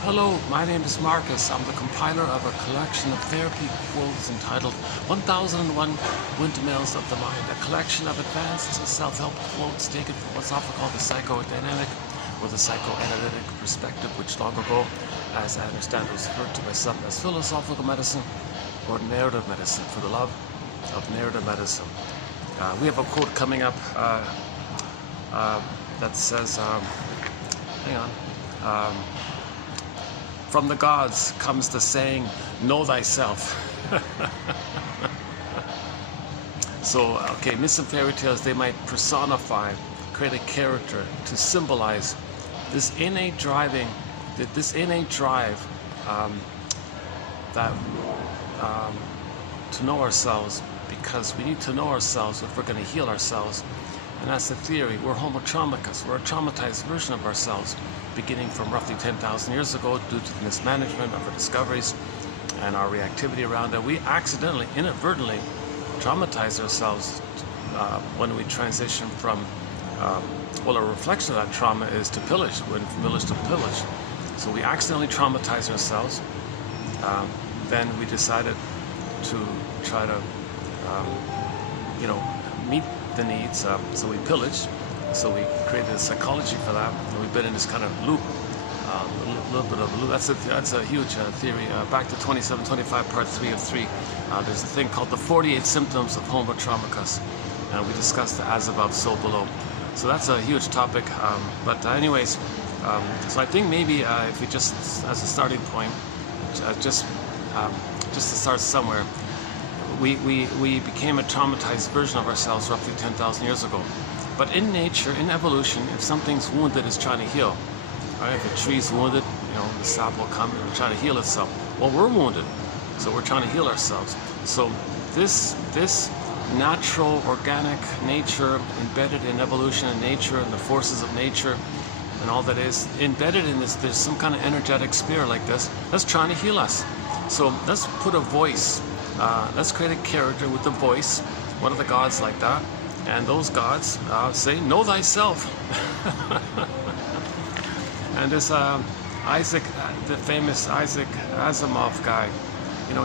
Hello, my name is Marcus. I'm the compiler of a collection of therapy quotes entitled 1001 Windmills of the Mind, a collection of advanced self-help quotes taken from what's often called the psychodynamic or the psychoanalytic perspective, which long ago, as I understand, was referred to by some as philosophical medicine or narrative medicine, for the love of narrative medicine. We have a quote coming up that says, from the gods comes the saying, know thyself. So, okay, myths and fairy tales, they might personify, create a character to symbolize this innate driving, this innate drive to know ourselves, because we need to know ourselves if we're going to heal ourselves. And that's the theory. We're homotraumicus. We're a traumatized version of ourselves, beginning from roughly 10,000 years ago due to the mismanagement of our discoveries and our reactivity around it. We accidentally, inadvertently traumatize ourselves when we transition from, well, a reflection of that trauma is to pillage, when from village to pillage. So we accidentally traumatize ourselves. Then we decided to try to, meet the needs, so we pillaged, so we created a psychology for that, and we've been in this kind of loop, a little bit of a loop. That's a huge theory. Back to 2725, part 3 of 3, there's a thing called the 48 symptoms of Homo traumicus, and we discussed the Asimov soul below. So that's a huge topic, but anyways, so I think maybe if we just, as a starting point, just to start somewhere, we became a traumatized version of ourselves roughly 10,000 years ago. But in nature, in evolution, if something's wounded, it's trying to heal. Right? If a tree's wounded, the sap will come and try to heal itself. Well, we're wounded, so we're trying to heal ourselves. So this natural, organic nature embedded in evolution and nature and the forces of nature and all that is embedded in this, there's some kind of energetic spirit like this that's trying to heal us. So let's put a voice. Let's create a character with a voice. What are the gods like that? And those gods say, know thyself. And this Isaac, the famous Isaac Asimov guy,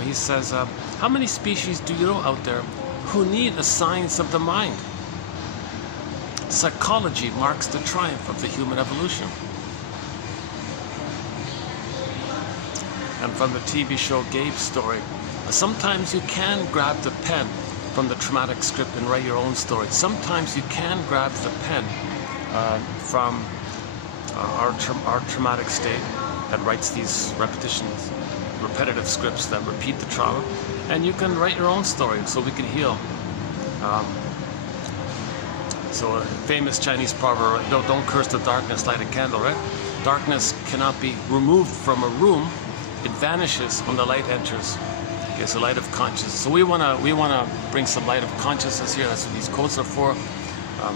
he says, how many species do you know out there who need a science of the mind? Psychology marks the triumph of the human evolution. And from the TV show Gabe story, sometimes you can grab the pen from the traumatic script and write your own story. Sometimes you can grab the pen from our traumatic state that writes these repetitive scripts that repeat the trauma, and you can write your own story so we can heal. So a famous Chinese proverb, don't curse the darkness, light a candle, right? Darkness cannot be removed from a room. It vanishes when the light enters. Okay, so light of consciousness. So we wanna bring some light of consciousness here. That's what these quotes are for.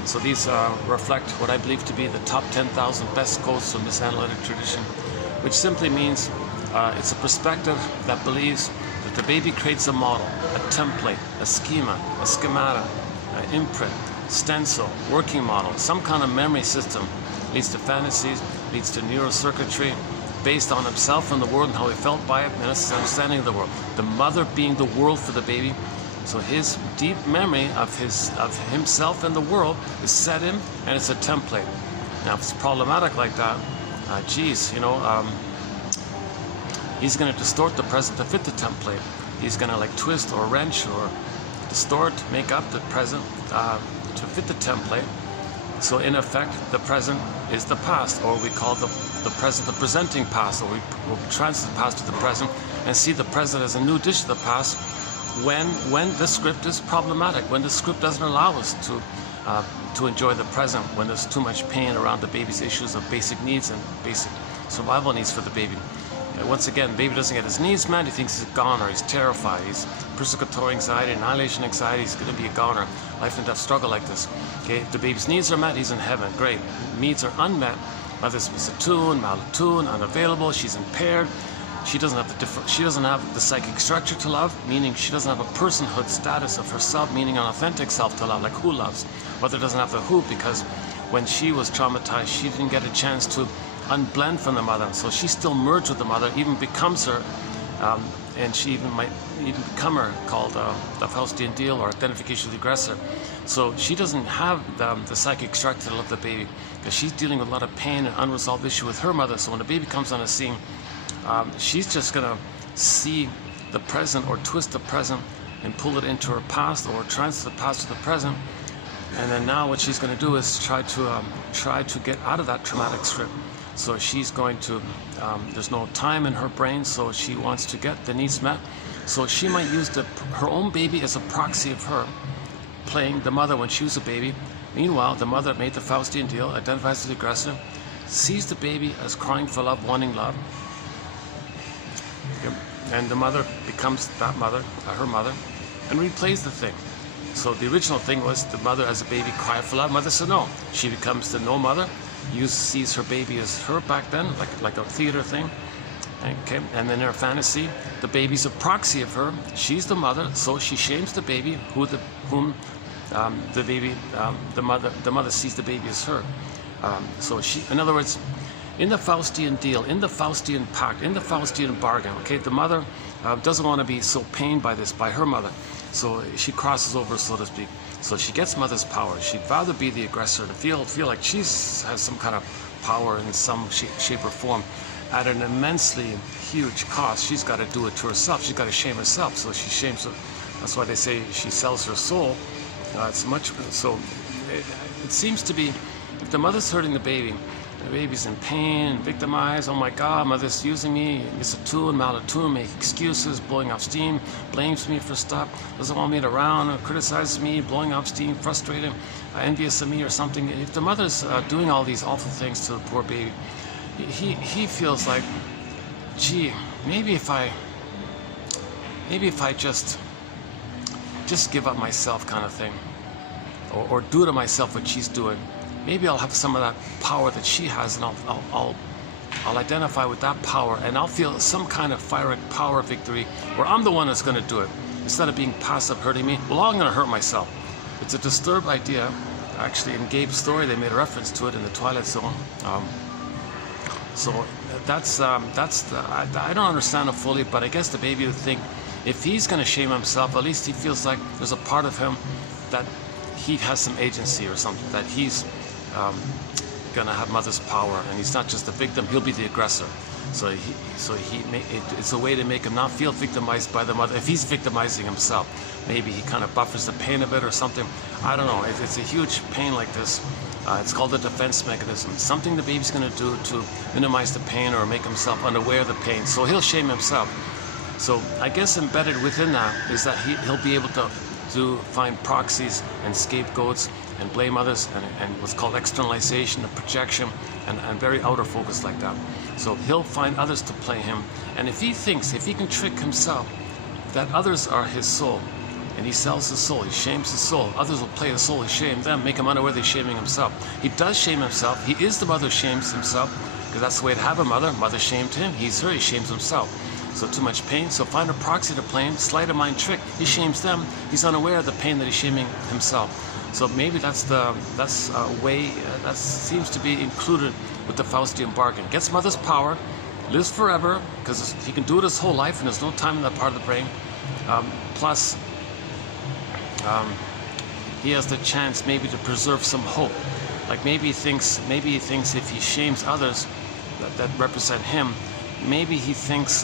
So these reflect what I believe to be the top 10,000 best quotes from this analytic tradition, which simply means it's a perspective that believes that the baby creates a model, a template, a schema, a schemata, an imprint, stencil, working model, some kind of memory system, leads to fantasies, leads to neurocircuitry, based on himself and the world and how he felt by it, and his understanding of the world. The mother being the world for the baby. So his deep memory of himself and the world is set in, and it's a template. Now, if it's problematic like that, he's going to distort the present to fit the template. He's going to twist or wrench or distort, make up the present to fit the template. So in effect, the present is the past, or we call the present the presenting past, or we transit the past to the present and see the present as a new dish to the past when the script is problematic, when the script doesn't allow us to enjoy the present, when there's too much pain around the baby's issues of basic needs and basic survival needs for the baby. Once again, the baby doesn't get his needs met, he thinks he's a goner, he's terrified, he's persecutory anxiety, annihilation anxiety, he's going to be a goner, life and death struggle like this. Okay, if the baby's needs are met, he's in heaven, great. Needs are unmet, whether it's attuned, malattuned, unavailable, she's impaired, she doesn't have the psychic structure to love, meaning she doesn't have a personhood status of herself, meaning an authentic self to love, like who loves. Mother doesn't have the who, because when she was traumatized, she didn't get a chance to unblend from the mother. So she's still merged with the mother, even becomes her, and she even might even become her, called the Faustian deal or identification with the aggressor. So she doesn't have the psychic structure to love the baby, because she's dealing with a lot of pain and unresolved issue with her mother. So when the baby comes on the scene, she's just gonna see the present or twist the present and pull it into her past, or transfer the past to the present. And then now what she's going to do is try to get out of that traumatic strip. So she's going to, there's no time in her brain, so she wants to get the needs met. So she might use her own baby as a proxy of her, playing the mother when she was a baby. Meanwhile, the mother made the Faustian deal, identifies as the aggressor, sees the baby as crying for love, wanting love. And the mother becomes that mother, her mother, and replays the thing. So the original thing was the mother as a baby cried for love. Mother said no. She becomes the no mother. Sees her baby as her back then, like a theater thing. Okay, and then in her fantasy, the baby's a proxy of her. She's the mother, so she shames the baby, the mother sees the baby as her. So she, in other words, in the Faustian deal, in the Faustian pact, in the Faustian bargain, okay, the mother doesn't want to be so pained by this, by her mother. So she crosses over, so to speak. So she gets mother's power. She'd rather be the aggressor and feel like she has some kind of power in some shape or form at an immensely huge cost. She's got to do it to herself. She's got to shame herself. So she shames her. That's why they say she sells her soul. It's much so. It seems to be, if the mother's hurting the baby's in pain, victimized, oh my God, mother's using me, misattuned, malattuned, make excuses, blowing off steam, blames me for stuff, doesn't want me around, criticizes me, blowing off steam, frustrated, envious of me or something. If the mother's doing all these awful things to the poor baby, he feels like, gee, maybe if I just give up myself, kind of thing, or do to myself what she's doing. Maybe I'll have some of that power that she has, and I'll identify with that power, and I'll feel some kind of fiery power victory where I'm the one that's going to do it, instead of being passive, hurting me. Well, I'm going to hurt myself. It's a disturbed idea. Actually, in Gabe's story, they made a reference to it in the Twilight Zone. So I don't understand it fully, but I guess the baby would think if he's going to shame himself, at least he feels like there's a part of him that he has some agency or something, that he's gonna have mother's power, and he's not just the victim, he'll be the aggressor. So it's a way to make him not feel victimized by the mother. If he's victimizing himself, maybe he kind of buffers the pain of it or something. I don't know. It's a huge pain like this. It's called a defense mechanism. It's something the baby's gonna do to minimize the pain or make himself unaware of the pain. So he'll shame himself. So I guess embedded within that is that he'll be able to find proxies and scapegoats and blame others, and what's called externalization, the projection, and very outer focus like that. So he'll find others to play him, and if he can trick himself that others are his soul, and he sells his soul, he shames his soul, others will play the soul, he shame them, make him unaware they're shaming himself. He does shame himself. He is the mother who shames himself, because that's the way to have a mother. Mother shamed him, he's her, he shames himself. So too much pain, so find a proxy to play him, sleight of mind trick, he shames them, he's unaware of the pain that he's shaming himself. So maybe that's a way that seems to be included with the Faustian bargain. Gets mother's power, lives forever, because he can do it his whole life and there's no time in that part of the brain. Plus, he has the chance maybe to preserve some hope. Like maybe he thinks if he shames others that represent him, maybe he thinks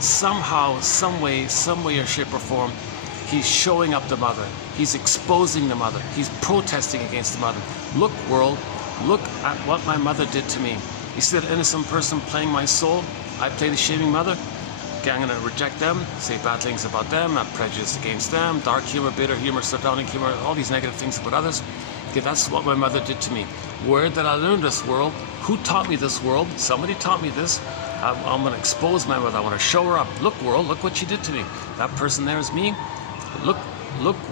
somehow, some way or shape or form, he's showing up the mother. He's exposing the mother. He's protesting against the mother. Look, world, look at what my mother did to me. You see that innocent person playing my soul? I play the shaming mother. Okay, I'm going to reject them, say bad things about them, have prejudice against them, dark humor, bitter humor, sardonic humor, all these negative things about others. Okay, that's what my mother did to me. Where did I learn this world? Who taught me this world? Somebody taught me this. I'm going to expose my mother. I want to show her up. Look, world, look what she did to me. That person there is me. Look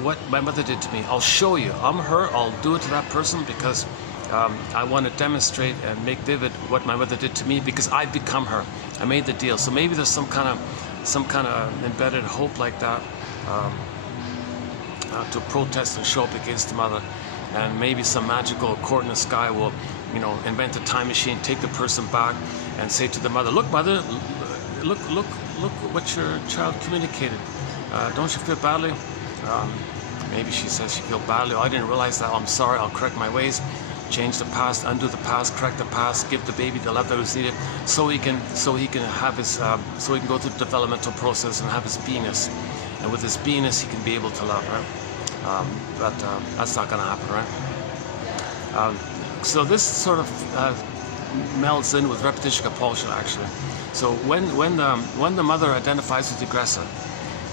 what my mother did to me. I'll show you. I'm her. I'll do it to that person because I want to demonstrate and make vivid what my mother did to me, because I become her. I made the deal. So maybe there's some kind of embedded hope like that to protest and show up against the mother, and maybe some magical court in the sky will you know, invent a time machine, take the person back, and say to the mother, "Look, mother, look what your child communicated. Don't you feel badly?" Maybe she says she feels badly. "Oh, I didn't realize that. I'm sorry. I'll correct my ways. Change the past, undo the past, correct the past, give the baby the love that was needed, so he can have his so he can go through the developmental process and have his beingness. And with his beingness, he can be able to love, right? But that's not going to happen, right? So this sort of melds in with repetition compulsion, actually. So when the mother identifies with the aggressor,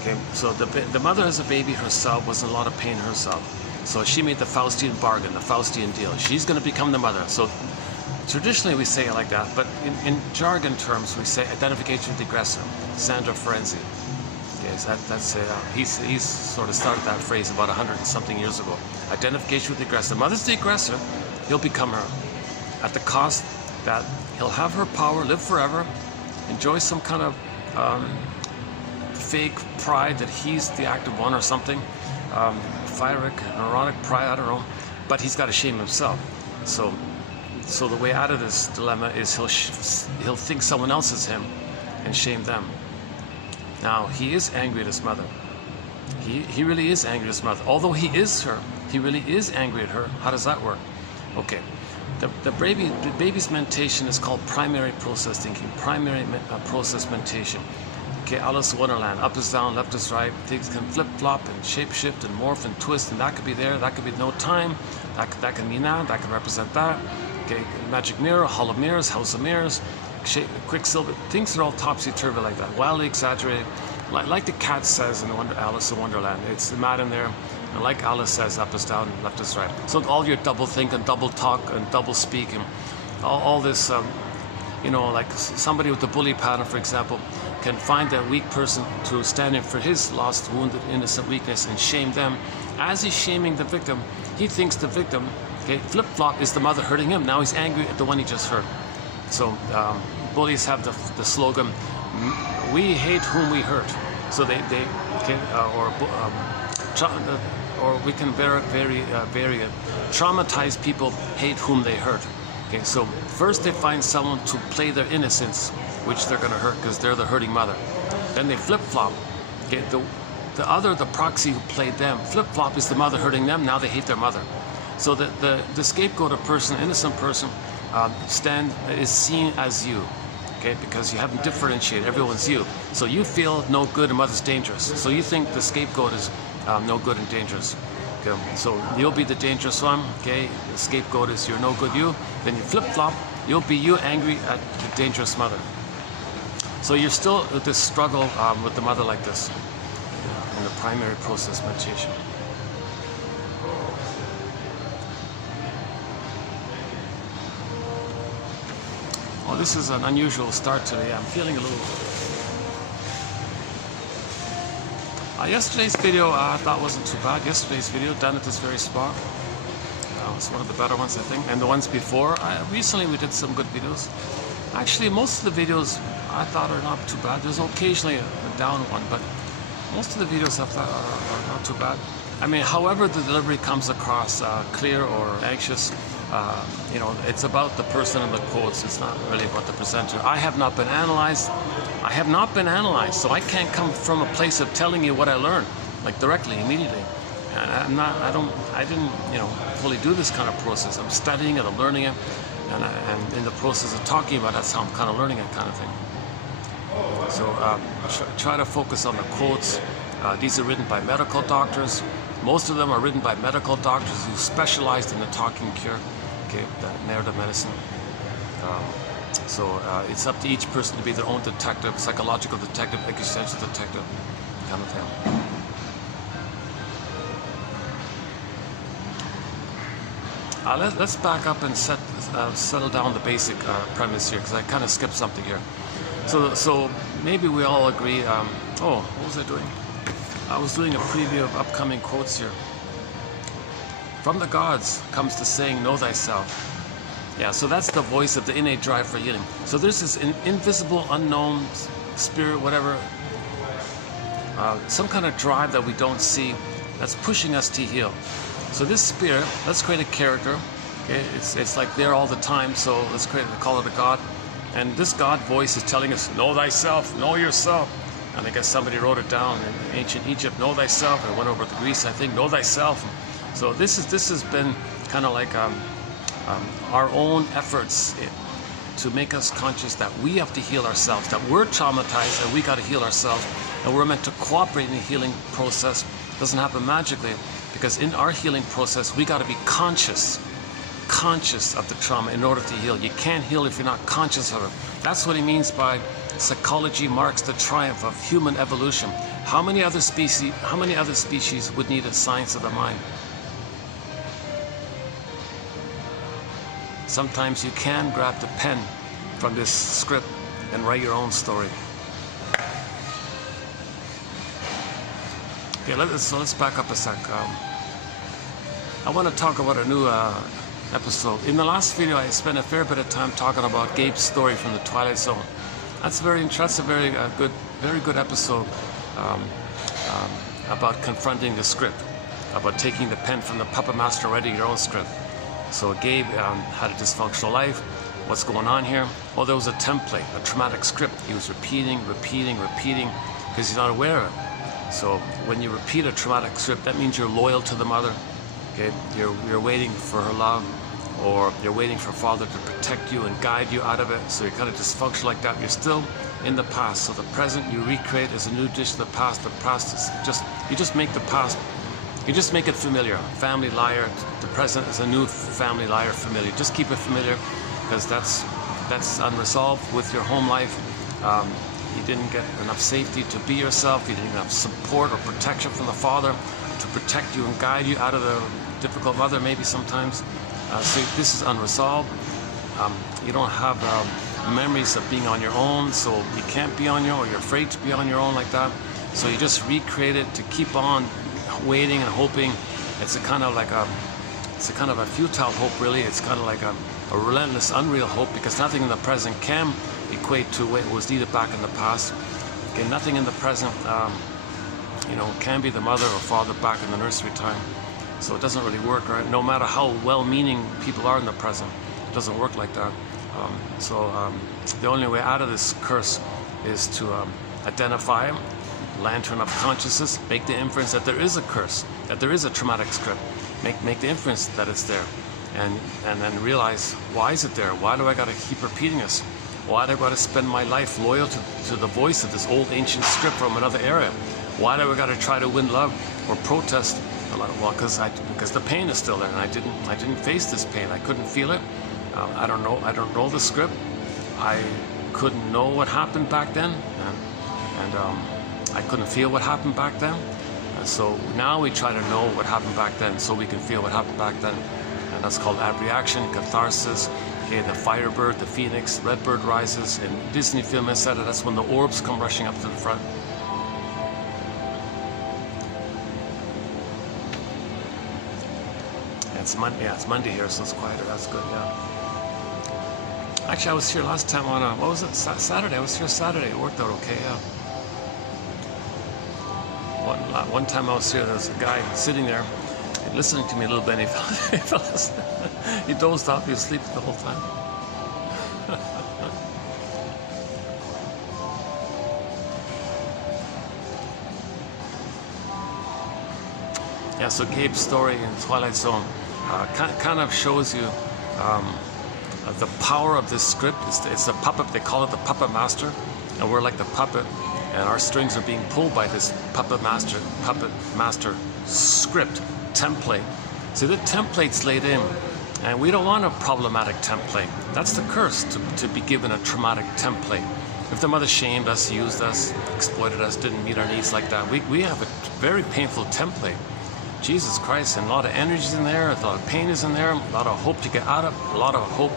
okay, so the mother as a baby herself was in a lot of pain herself. So she made the Faustian bargain, the Faustian deal. She's going to become the mother. So traditionally we say it like that, but in jargon terms we say identification with the aggressor, Sandra Ferenczi. Yes, that's he's sort of started that phrase about 100 and something years ago. Identification with the aggressor. Mother's the aggressor, he'll become her. At the cost that he'll have her power, live forever, enjoy some kind of fake pride that he's the active one or something. Neurotic pride, I don't know, but he's got to shame himself. So the way out of this dilemma is he'll think someone else is him and shame them. Now he is angry at his mother. He really is angry at his mother. Although he is her, he really is angry at her. How does that work? Okay, the baby's mentation is called primary process thinking. Primary process mentation. Okay, Alice in Wonderland, up is down, left is right, things can flip-flop and shape-shift and morph and twist, and that could be there, that could be no time, that can mean that can represent that. Okay, magic mirror, hall of mirrors, house of mirrors, quicksilver, things are all topsy-turvy like that, wildly exaggerated, like the cat says in Alice in Wonderland, it's mad in there, and like Alice says, up is down, left is right. So all your double think and double talk and double speak and all this, you know, like somebody with the bully pattern, for example, can find that weak person to stand in for his lost, wounded, innocent weakness and shame them. As he's shaming the victim, he thinks the victim, okay, flip-flop, is the mother hurting him. Now he's angry at the one he just hurt. So bullies have the slogan, "We hate whom we hurt." So they can, or we can vary it. Traumatized people hate whom they hurt. Okay, so first they find someone to play their innocence, which they're going to hurt because they're the hurting mother. Then they flip-flop. Okay, the proxy who played them, flip-flop is the mother hurting them. Now they hate their mother. So the scapegoat person, innocent person, is seen as you. Okay, because you haven't differentiated. Everyone's you. So you feel no good and mother's dangerous. So you think the scapegoat is no good and dangerous. Okay, so you'll be the dangerous one. Okay, the scapegoat is you're no good you. Then you flip-flop. You'll be you angry at the dangerous mother. So you're still at this struggle with the mother like this in the primary process mentation. Oh, this is an unusual start today. I'm feeling a little... Yesterday's video I thought wasn't too bad. Yesterday's video done at this very spot. It's one of the better ones, I think. And the ones before, recently we did some good videos. Actually, most of the videos I thought are not too bad. There's occasionally a down one, but most of the videos I thought are not too bad. I mean, however the delivery comes across, clear or anxious, you know, it's about the person and the quotes. It's not really about the presenter. I have not been analyzed. I have not been analyzed, so I can't come from a place of telling you what I learned, like directly, immediately. And I didn't, you know, fully do this kind of process. I'm studying it, I'm learning it, and in the process of talking about it, that's how I'm kind of learning it, kind of thing. So try to focus on the quotes. These are written by medical doctors. Most of them are written by medical doctors who specialized in the talking cure, okay, the narrative medicine. So it's up to each person to be their own detective, psychological detective, existential detective, kind of thing. Let's back up and settle down the basic premise here, because I kind of skipped something here. So maybe we all agree. Oh, what was I doing? I was doing a preview of upcoming quotes here. From the gods comes the saying, "Know thyself." Yeah, so that's the voice of the innate drive for healing. So there's this invisible, unknown spirit, whatever, some kind of drive that we don't see that's pushing us to heal. So this spirit, let's create a character, Okay, it's like there all the time. So let's call it a God. And this God voice is telling us, know thyself, know yourself. And I guess somebody wrote it down in ancient Egypt, know thyself. And it went over to Greece, I think, know thyself. So this has been kind of like our own efforts to make us conscious that we have to heal ourselves, that we're traumatized and we got to heal ourselves, and we're meant to cooperate in the healing process. It doesn't happen magically, because in our healing process, we got to be conscious of the trauma in order to heal. You can't heal if you're not conscious of it. That's what he means by psychology marks the triumph of human evolution. How many other species would need a science of the mind? Sometimes you can grab the pen from this script and write your own story. Okay, let's back up a sec. I want to talk about a new episode. In the last video, I spent a fair bit of time talking about Gabe's story from the Twilight Zone. That's a very good episode about confronting the script, about taking the pen from the puppet master, writing your own script. So Gabe had a dysfunctional life. What's going on here? Well, there was a template, a traumatic script. He was repeating, because he's not aware of it. So when you repeat a traumatic script, that means you're loyal to the mother. Okay, you're waiting for her love, or you're waiting for father to protect you and guide you out of it. So you're kind of dysfunctional like that. You're still in the past. So the present you recreate as a new dish of the past. The past is you just make the past. You just make it familiar. Family liar. The present is a new family liar familiar. Just keep it familiar, because that's unresolved with your home life. You didn't get enough safety to be yourself. You didn't get enough support or protection from the father to protect you and guide you out of the difficult mother, maybe sometimes. So this is unresolved. You don't have memories of being on your own, so you can't be on your own, or you're afraid to be on your own like that. So you just recreate it to keep on waiting and hoping. It's a kind of a futile hope, really. It's kind of like a relentless, unreal hope, because nothing in the present can equate to what was needed back in the past. Okay, nothing in the present, can be the mother or father back in the nursery time. So it doesn't really work, right? No matter how well-meaning people are in the present, it doesn't work like that. The only way out of this curse is to identify it, lantern of consciousness, make the inference that there is a curse, that there is a traumatic script. Make the inference that it's there, and then realize, why is it there? Why do I got to keep repeating this? Why do I got to spend my life loyal to the voice of this old ancient script from another era? Why do I got to try to win love or protest? Well, because the pain is still there, and I didn't face this pain. I couldn't feel it. I don't know the script. I couldn't know what happened back then, and I couldn't feel what happened back then. And so now we try to know what happened back then, so we can feel what happened back then, and that's called abreaction, catharsis. Okay, the firebird, the phoenix, red bird rises. In Disney film, etc., that's when the orbs come rushing up to the front. It's Monday. Yeah, it's Monday here, so it's quieter. That's good. Yeah. Actually, I was here last time on what was it? Saturday. I was here Saturday. It worked out okay. Yeah. One time I was here, there was a guy sitting there, listening to me a little bit. And he fell asleep. He dozed off. He was asleep the whole time. Yeah. So Gabe's story in Twilight Zone kind of shows you the power of this script. It's a puppet. They call it the puppet master, and we're like the puppet, and our strings are being pulled by this puppet master script template. See, the template's laid in, and we don't want a problematic template. That's the curse, to be given a traumatic template. If the mother shamed us, used us, exploited us, didn't meet our needs like that, we have a very painful template. Jesus Christ, and a lot of energy is in there, a lot of pain is in there, a lot of hope to get out of, a lot of hope.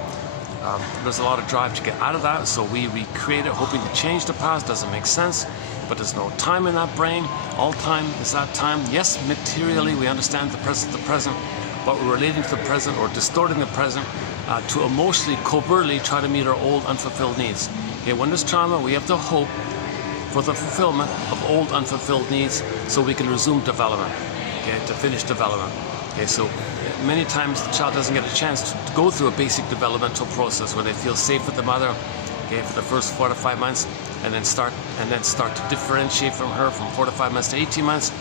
There's a lot of drive to get out of that, so we recreate it, hoping to change the past. Doesn't make sense, but there's no time in that brain. All time is that time. Yes, materially we understand the present, but we're relating to the present or distorting the present to emotionally, covertly try to meet our old unfulfilled needs. Okay, when there's trauma, we have to hope for the fulfillment of old unfulfilled needs so we can resume development. Okay, to finish development. Okay, so many times the child doesn't get a chance to go through a basic developmental process where they feel safe with the mother, okay, for the first 4 to 5 months, and then start to differentiate from her from 4 to 5 months to 18 months.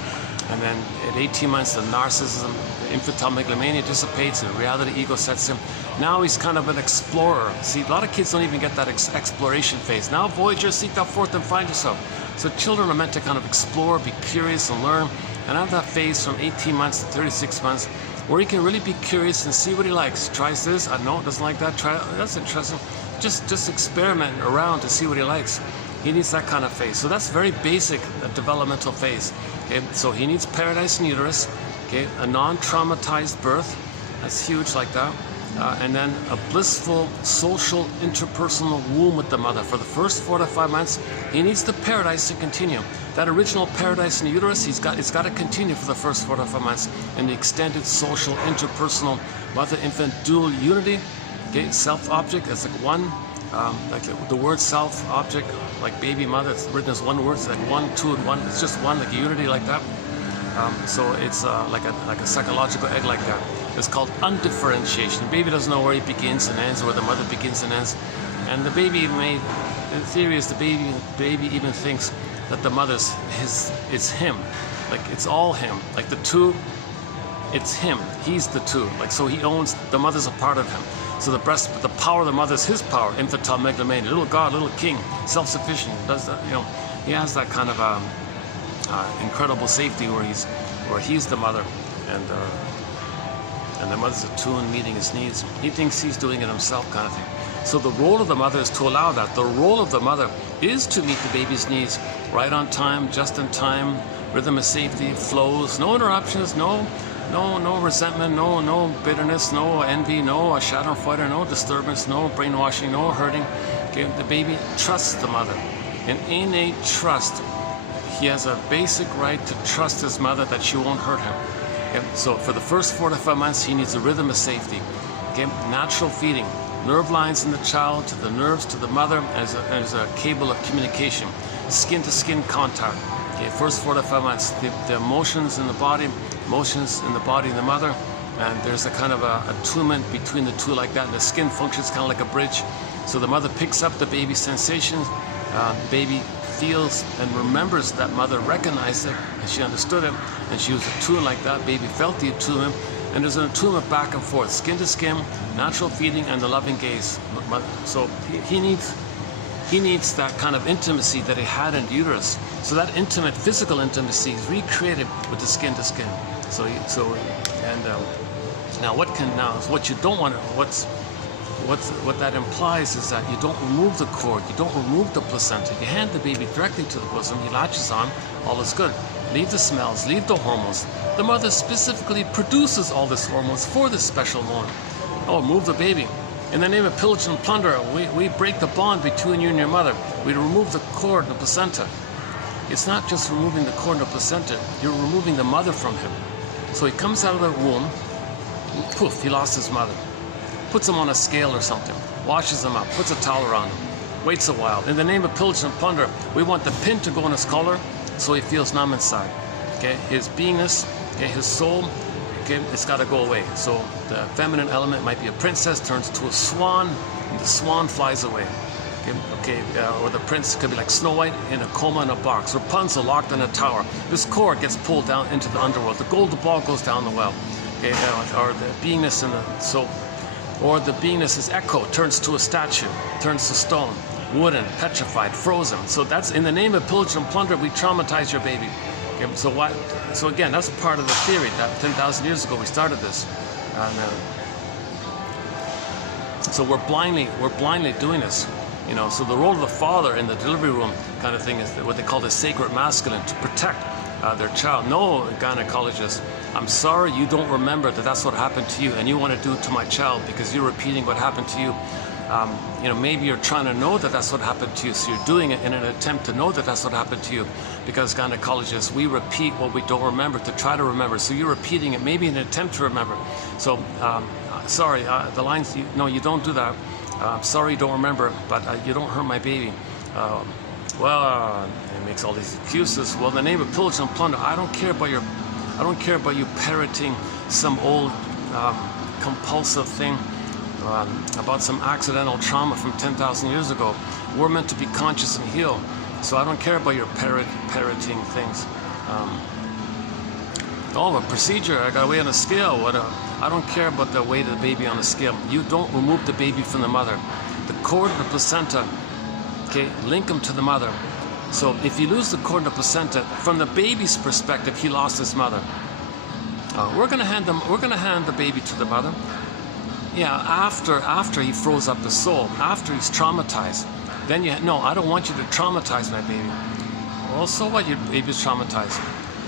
And then at 18 months, the narcissism, the infantile megalomania dissipates, and reality ego sets in. Now he's kind of an explorer. See, a lot of kids don't even get that exploration phase. Now, voyager, seek thou forth and find yourself. So children are meant to kind of explore, be curious, and learn, and have that phase from 18 months to 36 months, where he can really be curious and see what he likes. Tries this, no, doesn't like that. Try that's interesting. Just experiment around to see what he likes. He needs that kind of phase. So that's very basic developmental phase. Okay, so he needs paradise in uterus. Okay, a non-traumatized birth. That's huge, like that. And then a blissful social interpersonal womb with the mother. For the first 4 to 5 months, he needs the paradise to continue. That original paradise in the uterus, it's got to continue for the first 4 to 5 months in the extended social interpersonal mother-infant dual unity. Okay, self-object as like one, like the word self-object, like baby mother, it's written as one word. It's like 1, 2, and 1. It's just one, like a unity, like that. So it's like a psychological egg, like that. It's called undifferentiation. The baby doesn't know where he begins and ends, or where the mother begins and ends. And the baby the theory is the baby even thinks that the mother's it's him. Like it's all him. Like the two, it's him. He's the two. Like, so he owns, the mother's a part of him. So the power of the mother is his power. Infantile megalomania, little God, little king, self-sufficient. Does that, he has that kind of incredible safety where he's the mother, and the mother's attuned, meeting his needs. He thinks he's doing it himself, kind of thing. So the role of the mother is to allow that. The role of the mother is to meet the baby's needs right on time, just in time, rhythm of safety, flows, no interruptions, no resentment, no bitterness, no envy, no shadow fighter, no disturbance, no brainwashing, no hurting. Okay, the baby trusts the mother. An innate trust. He has a basic right to trust his mother that she won't hurt him. Okay, so for the first 4 to 5 months, he needs a rhythm of safety. Okay, natural feeding. Nerve lines in the child to the nerves to the mother as a cable of communication. Skin-to-skin contact. Okay, first 4 to 5 months, the emotions in the body of the mother, and there's a kind of attunement between the two, like that, and the skin functions kind of like a bridge. So the mother picks up the baby's sensations, the baby feels and remembers that mother recognized it, and she understood it, and she was attuned like that. Baby felt the attunement, and there's an attunement back and forth, skin to skin, natural feeding, and the loving gaze. So he needs that kind of intimacy that he had in the uterus. So that intimate physical intimacy is recreated with the skin to skin. Now what you don't want, what that implies is that you don't remove the cord, you don't remove the placenta. You hand the baby directly to the bosom, he latches on, all is good. Leave the smells, leave the hormones. The mother specifically produces all these hormones for this special moment. Oh, move the baby. In the name of pillage and plunder, we break the bond between you and your mother. We remove the cord and the placenta. It's not just removing the cord and the placenta, you're removing the mother from him. So he comes out of the womb, poof, he lost his mother. Puts him on a scale or something, washes him up, puts a towel around him, waits a while. In the name of pillage and plunder, we want the pin to go in his collar so he feels numb inside. Okay, his beingness, okay, his soul, okay, it's got to go away. So the feminine element might be a princess, turns to a swan, and the swan flies away. Or the prince could be like Snow White in a coma in a box, Rapunzel locked in a tower. This cord gets pulled down into the underworld. The golden ball goes down the well. Okay, or the beingness in the soul. Or the beingness is echo, turns to a statue, turns to stone, wooden, petrified, frozen. So that's in the name of pillage and plunder, we traumatize your baby. Okay, so again, that's part of the theory that 10,000 years ago we started this. So we're blindly doing this. So the role of the father in the delivery room kind of thing is what they call the sacred masculine, to protect their child. No, gynecologist, I'm sorry you don't remember that that's what happened to you, and you want to do it to my child because you're repeating what happened to you. Maybe you're trying to know that that's what happened to you, so you're doing it in an attempt to know that that's what happened to you. Because gynecologists, we repeat what we don't remember to try to remember. So you're repeating it, maybe in an attempt to remember. So, sorry, the lines, no, you don't do that. Sorry you don't remember, but you don't hurt my baby. It makes all these excuses. Well, in the name of pillage and plunder, I don't care about you parroting some old compulsive thing about some accidental trauma from 10,000 years ago. We're meant to be conscious and heal. So I don't care about your parroting things. A procedure, I got to weigh on a scale. I don't care about the weight of the baby on a scale. You don't remove the baby from the mother. The cord and the placenta, okay, link them to the mother. So if you lose the cord and the placenta, from the baby's perspective, he lost his mother. We're gonna hand the baby to the mother. Yeah, after he froze up the soul, after he's traumatized. Then no, I don't want you to traumatize my baby. Well, so what? Your baby's traumatized.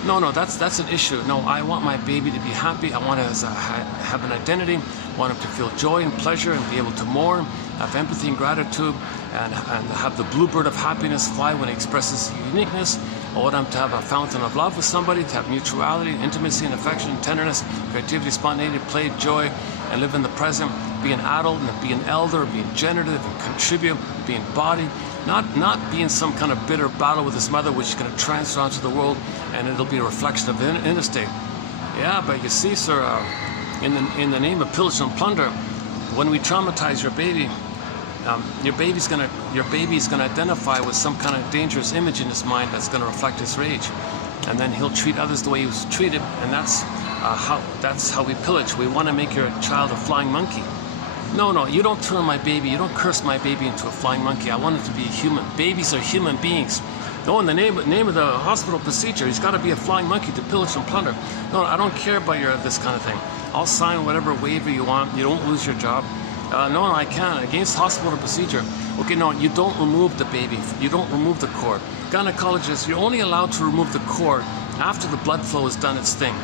No, that's an issue. No, I want my baby to be happy. I want to have an identity. I want him to feel joy and pleasure and be able to mourn, have empathy and gratitude, and have the bluebird of happiness fly when he expresses uniqueness. I want him to have a fountain of love with somebody, to have mutuality, intimacy and affection, tenderness, creativity, spontaneity, play, joy, and live in the present. Be an adult and be an elder, being generative and contribute, being body. Not be in some kind of bitter battle with his mother, which is going to transfer onto the world, and it'll be a reflection of the inner state. Yeah, but you see, sir, in the name of pillage and plunder, when we traumatize your baby, your baby's gonna identify with some kind of dangerous image in his mind that's going to reflect his rage, and then he'll treat others the way he was treated, and that's how we pillage. We want to make your child a flying monkey. No, you don't turn my baby, you don't curse my baby into a flying monkey. I want it to be a human. Babies are human beings. No, in the name of the hospital procedure, he's got to be a flying monkey to pillage and plunder. No, I don't care about this kind of thing. I'll sign whatever waiver you want. You don't lose your job. No, I can't. Against hospital procedure. Okay, no, you don't remove the baby. You don't remove the cord. Gynecologist, you're only allowed to remove the cord after the blood flow has done its thing.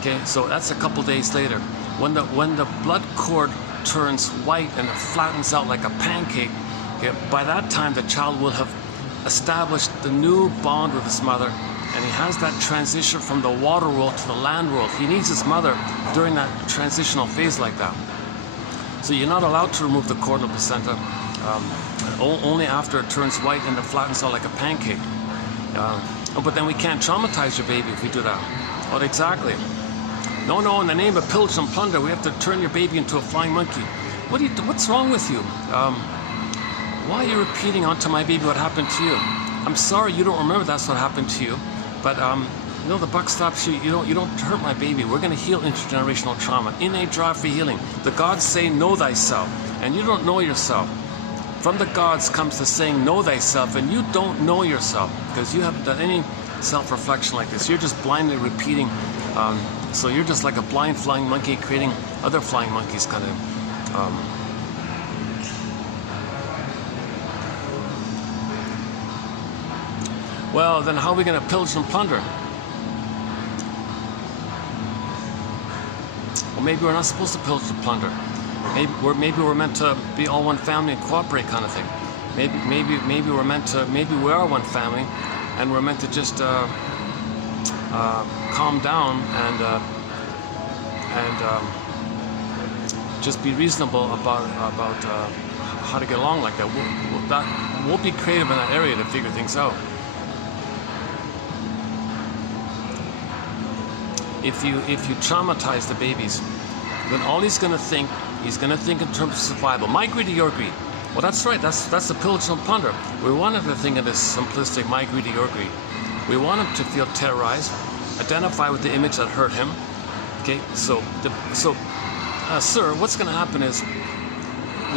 Okay, so that's a couple days later. When the blood cord turns white and it flattens out like a pancake, okay, by that time the child will have established the new bond with his mother, and he has that transition from the water world to the land world. He needs his mother during that transitional phase like that. So you're not allowed to remove the cord and the placenta only after it turns white and it flattens out like a pancake. But then we can't traumatize your baby if we do that. Well, exactly. No, in the name of pillage and plunder, we have to turn your baby into a flying monkey. What's wrong with you? Why are you repeating onto my baby what happened to you? I'm sorry you don't remember that's what happened to you, but the buck stops you. You don't hurt my baby. We're going to heal intergenerational trauma. Innate drive for healing. The gods say, know thyself, and you don't know yourself. From the gods comes the saying, know thyself, and you don't know yourself because you haven't done any self-reflection like this. You're just blindly repeating. So you're just like a blind flying monkey creating other flying monkeys kind of. Well, then how are we going to pillage and plunder? Well, maybe we're not supposed to pillage and plunder. Maybe we're meant to be all one family and cooperate kind of thing. Maybe we're meant to. Maybe we are one family, and we're meant to just calm down and just be reasonable about how to get along like that. We'll be creative in that area to figure things out. If you traumatize the babies, then all he's going to think in terms of survival. My greed or your greed? Well, that's right. That's the pillage and plunder. We want him to think of this simplistic, my greed or your greed. We want him to feel terrorized, identify with the image that hurt him. Okay, so sir, what's going to happen is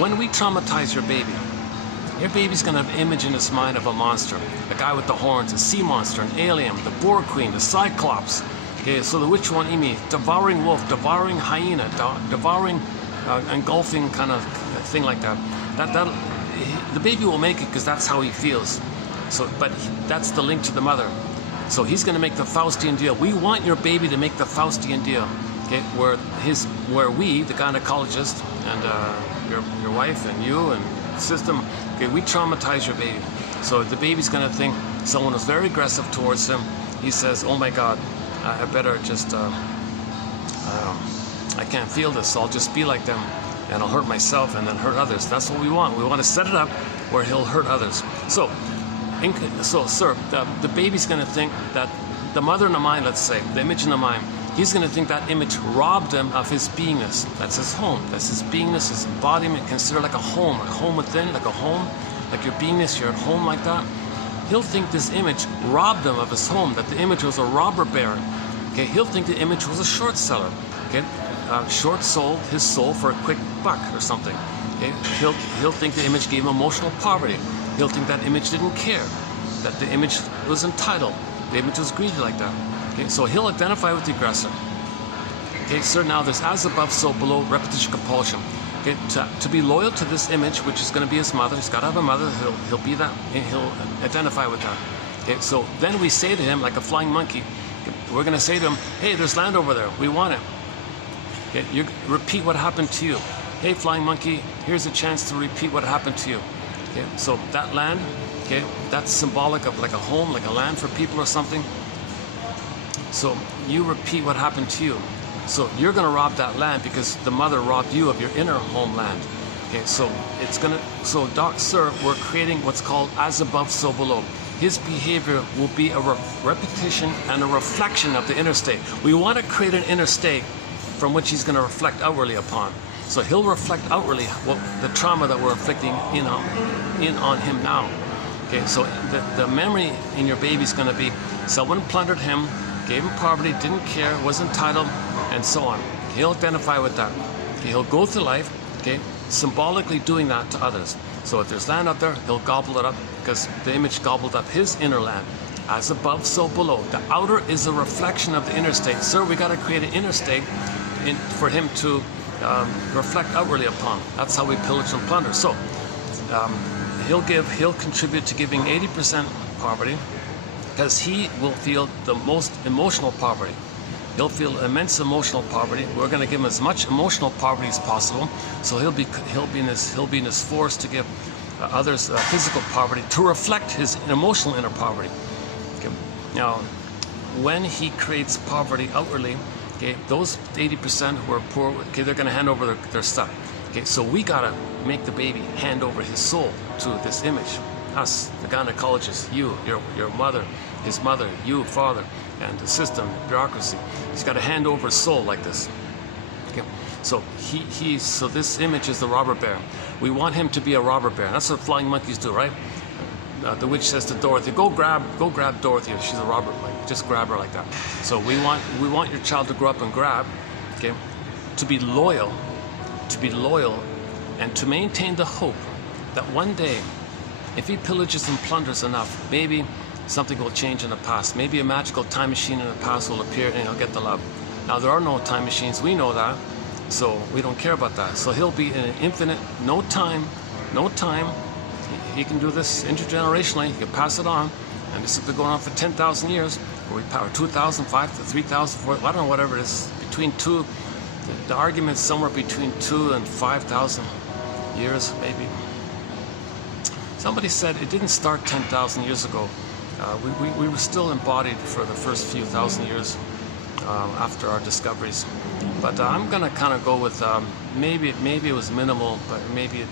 when we traumatize your baby's going to have an image in his mind of a monster, a guy with the horns, a sea monster, an alien, the boar queen, the cyclops. Okay, so the which one? Devouring wolf, devouring hyena, devouring, engulfing kind of thing like that. The baby will make it because that's how he feels. So, but that's the link to the mother. So he's going to make the Faustian deal. We want your baby to make the Faustian deal, okay? Where we, the gynecologist, and your wife and you and the system, okay, we traumatize your baby. So the baby's going to think someone was very aggressive towards him. He says, "Oh my God, I better just, I can't feel this, so I'll just be like them, and I'll hurt myself and then hurt others." That's what we want. We want to set it up where he'll hurt others. So, sir, the baby's going to think that the mother in the mind, let's say, the image in the mind, he's going to think that image robbed him of his beingness. That's his home. That's his beingness, his embodiment, considered like a home within, like a home, like your beingness, you're at home like that. He'll think this image robbed him of his home, that the image was a robber baron. Okay, he'll think the image was a short seller. Okay, short sold his soul for a quick buck or something. Okay, he'll think the image gave him emotional poverty. He'll think that image didn't care, that the image was entitled, the image was greedy like that. Okay, so he'll identify with the aggressor. Okay, sir, now there's as above, so below, repetition compulsion. Okay, to be loyal to this image, which is going to be his mother, he's got to have a mother, he'll be that, and he'll identify with that. Okay, so then we say to him, like a flying monkey, we're going to say to him, hey, there's land over there, we want it. Okay, you repeat what happened to you. Hey, flying monkey, here's a chance to repeat what happened to you. Okay, so that land, okay, that's symbolic of like a home, like a land for people or something. So you repeat what happened to you. So you're going to rob that land because the mother robbed you of your inner homeland. Okay, so it's going to, so sir, we're creating what's called as above, so below. His behavior will be a repetition and a reflection of the inner state. We want to create an inner state from which he's going to reflect outwardly upon. So he'll reflect outwardly what the trauma that we're inflicting in on him now. Okay, so the memory in your baby's going to be someone plundered him, gave him poverty, didn't care, was entitled, and so on. He'll identify with that. Okay, he'll go through life, okay, symbolically doing that to others. So if there's land out there, he'll gobble it up because the image gobbled up his inner land. As above, so below. The outer is a reflection of the inner state. Sir, we got to create an inner state for him to reflect outwardly upon. That's how we pillage and plunder. So he'll contribute to giving 80% poverty because he will feel the most emotional poverty. He'll feel immense emotional poverty. We're going to give him as much emotional poverty as possible. So he'll be in his force to give others physical poverty to reflect his emotional inner poverty. Okay. Now, when he creates poverty outwardly, okay, those 80% who are poor, okay, they're going to hand over their stuff. Okay, so we got to make the baby hand over his soul to this image. Us, the gynecologist, you, your mother, his mother, you, father, and the system, the bureaucracy. He's got to hand over his soul like this. Okay, so so this image is the robber baron. We want him to be a robber baron. That's what flying monkeys do, right? The witch says to Dorothy, go grab Dorothy. If she's a robber, like just grab her like that. So we want your child to grow up and grab, okay, to be loyal, and to maintain the hope that one day, if he pillages and plunders enough, maybe something will change in the past. Maybe a magical time machine in the past will appear and he'll get the love. Now there are no time machines, we know that, so we don't care about that. So he'll be in an infinite, no time. He can do this intergenerationally, he can pass it on, and this has been going on for 10,000 years, or 2,000, 5,000, 3,000, 4,000, I don't know, whatever it is, between two, the argument's somewhere between 2,000 and 5,000 years, maybe. Somebody said it didn't start 10,000 years ago. We were still embodied for the first few thousand years after our discoveries. But I'm going to kind of go with maybe it was minimal, but maybe it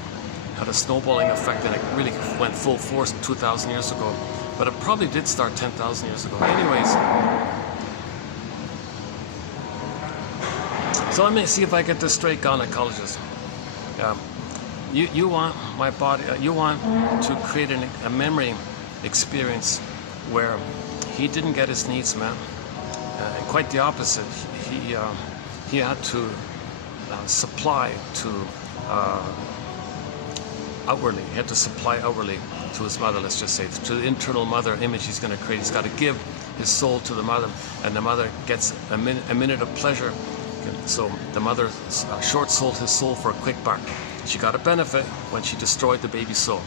had a snowballing effect and it really went full force 2,000 years ago. But it probably did start 10,000 years ago. Anyways, so let me see if I get this straight, gynecologist. You want my body, you want to create a memory experience where he didn't get his needs met, and quite the opposite. He had to supply to outwardly. He had to supply outwardly to his mother. Let's just say to the internal mother image he's going to create. He's got to give his soul to the mother, and the mother gets a minute of pleasure. So the mother short-sold his soul for a quick buck. She got a benefit when she destroyed the baby's soul.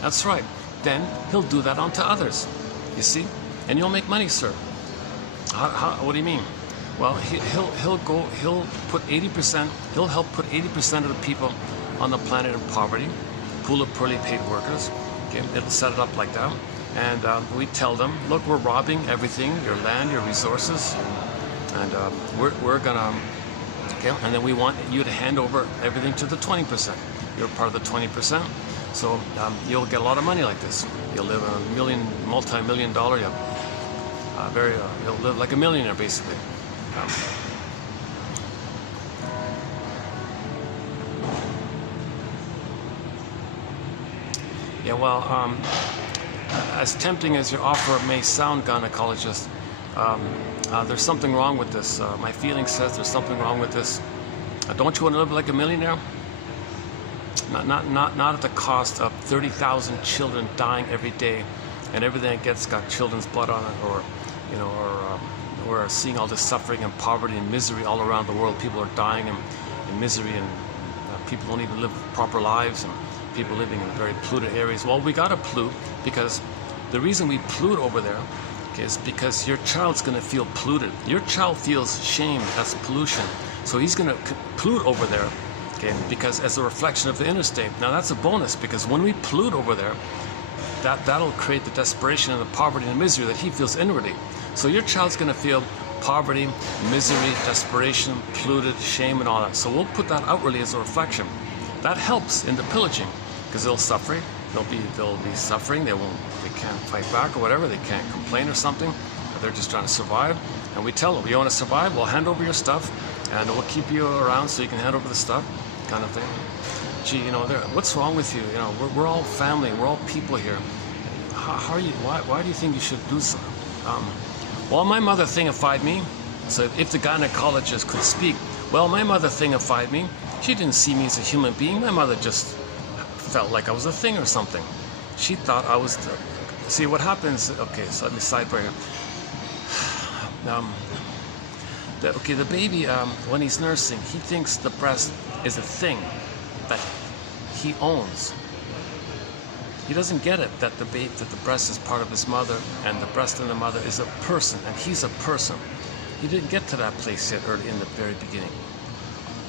That's right. Then he'll do that onto others. You see? And you'll make money, sir. What do you mean? Well, he'll put 80%. He'll help put 80% of the people on the planet in poverty. Pool of poorly paid workers. Okay, it'll set it up like that. And we tell them, look, we're robbing everything, your land, your resources, and we're gonna. Okay, and then we want you to hand over everything to the 20%. You're part of the 20%, so you'll get a lot of money like this. You'll live in a multi-million dollar. You'll live like a millionaire basically. Yeah, well, as tempting as your offer may sound, gynecologist, there's something wrong with this. My feeling says there's something wrong with this. Don't you want to live like a millionaire? Not at the cost of 30,000 children dying every day, and everything it gets got children's blood on it, or we're seeing all this suffering and poverty and misery all around the world. People are dying in misery, and people don't even live proper lives, and people living in very polluted areas. Well, we gotta pollute, because the reason we pollute over there is because your child's gonna feel polluted. Your child feels shame, that's pollution. So he's gonna pollute over there, okay, because as a reflection of the interstate. Now that's a bonus, because when we pollute over there, that'll create the desperation and the poverty and misery that he feels inwardly. So your child's gonna feel poverty, misery, desperation, polluted, shame, and all that. So we'll put that outwardly as a reflection. That helps in the pillaging, because they'll suffer. They'll be suffering. They can't fight back or whatever. They can't complain or something. They're just trying to survive. And we tell them, you want to survive? We'll hand over your stuff, and we'll keep you around so you can hand over the stuff, kind of thing. Gee, what's wrong with you? We're all family. We're all people here. How are you? Why do you think you should do so? Well, my mother thingified me. So if the gynecologist could speak, well, my mother thingified me. She didn't see me as a human being. My mother just felt like I was a thing or something. She thought I was the... See, what happens... Okay, so let me sidebar here. The baby, when he's nursing, he thinks the breast is a thing that he owns. He doesn't get it that the breast is part of his mother, and the breast and the mother is a person, and he's a person. He didn't get to that place yet early in the very beginning.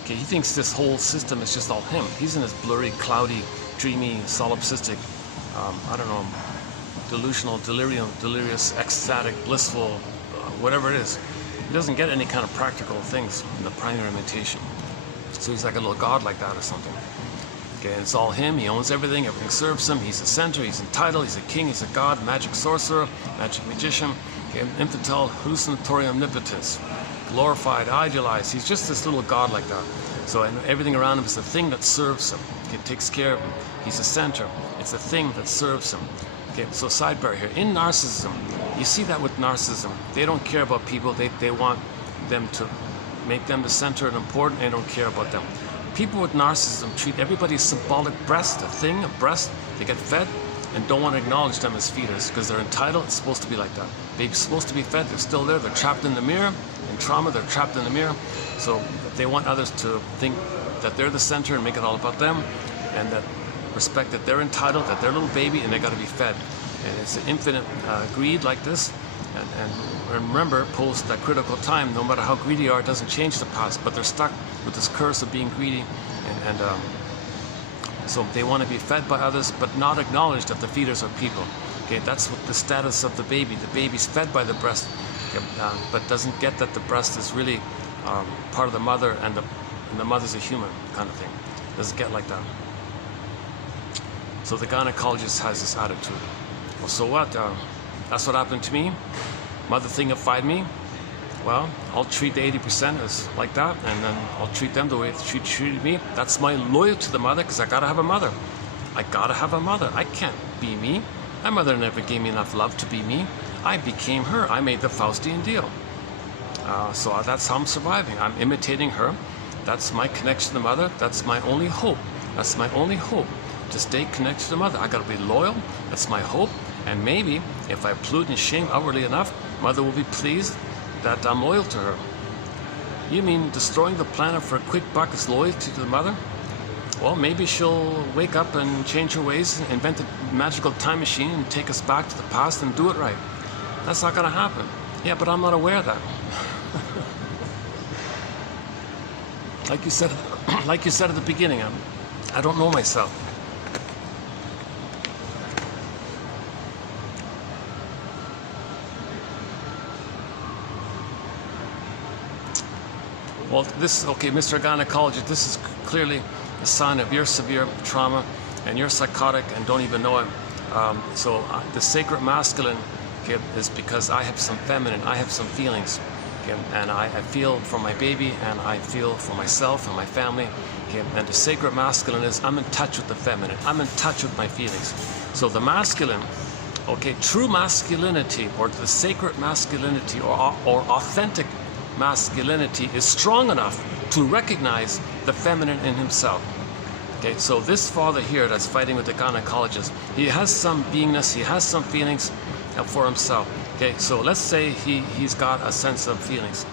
Okay, he thinks this whole system is just all him. He's in this blurry, cloudy, dreamy, solipsistic, I don't know, delusional, delirious, ecstatic, blissful, whatever it is. He doesn't get any kind of practical things in the primary imitation. So he's like a little god like that or something. Okay, and it's all him. He owns everything. Everything serves him. He's the center. He's entitled. He's a king. He's a god, magic sorcerer, magic magician, okay, infantile, hallucinatory omnipotence, glorified, idealized. He's just this little god like that. So and everything around him is the thing that serves him. It takes care of him. He's the center. It's the thing that serves him. Okay, so sidebar here. In narcissism, you see that with narcissism. They don't care about people. They want them to make them the center and important. They don't care about them. People with narcissism treat everybody as symbolic breast, a thing, a breast. They get fed and don't want to acknowledge them as feeders because they're entitled. It's supposed to be like that. Baby's supposed to be fed. They're still there. They're trapped in the mirror. In trauma, they're trapped in the mirror. So they want others to think that they're the center and make it all about them, and that respect that they're entitled, that they're a little baby, and they got to be fed. And it's an infinite greed like this. And remember, post that critical time, no matter how greedy you are, it doesn't change the past, but they're stuck with this curse of being greedy, and so they want to be fed by others, but not acknowledge that the feeders are people. Okay, that's what the status of the baby. The baby's fed by the breast, okay, but doesn't get that the breast is really part of the mother, and the mother's a human, kind of thing. Doesn't get like that. So the gynecologist has this attitude. Well, so what? That's what happened to me. Mother thingified me. Well, I'll treat the 80% as like that, and then I'll treat them the way she treated me. That's my loyalty to the mother, because I gotta have a mother. I gotta have a mother. I can't be me. My mother never gave me enough love to be me. I became her. I made the Faustian deal. So that's how I'm surviving. I'm imitating her. That's my connection to the mother. That's my only hope. That's my only hope, to stay connected to the mother. I gotta be loyal. That's my hope. And maybe if I pollute and shame outwardly enough, mother will be pleased that I'm loyal to her. You mean destroying the planet for a quick buck is loyalty to the mother? Well, maybe she'll wake up and change her ways, invent a magical time machine and take us back to the past and do it right. That's not gonna happen. Yeah, but I'm not aware of that. Like you said at the beginning, I don't know myself. Well, okay, Mr. Gynecologist, this is clearly a sign of your severe trauma, and you're psychotic and don't even know it. So the sacred masculine, okay, is because I have some feminine, I have some feelings, okay, and I feel for my baby, and I feel for myself and my family, okay, and the sacred masculine is I'm in touch with the feminine, I'm in touch with my feelings. So the masculine, okay, true masculinity, or the sacred masculinity, or authentic masculinity, is strong enough to recognize the feminine in himself. Okay, so this father here that's fighting with the gynecologist, he has some beingness, he has some feelings for himself. Okay, so let's say he's got a sense of feelings.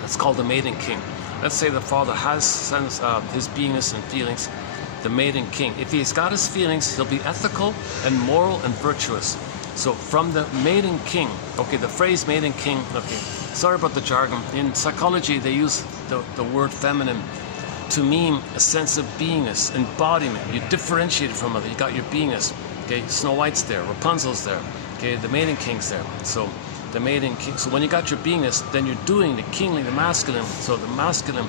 That's called the maiden king. Let's say the father has sense of his beingness and feelings, the maiden king. If he's got his feelings, he'll be ethical and moral and virtuous. So from the maiden king, okay, the phrase maiden king, okay, sorry about the jargon. In psychology, they use the word feminine to mean a sense of beingness, embodiment. You differentiate it from other. You got your beingness. Okay, Snow White's there, Rapunzel's there. Okay, the maiden king's there. So the maiden king. So when you got your beingness, then you're doing the kingly, the masculine. So the masculine,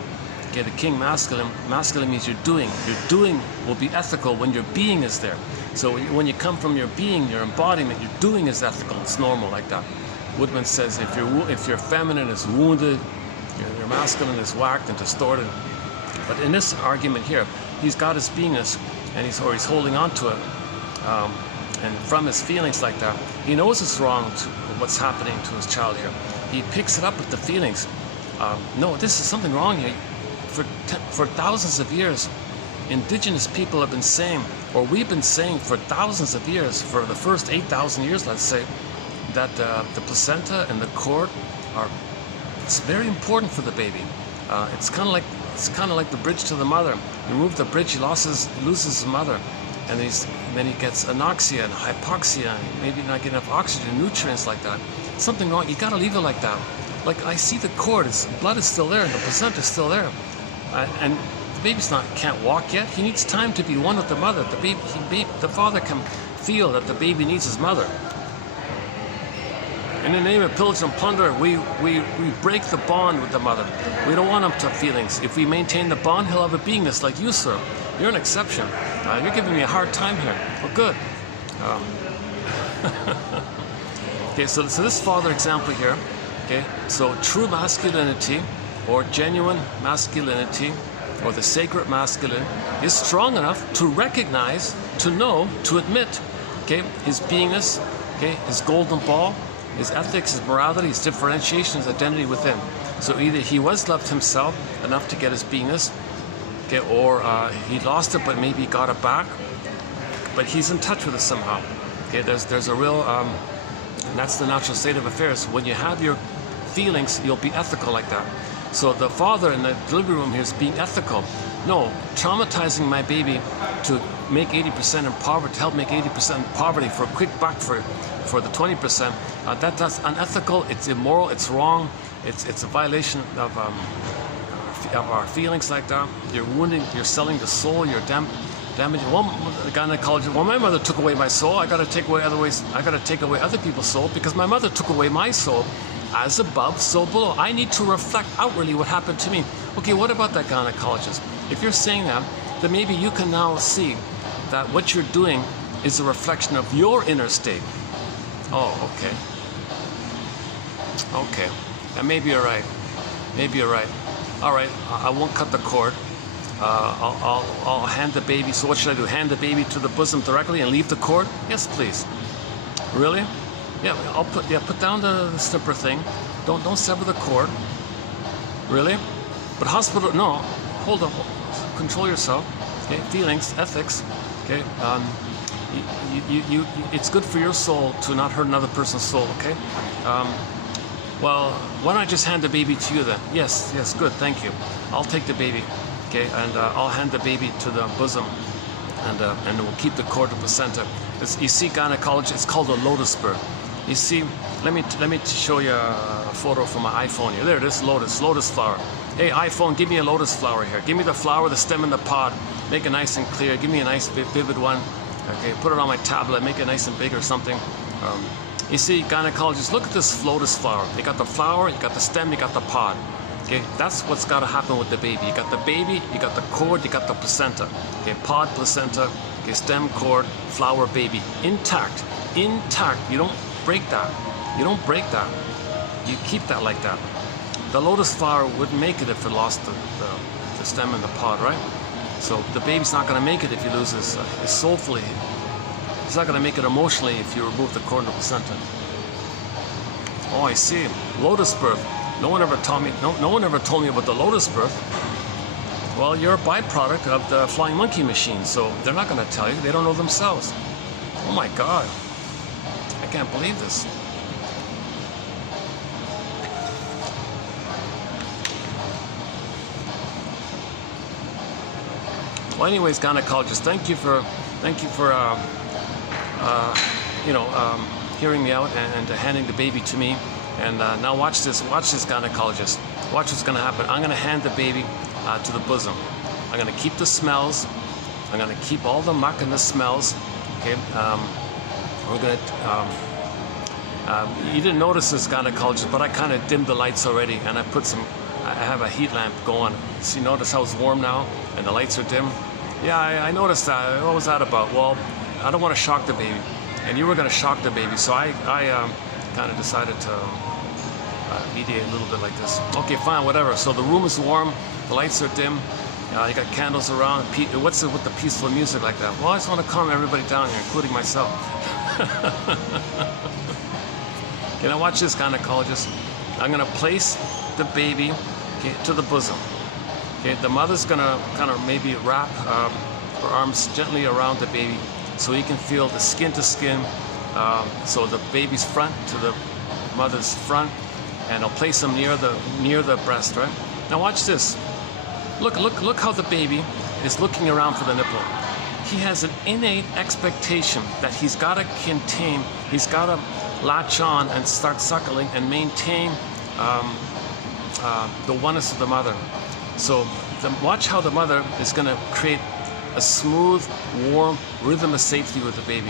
okay, the king masculine. Masculine means you're doing. Your doing will be ethical when your being is there. So when you come from your being, your embodiment, your doing is ethical. It's normal like that. Woodman says if your feminine is wounded, your masculine is whacked and distorted. But in this argument here, he's got his beingness, and he's holding on to it, and from his feelings like that, he knows it's wrong to what's happening to his child here. He picks it up with the feelings. No, this is something wrong here. For thousands of years, indigenous people have been saying, or we've been saying for thousands of years, for the first 8,000 years, let's say, that the placenta and the cord it's very important for the baby. It's kind of like the bridge to the mother. You remove the bridge, he loses his mother, and then he gets anoxia and hypoxia, and maybe not getting enough oxygen, nutrients like that. Something wrong. You gotta leave it like that. Like I see the cord, blood is still there, and the placenta is still there, and the baby's can't walk yet. He needs time to be one with the mother. The father can feel that the baby needs his mother. In the name of pillage and plunder, we break the bond with the mother. We don't want him to have feelings. If we maintain the bond, he'll have a beingness like you, sir. You're an exception. You're giving me a hard time here. Well, good. Okay, so this father example here. Okay, so true masculinity, or genuine masculinity, or the sacred masculine, is strong enough to recognize, to know, to admit, okay, his beingness, okay, his golden ball, his ethics, his morality, his differentiation, his identity within. So either he was loved himself enough to get his beingness, okay, or he lost it, but maybe he got it back. But he's in touch with it somehow. Okay, there's a real, and that's the natural state of affairs. When you have your feelings, you'll be ethical like that. So the father in the delivery room here is being ethical. No, traumatizing my baby to make 80% in poverty, to help make 80% in poverty for a quick buck for the 20%, that's unethical, it's immoral, it's wrong, it's a violation of our feelings like that. You're wounding, you're selling the soul, you're damaging. Well, the gynecologist, well, my mother took away my soul, I gotta take away other people's soul because my mother took away my soul. As above, so below. I need to reflect outwardly what happened to me. Okay, what about that gynecologist? If you're saying that, then maybe you can now see that what you're doing is a reflection of your inner state. Oh, okay. Okay, and maybe you're right. Maybe you're right. All right, I won't cut the cord. I'll hand the baby. So what should I do? Hand the baby to the bosom directly and leave the cord? Yes, please. Really? Yeah, put down the snipper thing. Don't sever the cord. Really? But hospital, no. Hold on. Control yourself. Okay. Feelings, ethics. Okay. It's good for your soul to not hurt another person's soul. Okay. Well, why don't I just hand the baby to you then? Yes. Good. Thank you. I'll take the baby. Okay, and I'll hand the baby to the bosom, and we'll keep the cord to the placenta. You see, gynecology. It's called a lotus bird. You see, let me show you a photo from my iPhone here. There it is, lotus flower. Hey, iPhone, give me a lotus flower here. Give me the flower, the stem, and the pod. Make it nice and clear. Give me a nice vivid one. Okay, put it on my tablet. Make it nice and big or something. You see, gynecologists, look at this lotus flower. You got the flower, you got the stem, you got the pod. Okay, that's what's got to happen with the baby. You got the baby, you got the cord, you got the placenta. Okay, pod, placenta, okay, stem, cord, flower, baby. Intact. You don't break that. You don't break that. You keep that like that. The lotus flower wouldn't make it if it lost the stem and the pod, right? So the baby's not going to make it if he loses his soulfully. It's not going to make it emotionally if you remove the cord and the placenta. Oh, I see. Lotus birth. No one ever told me. No one ever told me about the lotus birth. Well, you're a byproduct of the flying monkey machine, so they're not going to tell you. They don't know themselves. Oh my God. I can't believe this. Well, anyways, gynecologist, thank you for hearing me out and handing the baby to me. And now watch this gynecologist. Watch what's going to happen. I'm going to hand the baby to the bosom. I'm going to keep the smells. I'm going to keep all the muck and the smells. Okay. We're going to. You didn't notice this, gynecologist, but I kind of dimmed the lights already, and I have a heat lamp going. So you notice how it's warm now, and the lights are dim. Yeah, I noticed that. What was that about? Well, I don't want to shock the baby, and you were going to shock the baby, so I kind of decided to mediate a little bit like this. Okay, fine, whatever. So the room is warm, the lights are dim, you got candles around. What's it with the peaceful music like that? Well, I just want to calm everybody down here, including myself. Okay, now watch this, gynecologist. I'm going to place the baby, okay, to the bosom. Okay, the mother's going to kind of maybe wrap her arms gently around the baby so you can feel the skin to skin. So the baby's front to the mother's front, and I'll place them near the breast, right? Now watch this. Look how the baby is looking around for the nipple. He has an innate expectation that he's got to contain, he's got to latch on and start suckling and maintain the oneness of the mother. So watch how the mother is going to create a smooth, warm rhythm of safety with the baby.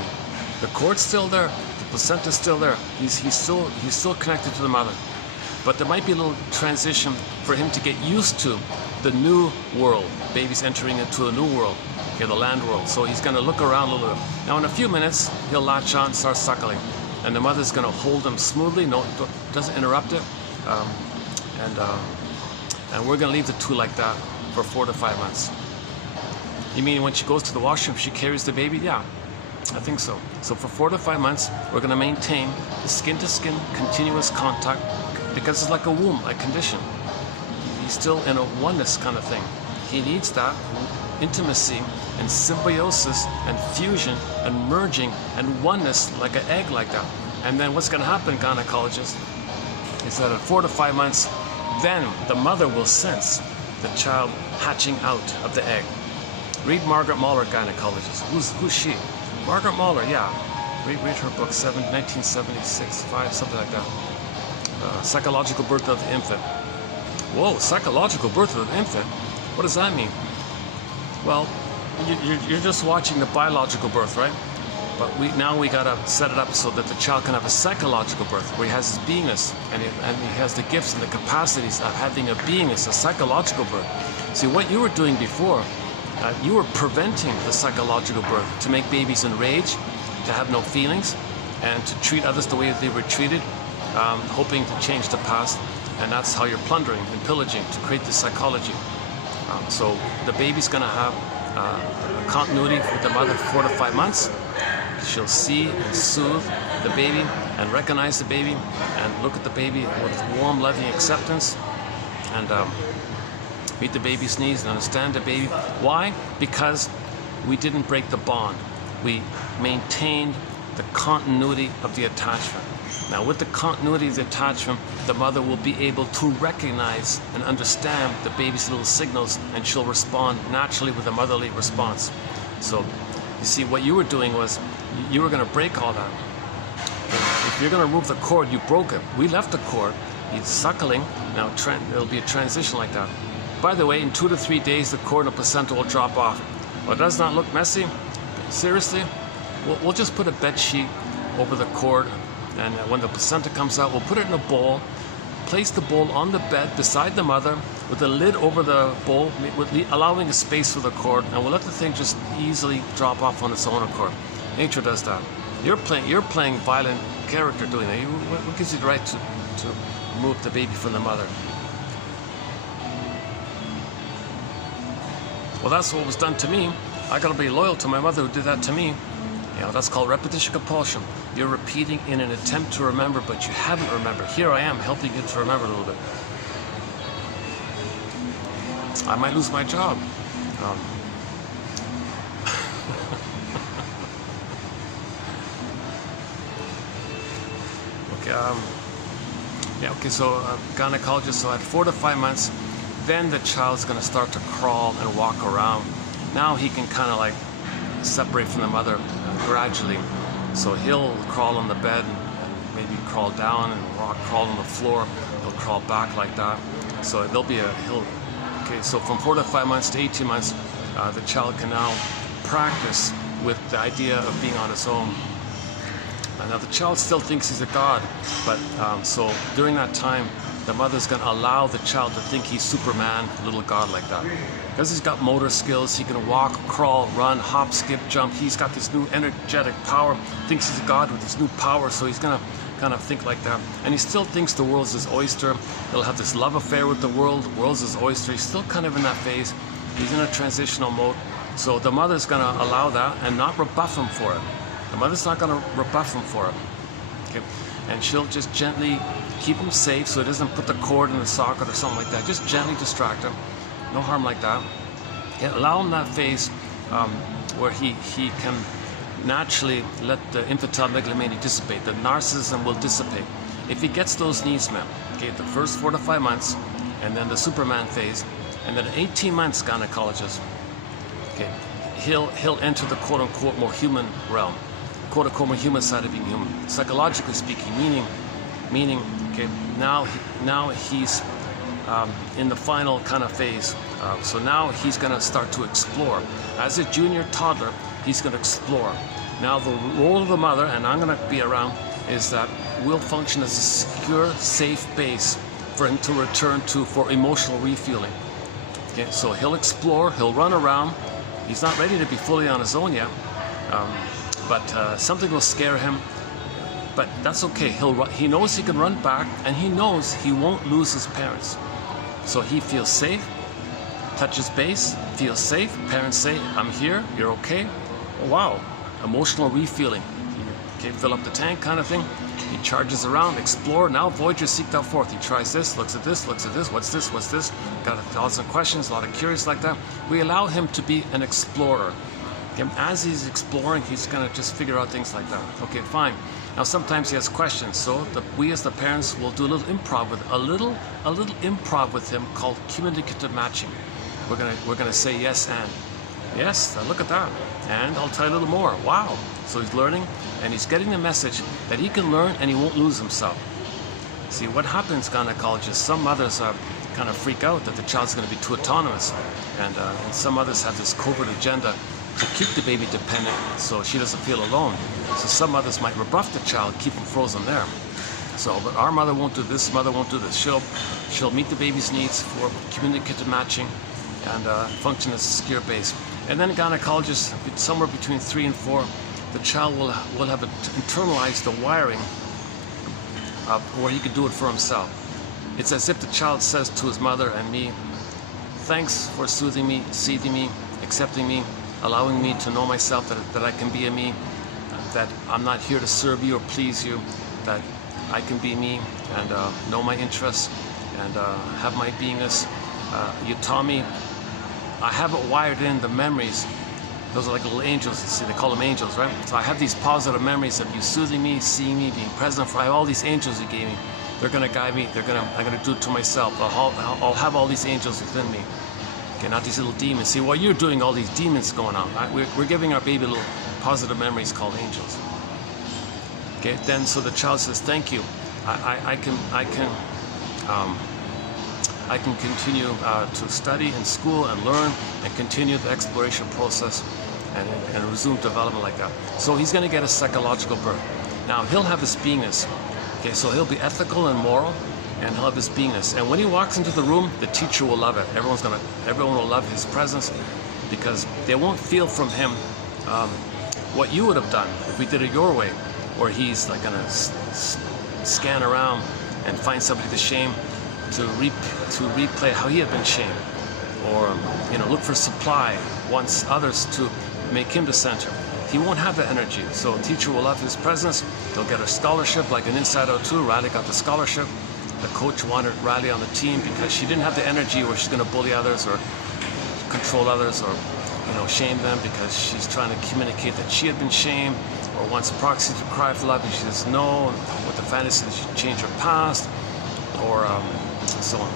The cord's still there, the placenta's still there. He's still connected to the mother. But there might be a little transition for him to get used to the new world. Baby's entering into a new world, okay, the land world. So he's going to look around a little bit. Now in a few minutes, he'll latch on, start suckling. And the mother's going to hold him smoothly, doesn't interrupt it. And we're going to leave the two like that for 4 to 5 months. You mean when she goes to the washroom, she carries the baby? Yeah, I think so. So for 4 to 5 months, we're going to maintain the skin-to-skin continuous contact because it's like a womb, a condition. He's still in a oneness kind of thing. He needs that intimacy and symbiosis and fusion and merging and oneness like an egg like that. And then what's going to happen, gynecologist, is that at 4 to 5 months, then the mother will sense the child hatching out of the egg. Read Margaret Mahler, gynecologist. Who's she? Margaret Mahler, yeah. Read her book, 1976, 5, something like that. Psychological Birth of the Infant. Whoa, psychological birth of the infant? What does that mean? Well, you're just watching the biological birth, right? But now we gotta set it up so that the child can have a psychological birth, where he has his beingness, and he has the gifts and the capacities of having a beingness, a psychological birth. See, what you were doing before, you were preventing the psychological birth to make babies enraged, to have no feelings, and to treat others the way that they were treated, hoping to change the past. And that's how you're plundering and pillaging to create this psychology. So the baby's gonna have a continuity with the mother for 4 to 5 months. She'll see and soothe the baby and recognize the baby and look at the baby with warm, loving acceptance and meet the baby's needs and understand the baby. Why? Because we didn't break the bond. We maintained the continuity of the attachment. Now, with the continuity of the attachment, the mother will be able to recognize and understand the baby's little signals, and she'll respond naturally with a motherly response. So, you see, what you were doing was, you were going to break all that. If you're going to remove the cord, you broke it. We left the cord. He's suckling. Now, there'll be a transition like that. By the way, in 2 to 3 days, the cord and the placenta will drop off. Well, does not look messy. Seriously, we'll just put a bed sheet over the cord. And when the placenta comes out, we'll put it in a bowl, place the bowl on the bed beside the mother with a lid over the bowl, allowing a space for the cord, and we'll let the thing just easily drop off on its own accord. Nature does that. You're playing violent character doing that. What gives you the right to remove the baby from the mother? Well, that's what was done to me. I gotta be loyal to my mother who did that to me. You know, that's called repetition compulsion. You're repeating in an attempt to remember, but you haven't remembered. Here I am helping you to remember a little bit. I might lose my job. Okay, so gynecologist, so at 4 to 5 months, then the child's going to start to crawl and walk around. Now he can kind of like separate from the mother gradually. So he'll crawl on the bed and maybe crawl down and crawl on the floor. He'll crawl back like that. So there'll be okay, so from 4 to 5 months to 18 months, the child can now practice with the idea of being on his own. Now the child still thinks he's a god, but so during that time, the mother's going to allow the child to think he's Superman, little god like that. Because he's got motor skills, he can walk, crawl, run, hop, skip, jump. He's got this new energetic power, thinks he's a god with this new power, so he's going to kind of think like that. And he still thinks the world's his oyster. He'll have this love affair with the world, the world's his oyster. He's still kind of in that phase. He's in a transitional mode. So the mother's going to allow that and not rebuff him for it. The mother's not going to rebuff him for it. Okay? And she'll just gently keep him safe so he doesn't put the cord in the socket or something like that. Just gently distract him. No harm like that. And allow him that phase where he can naturally let the infantile megalomania dissipate. The narcissism will dissipate. If he gets those needs met, okay, the first 4 to 5 months, and then the Superman phase, and then 18 months gynecologist, okay, he'll enter the quote-unquote more human realm. Quote-unquote more human side of being human, psychologically speaking, meaning, okay, now he's in the final kind of phase. So now he's going to start to explore. As a junior toddler, he's going to explore. Now the role of the mother, and I'm going to be around, is that we'll function as a secure, safe base for him to return to for emotional refueling. Okay, so he'll explore, he'll run around. He's not ready to be fully on his own yet. But something will scare him, but that's okay. He knows he can run back, and he knows he won't lose his parents. So he feels safe, touches base, feels safe. Parents say, I'm here, you're okay. Oh, wow, emotional refueling. Okay, fill up the tank kind of thing. He charges around, explore. Now Voyager seeked out forth. He tries this, looks at this, what's this? Got 1,000 questions, a lot of curious like that. We allow him to be an explorer. Okay, as he's exploring, he's gonna just figure out things like that. Okay, fine. Now sometimes he has questions, so we as the parents will do a little improv with improv with him called communicative matching. We're gonna say yes and yes. Look at that, and I'll tell you a little more. Wow. So he's learning, and he's getting the message that he can learn and he won't lose himself. See what happens, gynecologists. Some mothers kind of freak out that the child's going to be too autonomous, and some others have this covert agenda to keep the baby dependent so she doesn't feel alone. So some mothers might rebuff the child, keep him frozen there. So, but our mother won't do this, mother won't do this. She'll meet the baby's needs for communicative matching and function as a secure base. And then gynecologists, somewhere between 3 and 4, the child will have internalized the wiring where he can do it for himself. It's as if the child says to his mother and me, thanks for soothing me, seething me, accepting me, allowing me to know myself, that I can be a me, that I'm not here to serve you or please you, that I can be me and know my interests and have my beingness. You taught me, I haven't wired in the memories. Those are like little angels, you see, they call them angels, right? So I have these positive memories of you soothing me, seeing me, being present. I have all these angels you gave me. They're gonna guide me, I'm gonna do it to myself. I'll have all these angels within me. Okay, not these little demons. See, while you're doing all these demons going on, right? We're giving our baby little positive memories called angels. Okay, then so the child says, thank you. I can continue to study in school and learn and continue the exploration process and resume development like that. So he's going to get a psychological birth. Now he'll have his beingness. Okay, so he'll be ethical and moral, and he'll have his beingness. And when he walks into the room, the teacher will love it. Everyone will love his presence, because they won't feel from him what you would have done if we did it your way, where he's like gonna scan around and find somebody to shame, to replay how he had been shamed, or look for supply, wants others to make him the center. he won't have the energy. So a teacher will love his presence. They'll get a scholarship, like an Inside Out 2. Riley got the scholarship. The coach wanted Riley on the team because she didn't have the energy where she's going to bully others or control others or, you know, shame them because she's trying to communicate that she had been shamed, or wants Proxy to cry for love and she says no, with the fantasy that she changed her past, or so on.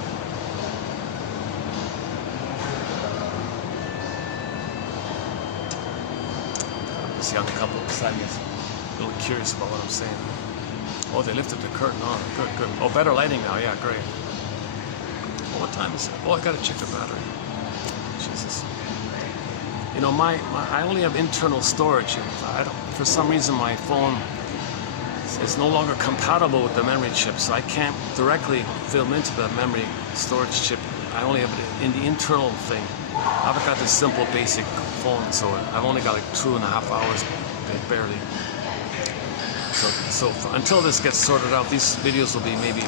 This young couple beside me is a little curious about what I'm saying. Oh, they lifted the curtain on. Good, good. Oh, better lighting now. Yeah, great. Oh, what time is it? Oh, I gotta check the battery. Jesus. You know, I only have internal storage. For some reason, my phone is no longer compatible with the memory chip, so I can't directly film into the memory storage chip. I only have it in the internal thing. I've got this simple, basic phone, so I've only got like 2.5 hours, barely. So until this gets sorted out, these videos will be maybe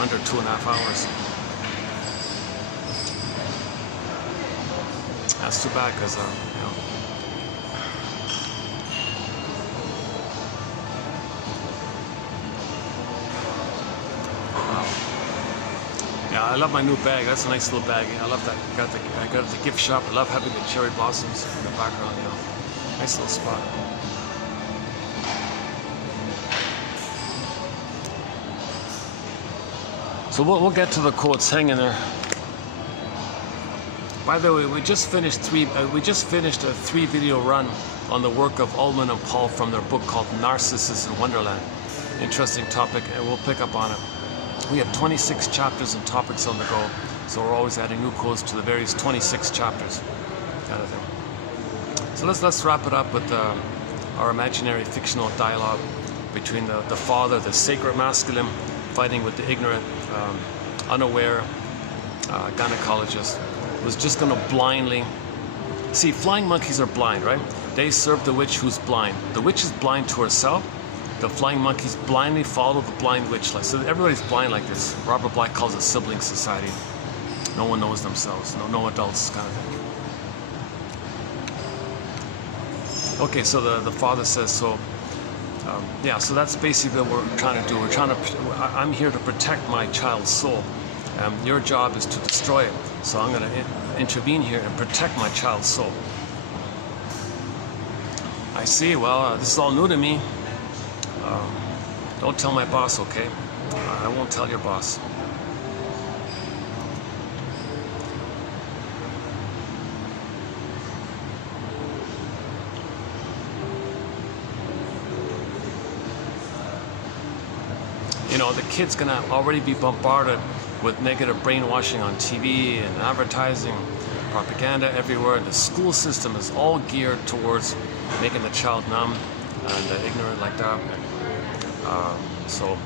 under 2.5 hours. That's too bad, because, you know. Wow. Yeah, I love my new bag. That's a nice little bag. I love that. I got it at the gift shop. I love having the cherry blossoms in the background, you know. Nice little spot. So we'll get to the quotes. Hang in there. By the way, we just finished a 3-video run on the work of Ullman and Paul from their book called Narcissus in Wonderland. Interesting topic, and we'll pick up on it. We have 26 chapters and topics on the go, so we're always adding new quotes to the various 26 chapters, kind of thing. So let's wrap it up with our imaginary fictional dialogue between the father, the sacred masculine, fighting with the ignorant, unaware gynecologist, who's just going to blindly... See, flying monkeys are blind, right? They serve the witch who's blind. The witch is blind to herself. The flying monkeys blindly follow the blind witch. So everybody's blind like this. Robert Black calls it sibling society. No one knows themselves. No adults, kind of thing. Okay, so the father says, so yeah, so that's basically what we're trying to do. I'm here to protect my child's soul. Your job is to destroy it. So I'm going to intervene here and protect my child's soul. I see. Well, this is all new to me. Don't tell my boss, okay? I won't tell your boss. You know, the kid's gonna already be bombarded with negative brainwashing on TV and advertising, propaganda everywhere. The school system is all geared towards making the child numb and ignorant like that. So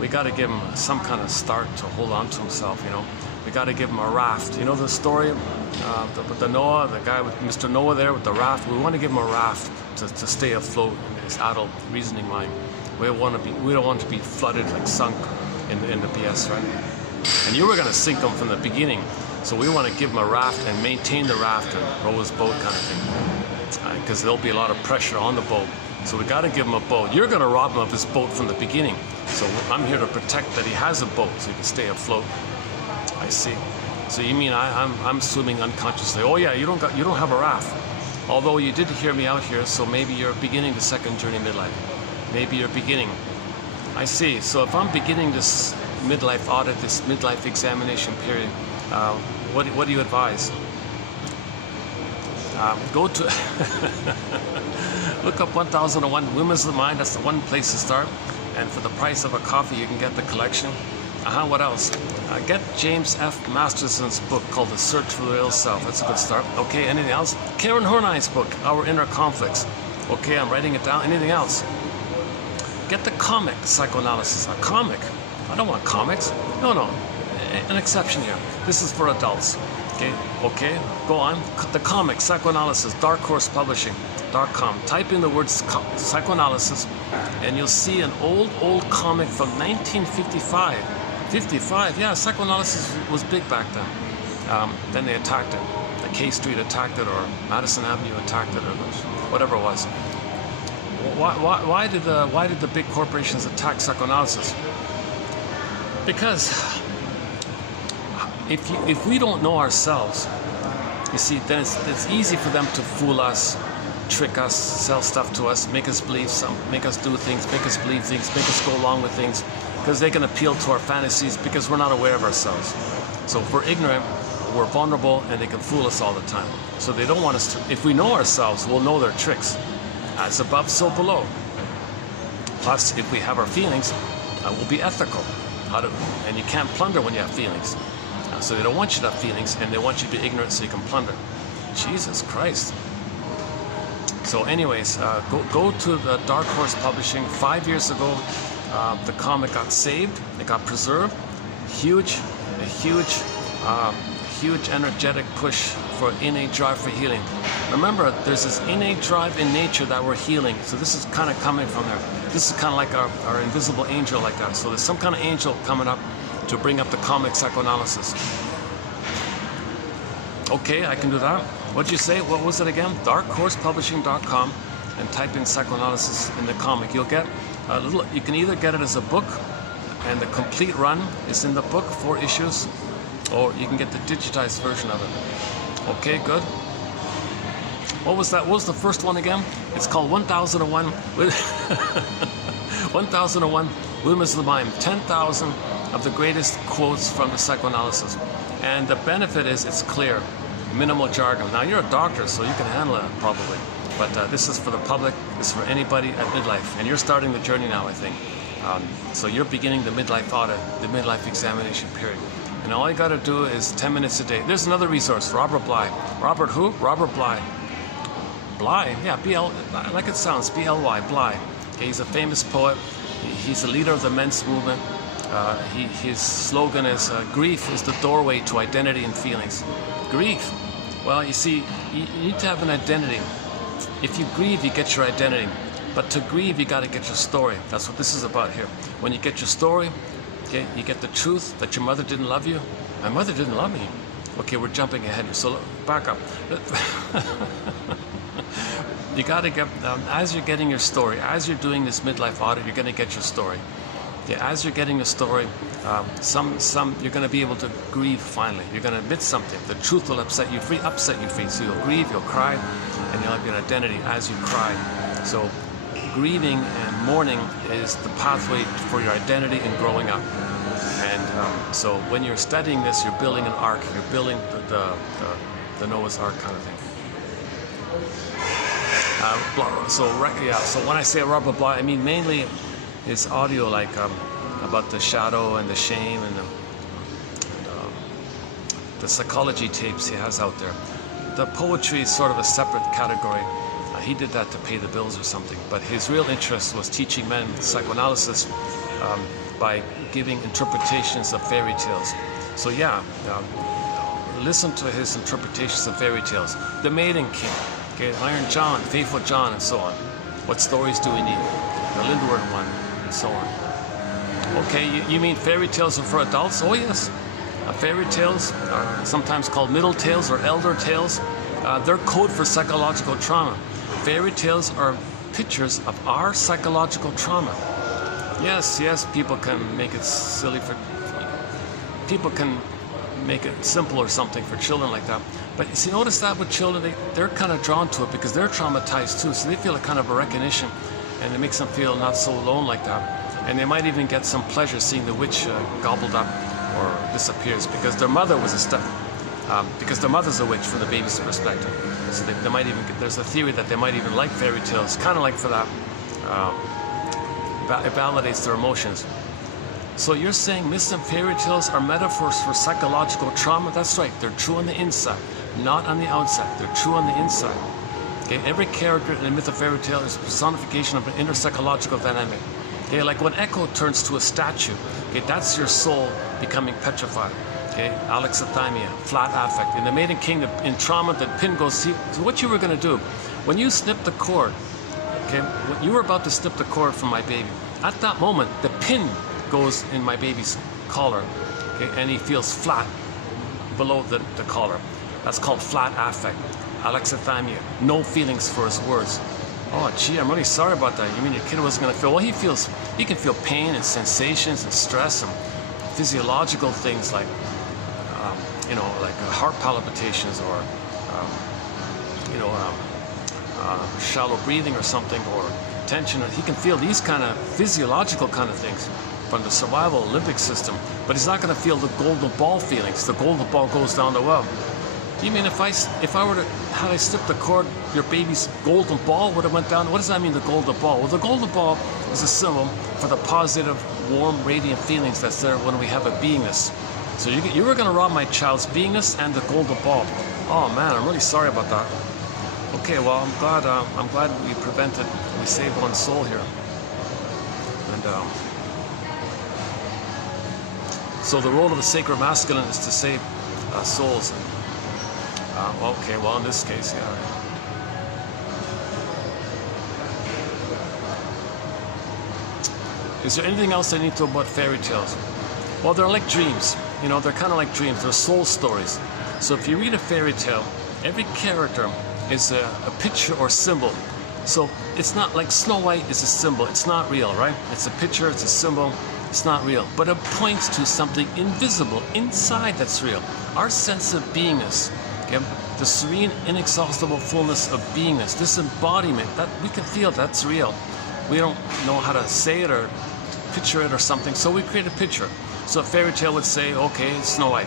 we got to give him some kind of start to hold on to himself, you know. We got to give him a raft. You know the story with the Noah, the guy with Mr. Noah there with the raft? We want to give him a raft to stay afloat in his adult reasoning mind. We don't want to be flooded, like sunk in the BS, right? And you were going to sink him from the beginning. So we want to give him a raft and maintain the raft and row his boat kind of thing. Because there'll be a lot of pressure on the boat. So we got to give him a boat. You're going to rob him of his boat from the beginning. So I'm here to protect that he has a boat so he can stay afloat. I see. So you mean I'm swimming unconsciously? Oh yeah, you don't have a raft. Although you did hear me out here, so maybe you're beginning the second journey midlife. Maybe you're beginning. I see. So if I'm beginning this midlife audit, this midlife examination period, what do you advise? Go to look up 1001 Women's of the Mind. That's the one place to start. And for the price of a coffee, you can get the collection. What else? Get James F. Masterson's book called The Search for the Real Self. That's a good start. Okay, anything else? Karen Horney's book, Our Inner Conflicts. Okay, I'm writing it down. Anything else? Get the comic, Psychoanalysis. A comic? I don't want comics. No. An exception here. This is for adults. Okay, go on. The comic, Psychoanalysis, Dark Horse Publishing.com. Type in the words psychoanalysis, and you'll see an old comic from 1955. 55, yeah, psychoanalysis was big back then. Then they attacked it. The K Street attacked it, or Madison Avenue attacked it, whatever it was. Why did the big corporations attack psychoanalysis? Because if we don't know ourselves, you see, then it's easy for them to fool us, trick us, sell stuff to us, make us believe make us do things, make us believe things, make us go along with things, because they can appeal to our fantasies because we're not aware of ourselves. So if we're ignorant, we're vulnerable, and they can fool us all the time. So they don't want us to. If we know ourselves, we'll know their tricks. As above, so below. Plus, if we have our feelings, we'll be ethical. And you can't plunder when you have feelings. So they don't want you to have feelings, and they want you to be ignorant so you can plunder. Jesus Christ. So anyways, go to the Dark Horse Publishing. 5 years ago, the comic got saved. It got preserved. A huge energetic push for innate drive for healing. Remember, there's this innate drive in nature that we're healing. So this is kind of coming from there. This is kind of like our invisible angel like that. So there's some kind of angel coming up to bring up the comic psychoanalysis. Okay, I can do that. What'd you say? What was it again? darkhorsepublishing.com, and type in psychoanalysis in the comic. You'll get a little, you can either get it as a book, and the complete run is in the book, 4 issues, or you can get the digitized version of it. Okay, good. What was that? What was the first one again? It's called 1001 1001 Windmills of the Mind. 10,000 of the greatest quotes from the psychoanalysis. And the benefit is it's clear, minimal jargon. Now you're a doctor, so you can handle it probably. But this is for the public. This is for anybody at midlife. And you're starting the journey now, I think. So you're beginning the midlife audit, the midlife examination period. And all you got to do is 10 minutes a day. There's another resource, Robert Bly. Robert who? Robert Bly. Bly, yeah, B-L, like it sounds, B-L-Y, Bly. Okay, he's a famous poet. He's a leader of the men's movement. His slogan is, grief is the doorway to identity and feelings. Grief. Well, you see, you need to have an identity. If you grieve, you get your identity. But to grieve, you got to get your story. That's what this is about here. When you get your story, okay, you get the truth that your mother didn't love you. My mother didn't love me. Okay, we're jumping ahead. So back up. You got to get, as you're getting your story, as you're doing this midlife audit, you're going to get your story. Okay, as you're getting a story, you're going to be able to grieve finally. You're going to admit something. The truth will upset you free. So you'll grieve, you'll cry, and you'll have your identity as you cry. So grieving and mourning is the pathway for your identity and growing up. And so when you're studying this, you're building an ark. You're building the Noah's Ark kind of thing. So when I say Robert Bly, I mean mainly his audio, like about the shadow and the shame and the psychology tapes he has out there. The poetry is sort of a separate category. He did that to pay the bills or something, but his real interest was teaching men psychoanalysis by giving interpretations of fairy tales. So yeah, listen to his interpretations of fairy tales. The Maiden King, okay, Iron John, Faithful John, and so on. What stories do we need? The Lindward one, and so on. Okay, you mean fairy tales are for adults? Oh yes. Fairy tales are sometimes called middle tales or elder tales. They're code for psychological trauma. Fairy tales are pictures of our psychological trauma. Yes, people can make it silly people can make it simple or something for children like that. But you see, notice that with children, they're kind of drawn to it because they're traumatized too. So they feel a kind of a recognition, and it makes them feel not so alone like that. And they might even get some pleasure seeing the witch gobbled up or disappears because their mother was because their mother's a witch from the baby's perspective. So they might even there's a theory that they might even like fairy tales, kind of like for that. It validates their emotions. So you're saying myths and fairy tales are metaphors for psychological trauma? That's right. They're true on the inside, not on the outside. They're true on the inside. Okay, every character in a myth or fairy tale is a personification of an inner psychological dynamic. Okay, like when Echo turns to a statue, okay, that's your soul becoming petrified. Okay, alexithymia, flat affect. In the Maiden Kingdom, in trauma, the pin goes. See, so what you were going to do, when you snip the cord, okay, when you were about to snip the cord from my baby, at that moment, the pin goes in my baby's collar, okay, and he feels flat below the collar. That's called flat affect. alexithymia, no feelings for his words. Oh, gee, I'm really sorry about that. You mean your kid wasn't going to feel? Well, he can feel pain and sensations and stress and physiological things like, like heart palpitations or, shallow breathing or something, or tension. He can feel these kind of physiological kind of things from the survival limbic system, but he's not going to feel the golden ball feelings. The golden ball goes down the well. You mean if I were to, had I slipped the cord, your baby's golden ball would have went down? What does that mean, the golden ball? Well, the golden ball is a symbol for the positive, warm, radiant feelings that's there when we have a beingness. So you were going to rob my child's beingness and the golden ball. Oh man, I'm really sorry about that. Okay, well, I'm glad we prevented, we saved one soul here. And so the role of the sacred masculine is to save souls. Okay, well, in this case, yeah. Is there anything else I need to know about fairy tales? Well, they're like dreams. They're kind of like dreams. They're soul stories. So if you read a fairy tale, every character is a picture or symbol. So it's not like Snow White is a symbol. It's not real, right? It's a picture, it's a symbol. It's not real. But it points to something invisible inside that's real. Our sense of beingness. Okay? The serene, inexhaustible fullness of beingness, this embodiment, that we can feel that's real. We don't know how to say it or picture it or something, so we create a picture. So a fairy tale would say, okay, Snow White,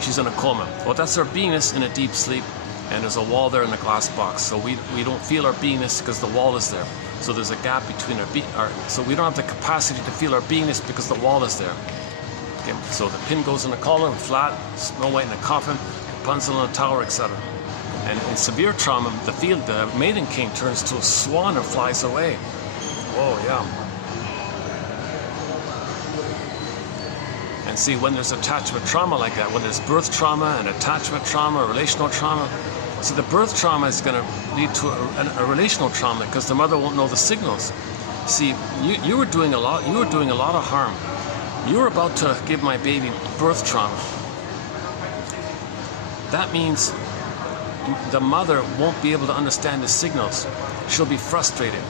she's in a coma. Well, that's her beingness in a deep sleep, and there's a wall there in the glass box. So we don't feel our beingness because the wall is there. So there's a gap between so we don't have the capacity to feel our beingness because the wall is there. Okay, so the pin goes in the collar, flat, Snow White in a coffin, Rapunzel on a tower, etc. And in severe trauma, the maiden king turns to a swan and flies away. Oh yeah. And see, when there's attachment trauma like that, when there's birth trauma and attachment trauma, relational trauma, see, the birth trauma is going to lead to a relational trauma because the mother won't know the signals. See, you were doing a lot of harm. You were about to give my baby birth trauma. That means the mother won't be able to understand the signals. She'll be frustrated,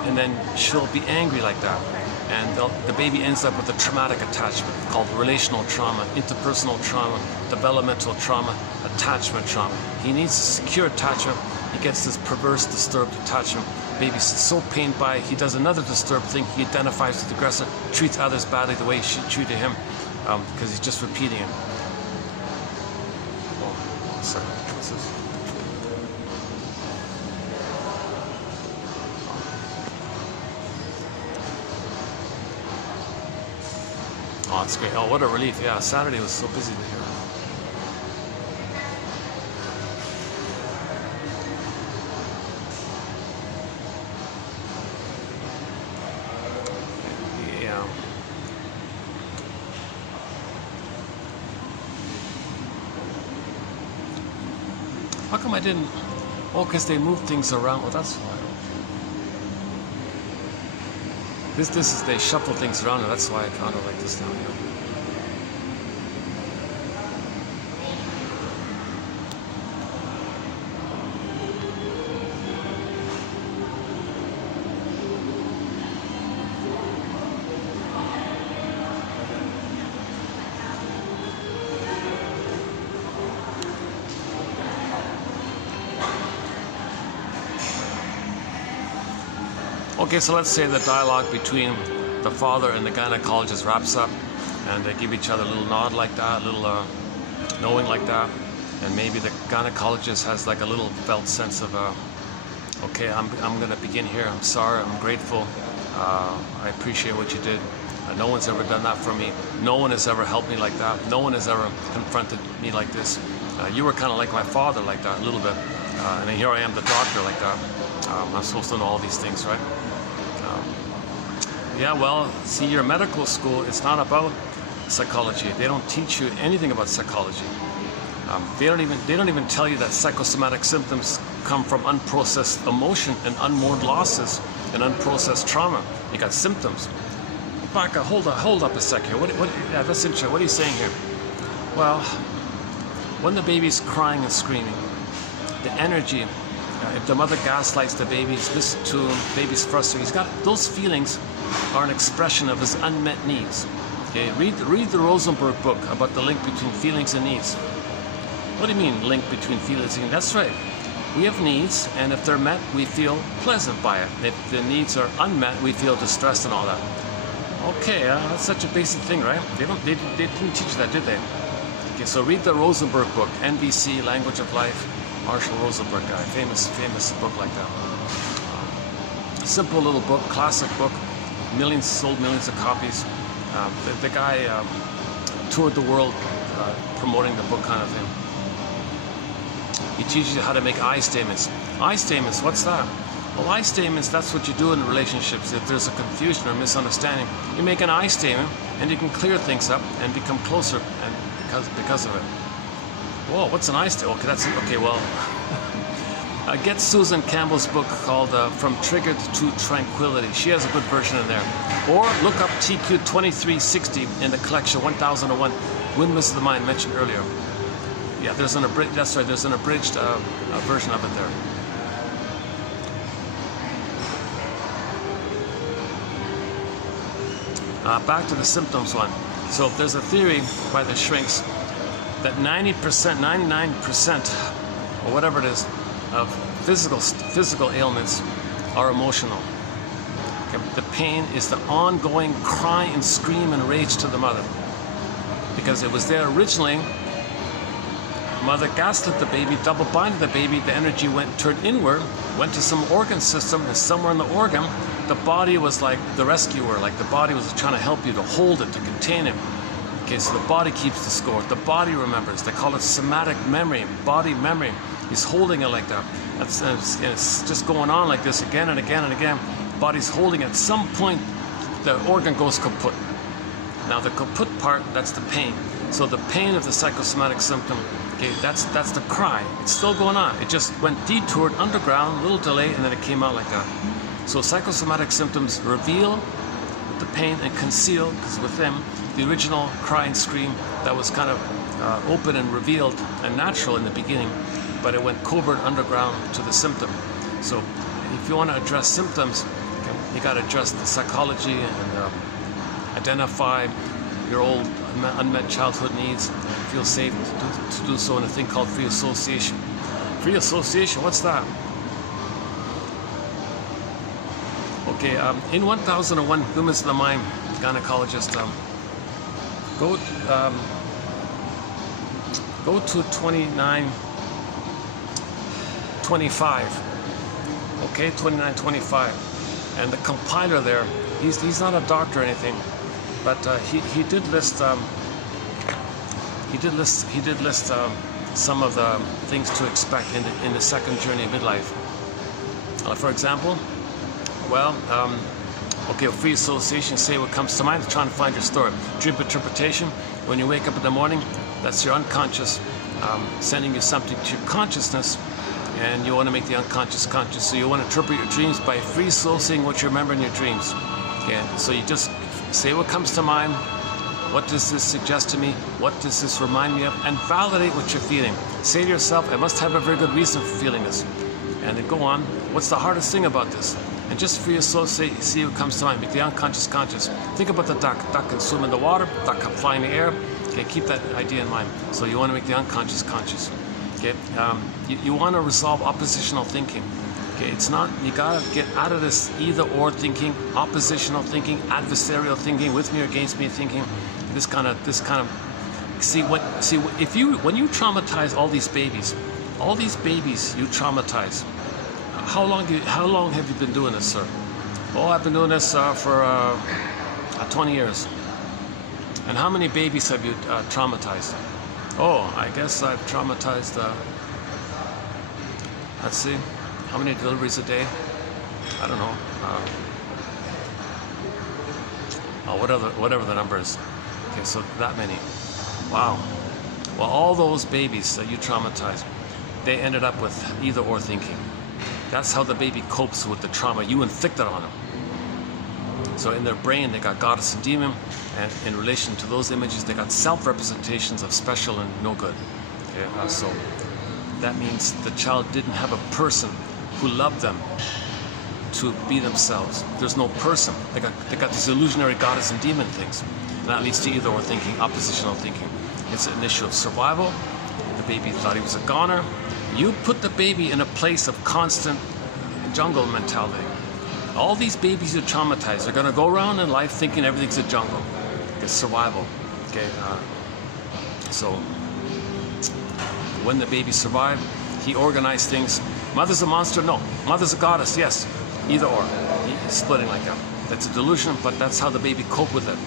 and then she'll be angry like that. And the baby ends up with a traumatic attachment called relational trauma, interpersonal trauma, developmental trauma, attachment trauma. He needs a secure attachment. He gets this perverse, disturbed attachment. Baby's so pained by it, he does another disturbed thing. He identifies with the aggressor, treats others badly the way she treated him, because he's just repeating it. Sorry, what's this? Oh, it's great. Oh, what a relief. Yeah, Saturday was so busy to hear. Yeah. How come I didn't? Oh, because they moved things around. Well, that's why. This is, they shuffle things around, and that's why I found it like this now. Yeah. Okay, so let's say the dialogue between the father and the gynecologist wraps up, and they give each other a little nod like that, a little knowing like that, and maybe the gynecologist has like a little felt sense of, okay, I'm going to begin here. I'm sorry. I'm grateful. I appreciate what you did. No one's ever done that for me. No one has ever helped me like that. No one has ever confronted me like this. You were kind of like my father like that, a little bit. And then here I am, the doctor, like that. I'm supposed to know all these things, right? Yeah, well, see, your medical school, it's not about psychology. They don't teach you anything about psychology. They don't even tell you that psychosomatic symptoms come from unprocessed emotion and unmourned losses and unprocessed trauma. You got symptoms. Back, hold up a sec here. Yeah, that's interesting. What are you saying here? Well, when the baby's crying and screaming, the energy. If the mother gaslights the baby, listens to him, baby's frustrated. He's got those feelings are an expression of his unmet needs. Okay, read the Rosenberg book about the link between feelings and needs. What do you mean, link between feelings and needs? That's right. We have needs, and if they're met, we feel pleasant by it. If the needs are unmet, we feel distressed and all that. Okay, that's such a basic thing, right? They didn't teach that, did they? Okay, so read the Rosenberg book, NBC, Language of Life, Marshall Rosenberg guy, famous book like that. Simple little book, classic book, sold millions of copies. The guy toured the world promoting the book kind of thing. He teaches you how to make I statements. I statements, what's that? Well, I statements, that's what you do in relationships. If there's a confusion or misunderstanding, you make an I statement and you can clear things up and become closer and because of it. Whoa, what's an I statement? Okay, well, get Susan Campbell's book called From Triggered to Tranquility. She has a good version in there. Or look up TQ 2360 in the collection 1001, Windmills of the Mind mentioned earlier. Yeah, there's an abridged version of it there. Back to the symptoms one. So there's a theory by the shrinks that 90%, 99%, or whatever it is, of physical ailments are emotional. Okay? The pain is the ongoing cry and scream and rage to the mother. Because it was there originally, mother gaslit the baby, double binded the baby, the energy turned inward, went to some organ system, and somewhere in the organ, the body was like the rescuer, like the body was trying to help you, to hold it, to contain it. Okay, so the body keeps the score, the body remembers. They call it somatic memory, body memory. He's holding it like that. It's just going on like this again and again and again. Body's holding it. At some point, the organ goes kaput. Now the kaput part, that's the pain. So the pain of the psychosomatic symptom, okay, that's the cry. It's still going on. It just went detoured underground, little delay, and then it came out like that. So psychosomatic symptoms reveal the pain and conceal, because with them, the original cry and scream that was kind of open and revealed and natural in the beginning, but it went covert underground to the symptom. So if you want to address symptoms, you got to address the psychology and identify your old unmet childhood needs and feel safe to do so in a thing called free association. Free association, what's that? Okay, in 1001, Windmills of the Mind, gynecologist, go to 2925. Okay, 2925, and the compiler there, he's not a doctor or anything, but he did list some of the things to expect in the second journey of midlife. For example, well, okay, free association, say what comes to mind, trying to find your story. Dream interpretation, when you wake up in the morning, that's your unconscious sending you something to your consciousness, and you want to make the unconscious conscious. So you want to interpret your dreams by free associating what you remember in your dreams. Okay, so you just say what comes to mind. What does this suggest to me? What does this remind me of? And validate what you're feeling. Say to yourself, I must have a very good reason for feeling this. And then go on, what's the hardest thing about this? And just free associate, see what comes to mind. Make the unconscious conscious. Think about the duck. Duck can swim in the water, duck can fly in the air. Okay, keep that idea in mind. So you want to make the unconscious conscious. Okay, you want to resolve oppositional thinking. Okay, it's not, you gotta get out of this either or thinking, oppositional thinking, adversarial thinking, with me or against me thinking. This kind of when you traumatize all these babies you traumatize. How long have you been doing this, sir? Oh, I've been doing this for 20 years. And how many babies have you traumatized? Oh, I guess I've traumatized, let's see, how many deliveries a day? I don't know. Whatever the number is. Okay, so that many. Wow. Well, all those babies that you traumatized, they ended up with either or thinking. That's how the baby copes with the trauma you inflicted on them. So in their brain, they got goddess and demon, and in relation to those images, they got self-representations of special and no good. Okay, so that means the child didn't have a person who loved them to be themselves. There's no person. They got these illusionary goddess and demon things. And that leads to either or thinking, oppositional thinking. It's an issue of survival. The baby thought he was a goner. You put the baby in a place of constant jungle mentality. All these babies are traumatized. They're going to go around in life thinking everything's a jungle. It's survival. Okay. So when the baby survived, he organized things. Mother's a monster? No. Mother's a goddess? Yes. Either or. He's splitting like that. That's a delusion, but that's how the baby coped with it.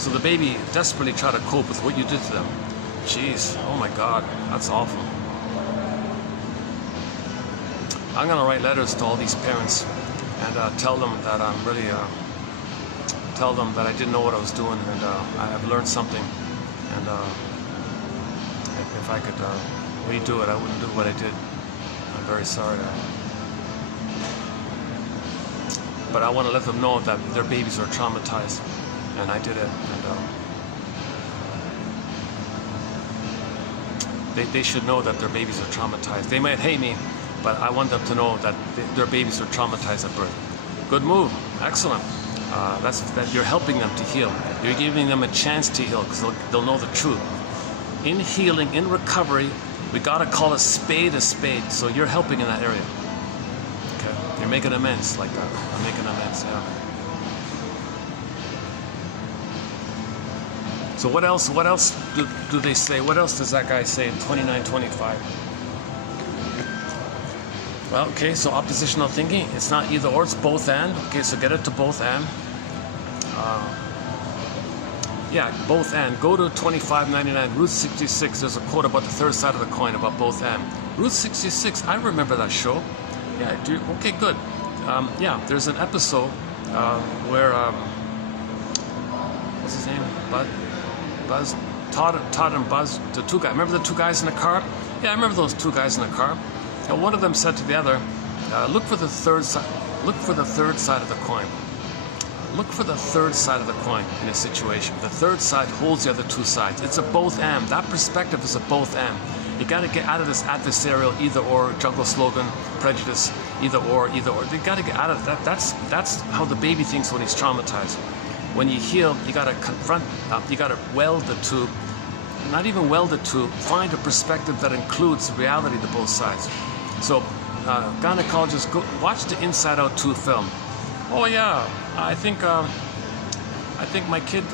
So the baby desperately tried to cope with what you did to them. Jeez. Oh my God. That's awful. I'm going to write letters to all these parents and tell them that I'm really, tell them that I didn't know what I was doing, and I have learned something. And if I could redo it, I wouldn't do what I did. I'm very sorry. But I want to let them know that their babies are traumatized, and I did it. And they should know that their babies are traumatized. They might hate me, but I want them to know that their babies are traumatized at birth. Good move. Excellent. That you're helping them to heal. You're giving them a chance to heal because they'll know the truth. In healing, in recovery, we got to call a spade a spade. So you're helping in that area. Okay. You're making amends like that. I'm making amends, yeah. So what else do they say? What else does that guy say in 2925? Well, okay, so oppositional thinking, it's not either or, it's both and. Okay, so get it to both and. Yeah, both and. Go to 2599, Route 66. There's a quote about the third side of the coin about both and. Route 66, I remember that show. Yeah, okay, good. Yeah, there's an episode where, what's his name? Buzz? Todd and Buzz, the two guys. Remember the two guys in the car? Yeah, I remember those two guys in the car. Now, one of them said to the other, look for the third side. Look for the third side of the coin. Look for the third side of the coin in a situation. The third side holds the other two sides. It's a both and. That perspective is a both and. You got to get out of this adversarial either or jungle slogan prejudice. Either or, either or. You got to get out of that. That's how the baby thinks when he's traumatized. When you heal, you got to confront. You got to weld the two. Not even weld the two. Find a perspective that includes reality to both sides. So, gynecologists, go watch the Inside Out 2 film. Oh yeah, I think my kid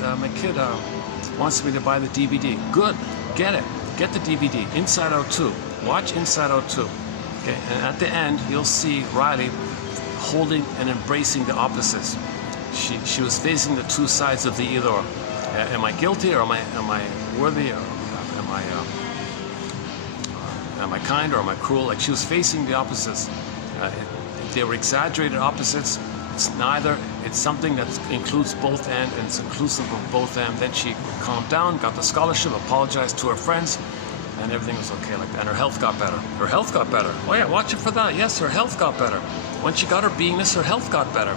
wants me to buy the DVD. Good, get it. Get the DVD. Inside Out 2. Watch Inside Out 2. Okay, and at the end you'll see Riley holding and embracing the opposites. She was facing the two sides of the either or. Am I guilty or am I worthy or am I kind or am I cruel? Like she was facing the opposites. They were exaggerated opposites. It's neither. It's something that includes both and it's inclusive of both and. Then she calmed down, got the scholarship, apologized to her friends, and everything was okay like that. And her health got better. Her health got better. Oh yeah, watch it for that. Yes, her health got better. When she got her beingness, her health got better.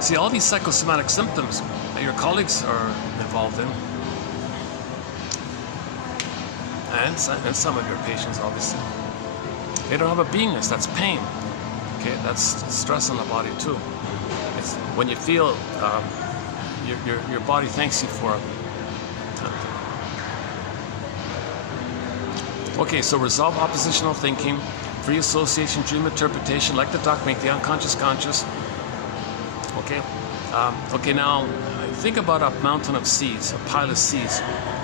See, all these psychosomatic symptoms that your colleagues are involved in, and some of your patients, obviously, they don't have a beingness. That's pain. Okay, that's stress on the body too. It's when you feel your body thanks you for it. Okay, so resolve oppositional thinking, free association, dream interpretation, like the doc, make the unconscious conscious. Okay, okay. Now think about a mountain of seeds, a pile of seeds,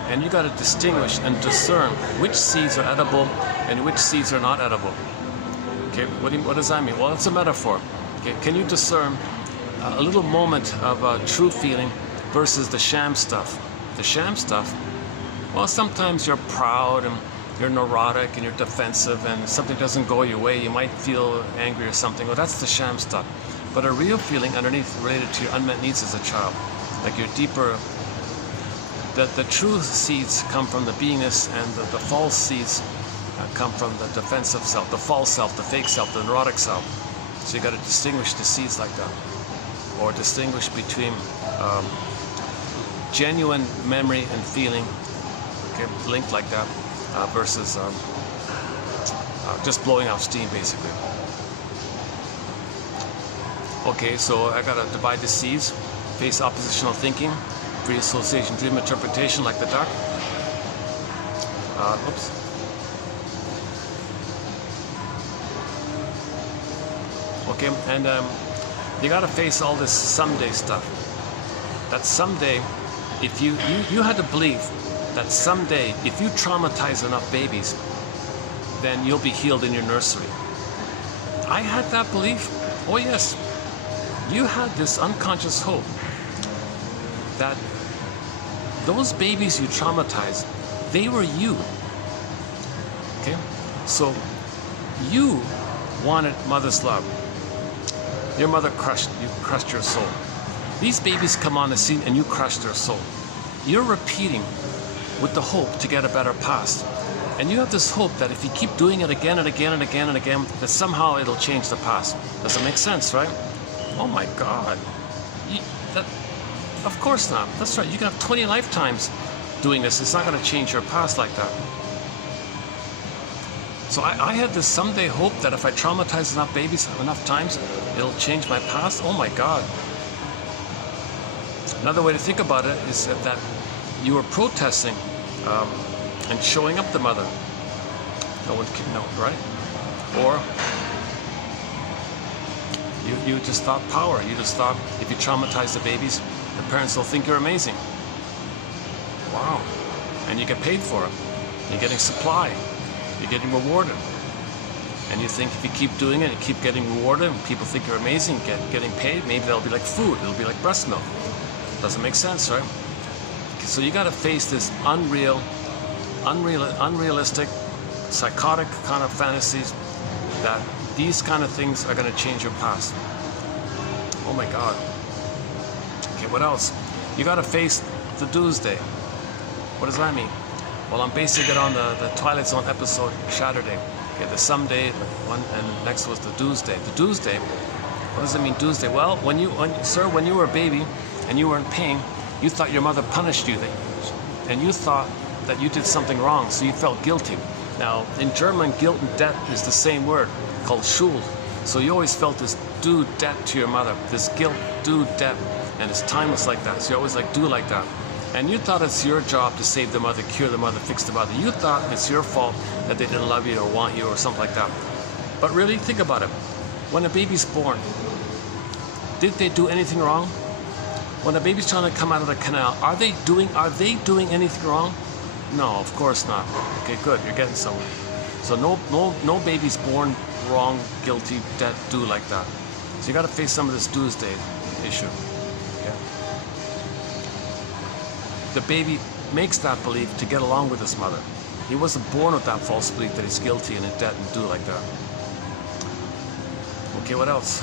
and you got to distinguish and discern which seeds are edible and which seeds are not edible. Okay, what does that mean? Well, it's a metaphor. Okay, can you discern a little moment of true feeling versus the sham stuff? The sham stuff, well, sometimes you're proud and you're neurotic and you're defensive and something doesn't go your way, you might feel angry or something. Well, that's the sham stuff. But a real feeling underneath related to your unmet needs as a child, like your deeper, the true seeds come from the beingness and the false seeds come from the defensive self, the false self, the fake self, the neurotic self. So you got to distinguish the seeds like that, or distinguish between genuine memory and feeling, okay, linked like that, versus just blowing off steam, basically. Okay, so I gotta divide the C's. Face oppositional thinking, free association, dream interpretation, like the duck. Oops. Okay, and you gotta face all this someday stuff. That someday, if you had to believe that someday, if you traumatize enough babies, then you'll be healed in your nursery. I had that belief. Oh yes, you had this unconscious hope that those babies you traumatized, they were you. Okay, so you wanted mother's love. Your mother crushed your soul. These babies come on the scene and you crush their soul. You're repeating with the hope to get a better past. And you have this hope that if you keep doing it again and again and again and again, that somehow it'll change the past. Does it make sense, right? Oh my God. Of course not. That's right. You can have 20 lifetimes doing this. It's not going to change your past like that. So I had this someday hope that if I traumatize enough babies enough times, it'll change my past. Oh my God. Another way to think about it is that you were protesting and showing up the mother. No one can know, right? Or you just thought power. You just thought if you traumatize the babies, the parents will think you're amazing. Wow. And you get paid for it. You're getting supply. You're getting rewarded. And you think if you keep doing it, you keep getting rewarded, and people think you're amazing, getting paid, maybe that'll be like food. It'll be like breast milk. Doesn't make sense, right? So you got to face this unrealistic, psychotic kind of fantasies that these kind of things are going to change your past. Oh my God. Okay, what else? You got to face the doomsday. What does that mean? Well, I'm basing it on the Twilight Zone episode Saturday. Okay, the someday one, and next was the doomsday. The doomsday. What does it mean, doomsday? Well, when you were a baby and you were in pain, you thought your mother punished you, and you thought that you did something wrong, so you felt guilty. Now, in German, guilt and debt is the same word, called Schuld. So you always felt this due debt to your mother, this guilt, due debt, and it's timeless like that. So you always like do like that. And you thought it's your job to save the mother, cure the mother, fix the mother. You thought it's your fault that they didn't love you or want you or something like that. But really, think about it. When a baby's born, did they do anything wrong? When a baby's trying to come out of the canal, are they doing anything wrong? No, of course not. Okay, good. You're getting somewhere. So no baby's born wrong, guilty, dead, due like that. So you got to face some of this doomsday issue. Okay? The baby makes that belief to get along with his mother. He wasn't born with that false belief that he's guilty and in debt and due like that. Okay, what else?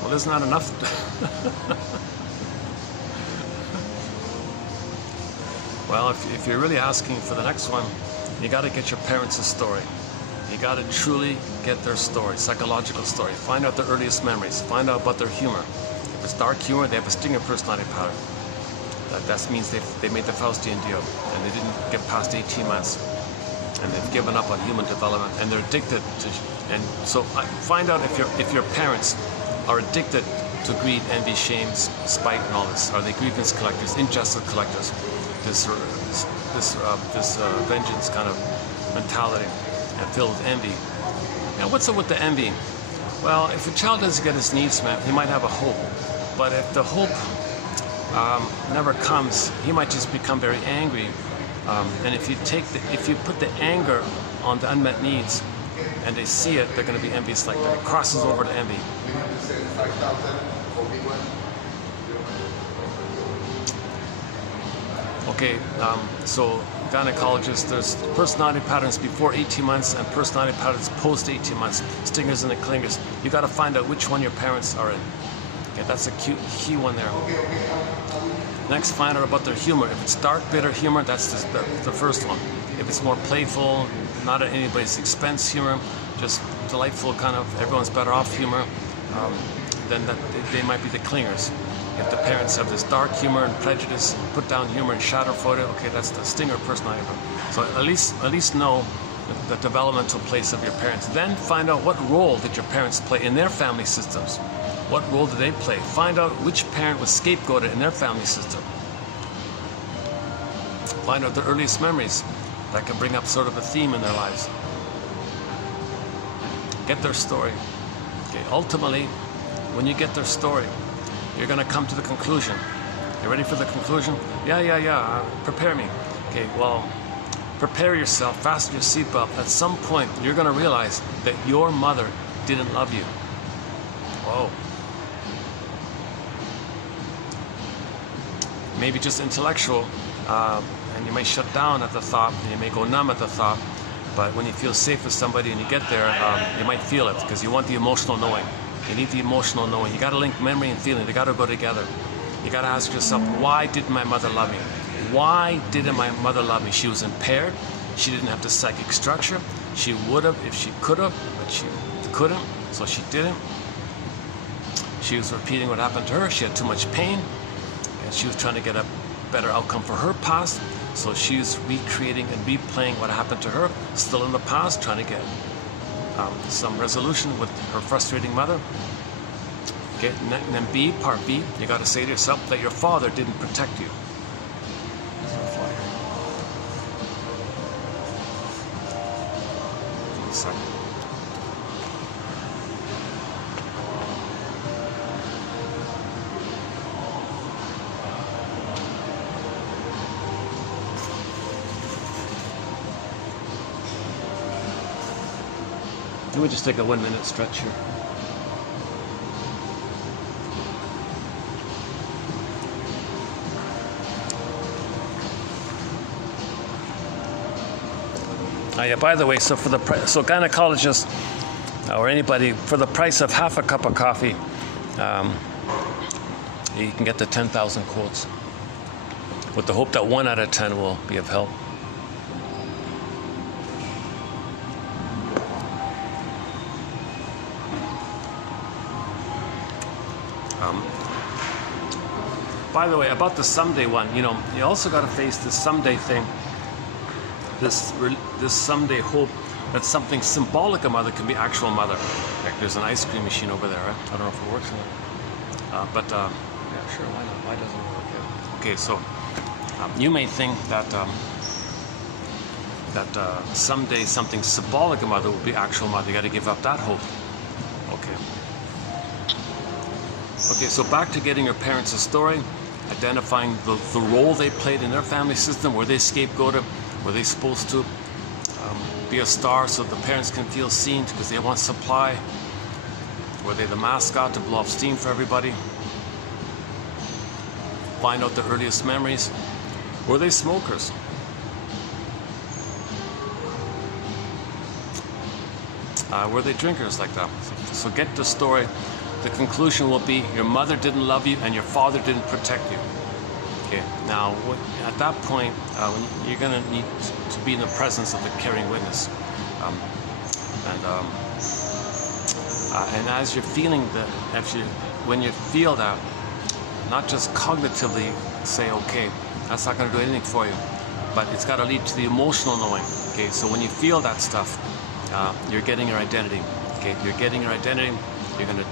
Well, there's not enough. Well, if you're really asking for the next one, you got to get your parents' story. You got to truly get their story, psychological story. Find out their earliest memories. Find out about their humor. If it's dark humor, they have a stinger personality pattern. That means they made the Faustian deal, and they didn't get past 18 months, and they've given up on human development, and they're addicted to. And so, find out if your parents are addicted to greed, envy, shame, spite, and all this. Are they grievance collectors, injustice collectors? This vengeance kind of mentality, and filled with envy. Now, what's up with the envy? Well, if a child doesn't get his needs met, he might have a hope. But if the hope never comes, he might just become very angry. And if you put the anger on the unmet needs, and they see it, they're going to be envious like that. It crosses over to envy. Okay, so gynecologists, there's personality patterns before 18 months and personality patterns post 18 months. Stingers and the clingers. You got to find out which one your parents are in. Okay, that's a key one there. Next, find out about their humor. If it's dark, bitter humor, that's the first one. If it's more playful, not at anybody's expense humor, just delightful kind of everyone's better off humor, then they might be the clingers. If the parents have this dark humor and prejudice, put down humor and shadow photo, okay, that's the stinger personality. So at least know the developmental place of your parents. Then find out what role did your parents play in their family systems. What role did they play? Find out which parent was scapegoated in their family system. Find out their earliest memories that can bring up sort of a theme in their lives. Get their story. Okay, ultimately, when you get their story, you're going to come to the conclusion. You ready for the conclusion? Yeah. Prepare me. Okay, well, prepare yourself, fasten your seatbelt. At some point, you're going to realize that your mother didn't love you. Whoa. Maybe just intellectual, and you may shut down at the thought, and you may go numb at the thought, but when you feel safe with somebody and you get there, you might feel it, because you want the emotional knowing. You need the emotional knowing. You got to link memory and feeling. They got to go together. You got to ask yourself, why didn't my mother love me? Why didn't my mother love me? She was impaired. She didn't have the psychic structure. She would have if she could have, but she couldn't, so she didn't. She was repeating what happened to her. She had too much pain, and she was trying to get a better outcome for her past, so she's recreating and replaying what happened to her, still in the past, trying to get some resolution with her frustrating mother. Okay, and then B, part B, you got to say to yourself that your father didn't protect you. Let me just take a 1 minute stretch here. Yeah, by the way, so for so gynecologists or anybody, for the price of half a cup of coffee, you can get the 10,000 quotes, with the hope that 1 out of 10 will be of help. By the way, about the someday one, you know, you also got to face this someday thing, this someday hope that something symbolic of mother can be actual mother. Like there's an ice cream machine over there, right? I don't know if it works or not. Yeah, sure, why not? Why doesn't it work? Okay, so you may think that someday something symbolic of mother will be actual mother. You got to give up that hope. Okay, so back to getting your parents a story, identifying the role they played in their family system. Were they scapegoated? Were they supposed to be a star so the parents can feel seen because they want supply? Were they the mascot to blow off steam for everybody? Find out the earliest memories. Were they smokers? Were they drinkers like that? So get the story. The conclusion will be your mother didn't love you and your father didn't protect you. Okay. Now, at that point, you're going to need to be in the presence of the caring witness, and as you're feeling when you feel that, not just cognitively say, okay, that's not going to do anything for you, but it's got to lead to the emotional knowing. Okay. So when you feel that stuff, you're getting your identity. Okay. You're getting your identity. You're gonna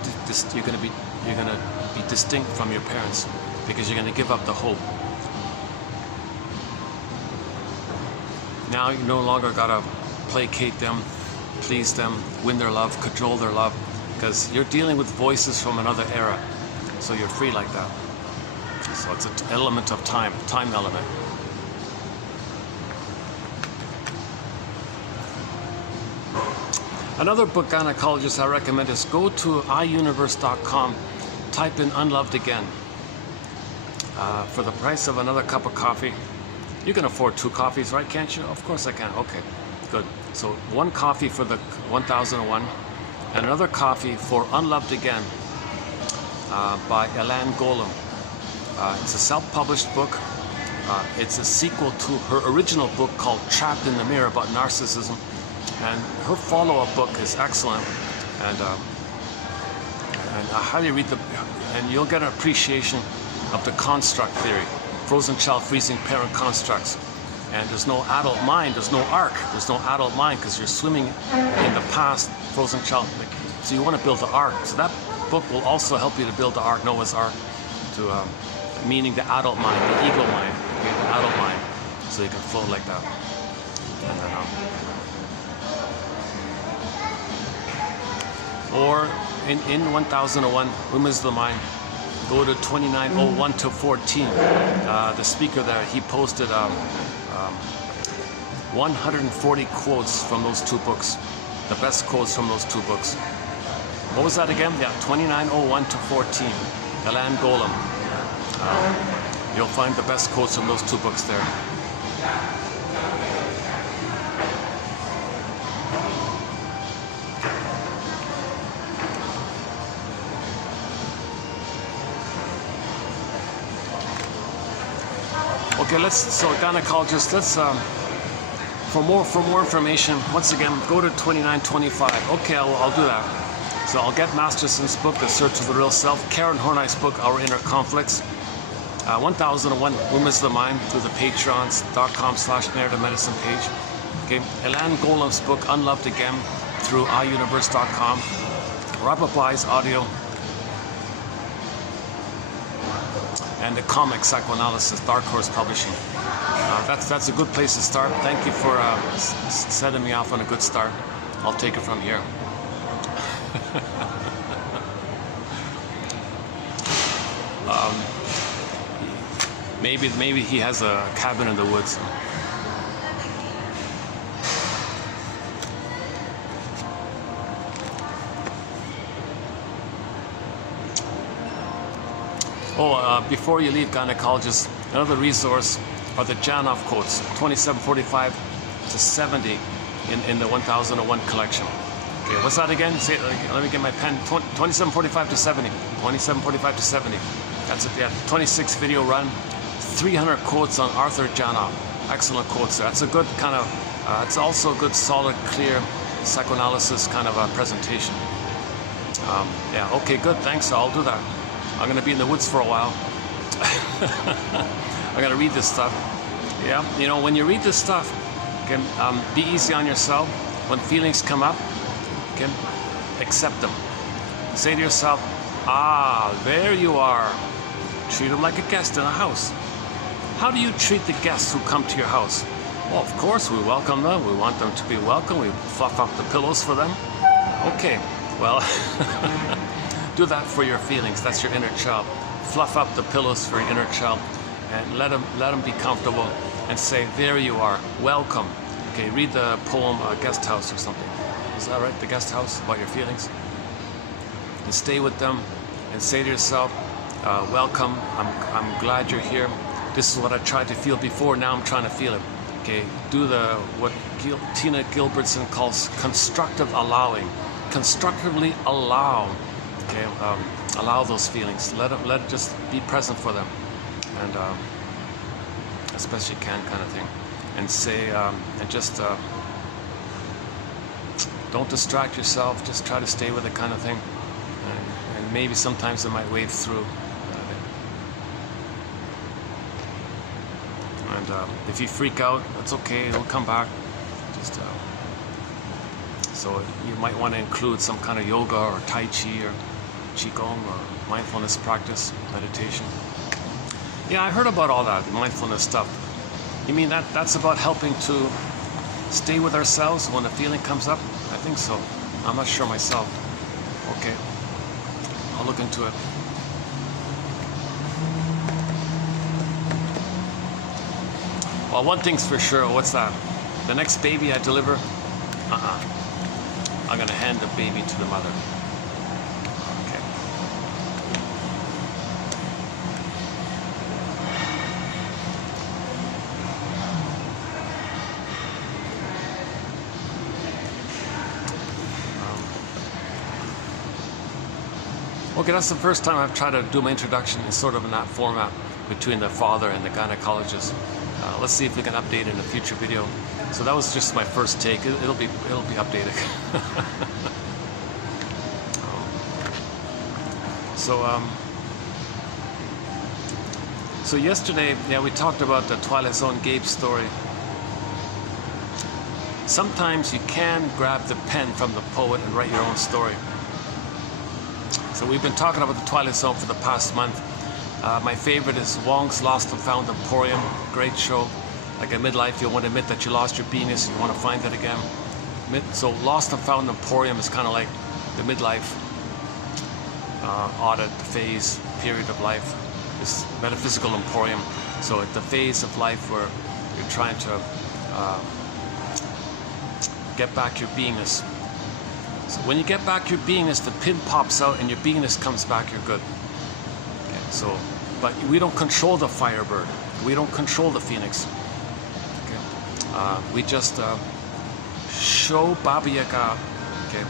be distinct from your parents because you're gonna give up the hope. Now you no longer gotta placate them, please them, win their love, control their love, because you're dealing with voices from another era. So you're free like that. So it's an element of time element. Another book gynecologist I recommend is go to iuniverse.com, type in Unloved Again. For the price of another cup of coffee, you can afford 2 coffees, right? Can't you? Of course I can. Okay, good. So 1 coffee for the 1001, and another coffee for Unloved Again by Elan Golem. It's a self-published book. It's a sequel to her original book called Trapped in the Mirror about narcissism. And her follow-up book is excellent, and I highly read and you'll get an appreciation of the construct theory, frozen child, freezing parent constructs. And there's no adult mind, there's no arc, there's no adult mind because you're swimming in the past, frozen child. So you want to build the arc. So that book will also help you to build the arc, Noah's Ark, to meaning the adult mind, the ego mind, okay, the adult mind, so you can flow like that. And then, or in 1001, Women's of the Mind, go to 2901 to 14. The speaker there, he posted 140 quotes from those two books, the best quotes from those two books. What was that again? Yeah, 2901 to 14, Elan Golem. You'll find the best quotes from those two books there. Okay, so gynecologists, let's for more information, once again, go to 2925. Okay, I'll do that. So I'll get Masterson's book, The Search for the Real Self, Karen Horney's book, Our Inner Conflicts, 1001 Women's of the Mind through the patreons.com/narrative medicine page. Okay, Elan Golem's book, Unloved Again, through iuniverse.com. Robert Bly's audio, and the comic Psychoanalysis, Dark Horse Publishing. That's a good place to start. Thank you for setting me off on a good start. I'll take it from here. Maybe he has a cabin in the woods. Before you leave, gynecologists, another resource are the Janov quotes, 2745 to 70 in the 1001 collection. Okay, what's that again? Let me get my pen. 2745 to 70. 2745 to 70. That's it. Yeah, 26 video run. 300 quotes on Arthur Janov. Excellent quotes there. That's a good kind of. It's also a good, solid, clear psychoanalysis kind of a presentation. Yeah. Okay. Good. Thanks. I'll do that. I'm gonna be in the woods for a while. I'm gonna read this stuff. Yeah. You know, when you read this stuff, okay, be easy on yourself. When feelings come up, okay, accept them. Say to yourself, there you are. Treat them like a guest in a house. How do you treat the guests who come to your house? Well, of course, we welcome them. We want them to be welcome. We fluff up the pillows for them. Okay, well, do that for your feelings. That's your inner child. Fluff up the pillows for your inner child and let them be comfortable and say, there you are, welcome. Okay, read the poem Guest House or something. Is that right? The Guest House, about your feelings? And stay with them and say to yourself, welcome, I'm glad you're here. This is what I tried to feel before, now I'm trying to feel it. Okay, do what Tina Gilbertson calls constructive allowing. Constructively allow, okay, allow those feelings. Let it just be present for them, and as best you can, kind of thing. And say, and just don't distract yourself. Just try to stay with it, kind of thing. And maybe sometimes it might wave through. And if you freak out, that's okay. It'll come back. Just so you might want to include some kind of yoga or Tai Chi or Qigong or mindfulness practice, meditation. Yeah, I heard about all that mindfulness stuff. You mean that's about helping to stay with ourselves when a feeling comes up? I think so. I'm not sure myself. Okay, I'll look into it. Well, one thing's for sure. What's that? The next baby I deliver, I'm gonna hand the baby to the mother. Okay. Okay, that's the first time I've tried to do my introduction in sort of in that format between the father and the gynecologist. Let's see if we can update it in a future video. So that was just my first take. It'll be updated. So yesterday, yeah, we talked about the Twilight Zone Gabe story. Sometimes you can grab the pen from the poet and write your own story. So we've been talking about the Twilight Zone for the past month. My favorite is Wong's Lost and Found Emporium. Great show. Like in midlife, you want to admit that you lost your beingness, you want to find it again. So Lost and Found Emporium is kind of like the midlife audit phase, period of life. This metaphysical emporium. So at the phase of life where you're trying to get back your beingness. So when you get back your beingness, the pin pops out and your beingness comes back, you're good. Okay, so, but we don't control the firebird. We don't control the phoenix. Okay. We just show Baba Yaga, okay,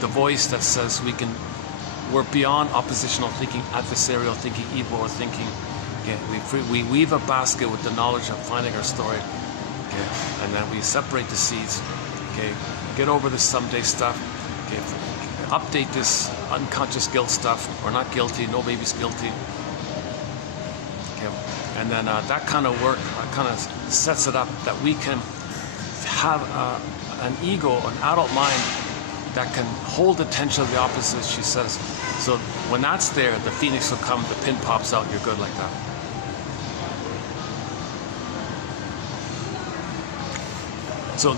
the voice that says we're beyond oppositional thinking, adversarial thinking, evil thinking. Okay, we weave a basket with the knowledge of finding our story. Okay, and then we separate the seeds. Okay, get over this someday stuff. Okay, update this unconscious guilt stuff. We're not guilty. No baby's guilty. Okay, and then that kind of work kind of sets it up that we can have an ego, an adult mind that can hold the tension of the opposite, she says. So when that's there, the phoenix will come, the pin pops out, you're good like that. So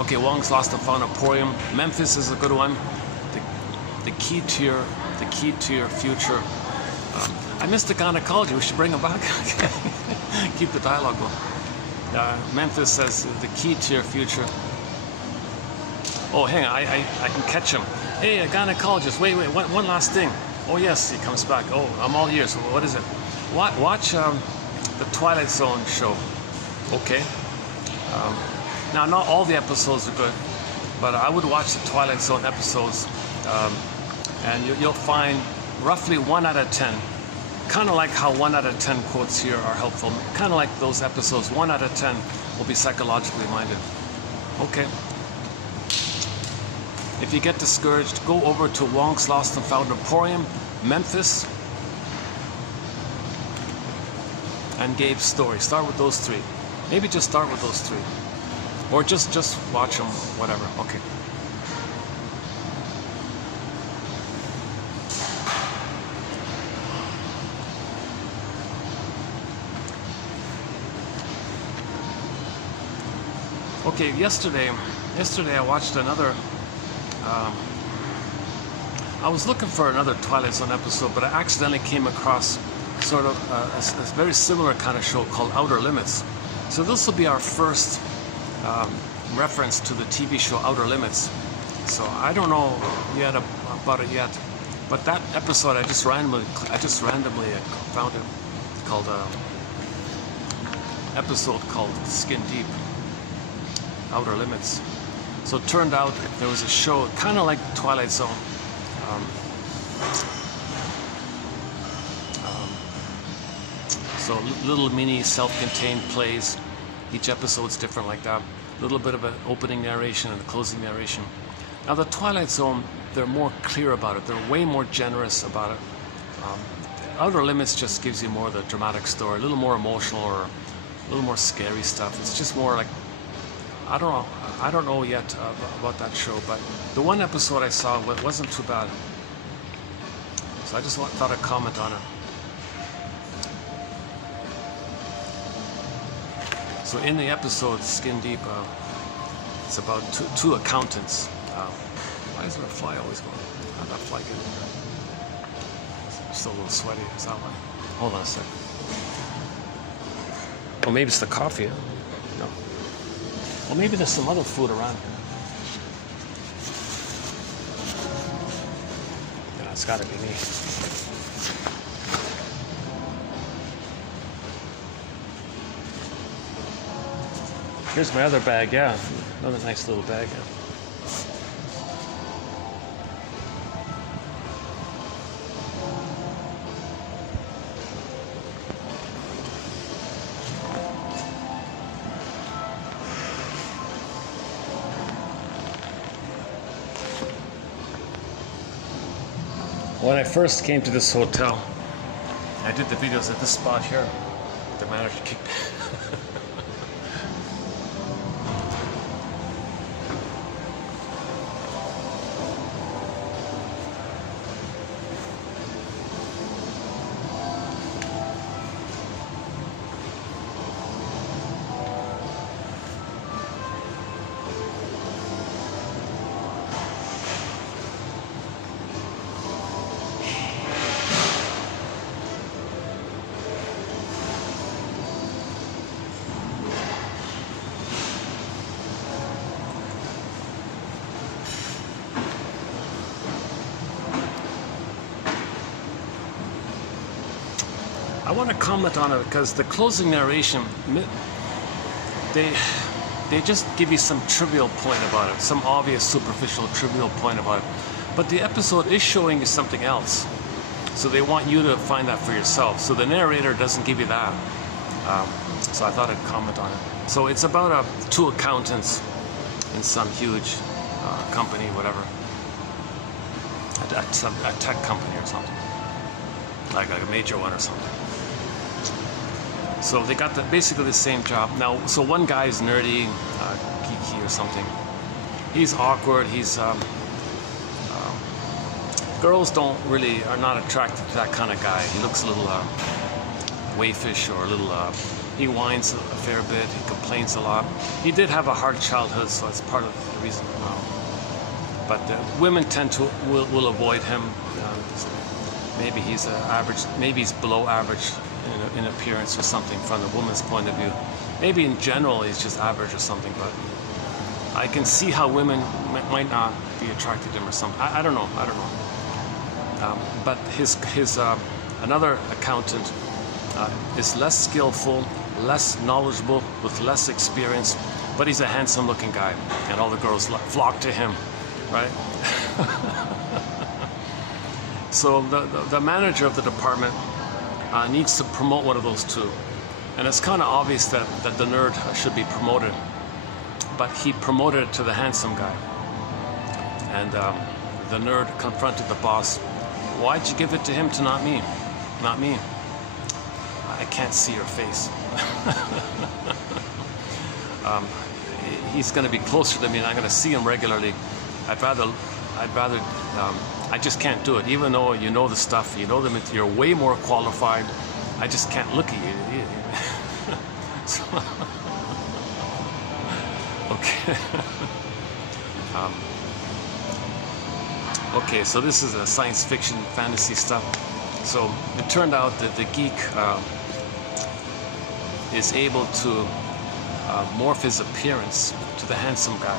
okay, Wong's Lost and Found Emporium. Memphis is a good one. The key to your future. I missed the gynecology. We should bring him back. Keep the dialogue going. Memphis says the key to your future. Oh, hang on, I can catch him. Hey, a gynecologist. Wait, one last thing. Oh yes, he comes back. Oh, I'm all ears. So what is it? Watch the Twilight Zone show. Okay. Now, not all the episodes are good, but I would watch the Twilight Zone episodes, and you'll find roughly 1 out of 10. Kind of like how 1 out of 10 quotes here are helpful. Kind of like those episodes, 1 out of 10 will be psychologically minded. Okay. If you get discouraged, go over to Wong's Lost and Found Emporium, Memphis, and Gabe's story. Start with those 3. Maybe just start with those 3. Or just watch them, whatever. Okay. Okay, yesterday I watched another. I was looking for another Twilight Zone episode, but I accidentally came across sort of a very similar kind of show called Outer Limits. So this will be our first reference to the TV show Outer Limits. So I don't know yet about it yet, but that episode I just randomly found it called episode called Skin Deep, Outer Limits. So it turned out there was a show kind of like Twilight Zone. So little mini self-contained plays. Each episode's different like that. A little bit of an opening narration and a closing narration. Now the Twilight Zone, they're more clear about it. They're way more generous about it. Outer Limits just gives you more of the dramatic story, a little more emotional or a little more scary stuff. It's just more like, I don't know yet about that show, but the one episode I saw wasn't too bad. So I just thought I'd comment on it. So in the episode Skin Deep, it's about two accountants. Why is there a fly always going? How'd that fly get in there? It's still a little sweaty. Is that why? Hold on a sec. Oh, maybe it's the coffee. Huh? No. Well, maybe there's some other food around here. Yeah, it's got to be me. Here's my other bag, yeah. Another nice little bag. Yeah. When I first came to this hotel, I did the videos at this spot here. The manager kicked me. I want to comment on it because the closing narration, they just give you some trivial point about it, some obvious superficial trivial point about it. But the episode is showing you something else. So they want you to find that for yourself. So the narrator doesn't give you that. So I thought I'd comment on it. So it's about two accountants in some huge company, whatever, a tech company or something, like a major one or something. So they got basically the same job. Now, so one guy is nerdy, geeky or something. He's awkward. He's girls are not attracted to that kind of guy. He looks a little waifish or a little. He whines a fair bit. He complains a lot. He did have a hard childhood, so that's part of the reason. But women will avoid him. Maybe he's average. Maybe he's below average in appearance or something from the woman's point of view. Maybe in general he's just average or something, but I can see how women might not be attracted to him or something. I don't know. But his another accountant is less skillful, less knowledgeable, with less experience, but he's a handsome looking guy, and all the girls flock to him, right? So the manager of the department needs to promote one of those two. And it's kind of obvious that the nerd should be promoted. But he promoted it to the handsome guy. And the nerd confronted the boss. Why'd you give it to him to not me? Not me. I can't see your face. He's going to be closer to me and I'm going to see him regularly. I'd rather I just can't do it. Even though you know the stuff, you know them, you're way more qualified. I just can't look at you. So, okay. Okay, so this is a science fiction fantasy stuff. So it turned out that the geek is able to morph his appearance to the handsome guy.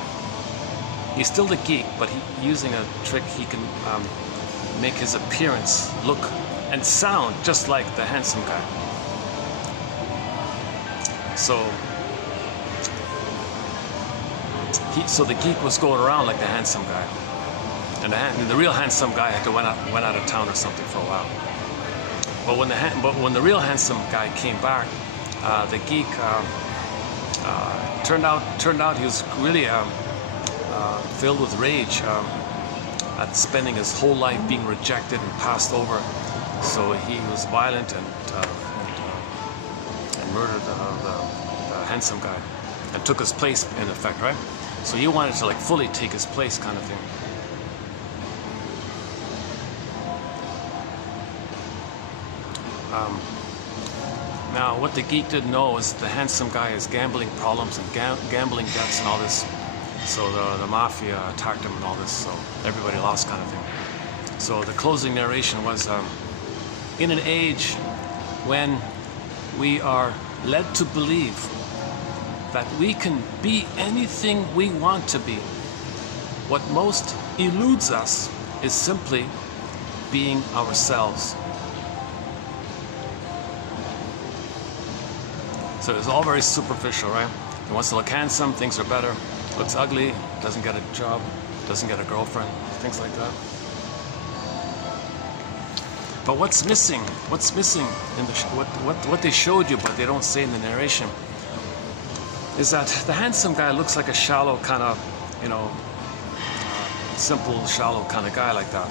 He's still the geek, but using a trick, he can make his appearance look and sound just like the handsome guy. So the geek was going around like the handsome guy, and the real handsome guy had to went out of town or something for a while. But when the real handsome guy came back, the geek turned out he was really filled with rage at spending his whole life being rejected and passed over. So he was violent and murdered the handsome guy and took his place, in effect, right? So he wanted to like fully take his place, kind of thing. Now, what the geek didn't know is the handsome guy has gambling problems and gambling debts and all this. So the mafia attacked him and all this, so everybody lost, kind of thing. So the closing narration was, in an age when we are led to believe that we can be anything we want to be, what most eludes us is simply being ourselves. So it's all very superficial, right? He wants to look handsome, things are better. Looks ugly, doesn't get a job, doesn't get a girlfriend, things like that. But what's missing? What's missing in the what they showed you, but they don't say in the narration, is that the handsome guy looks like a shallow kind of, simple, shallow kind of guy like that.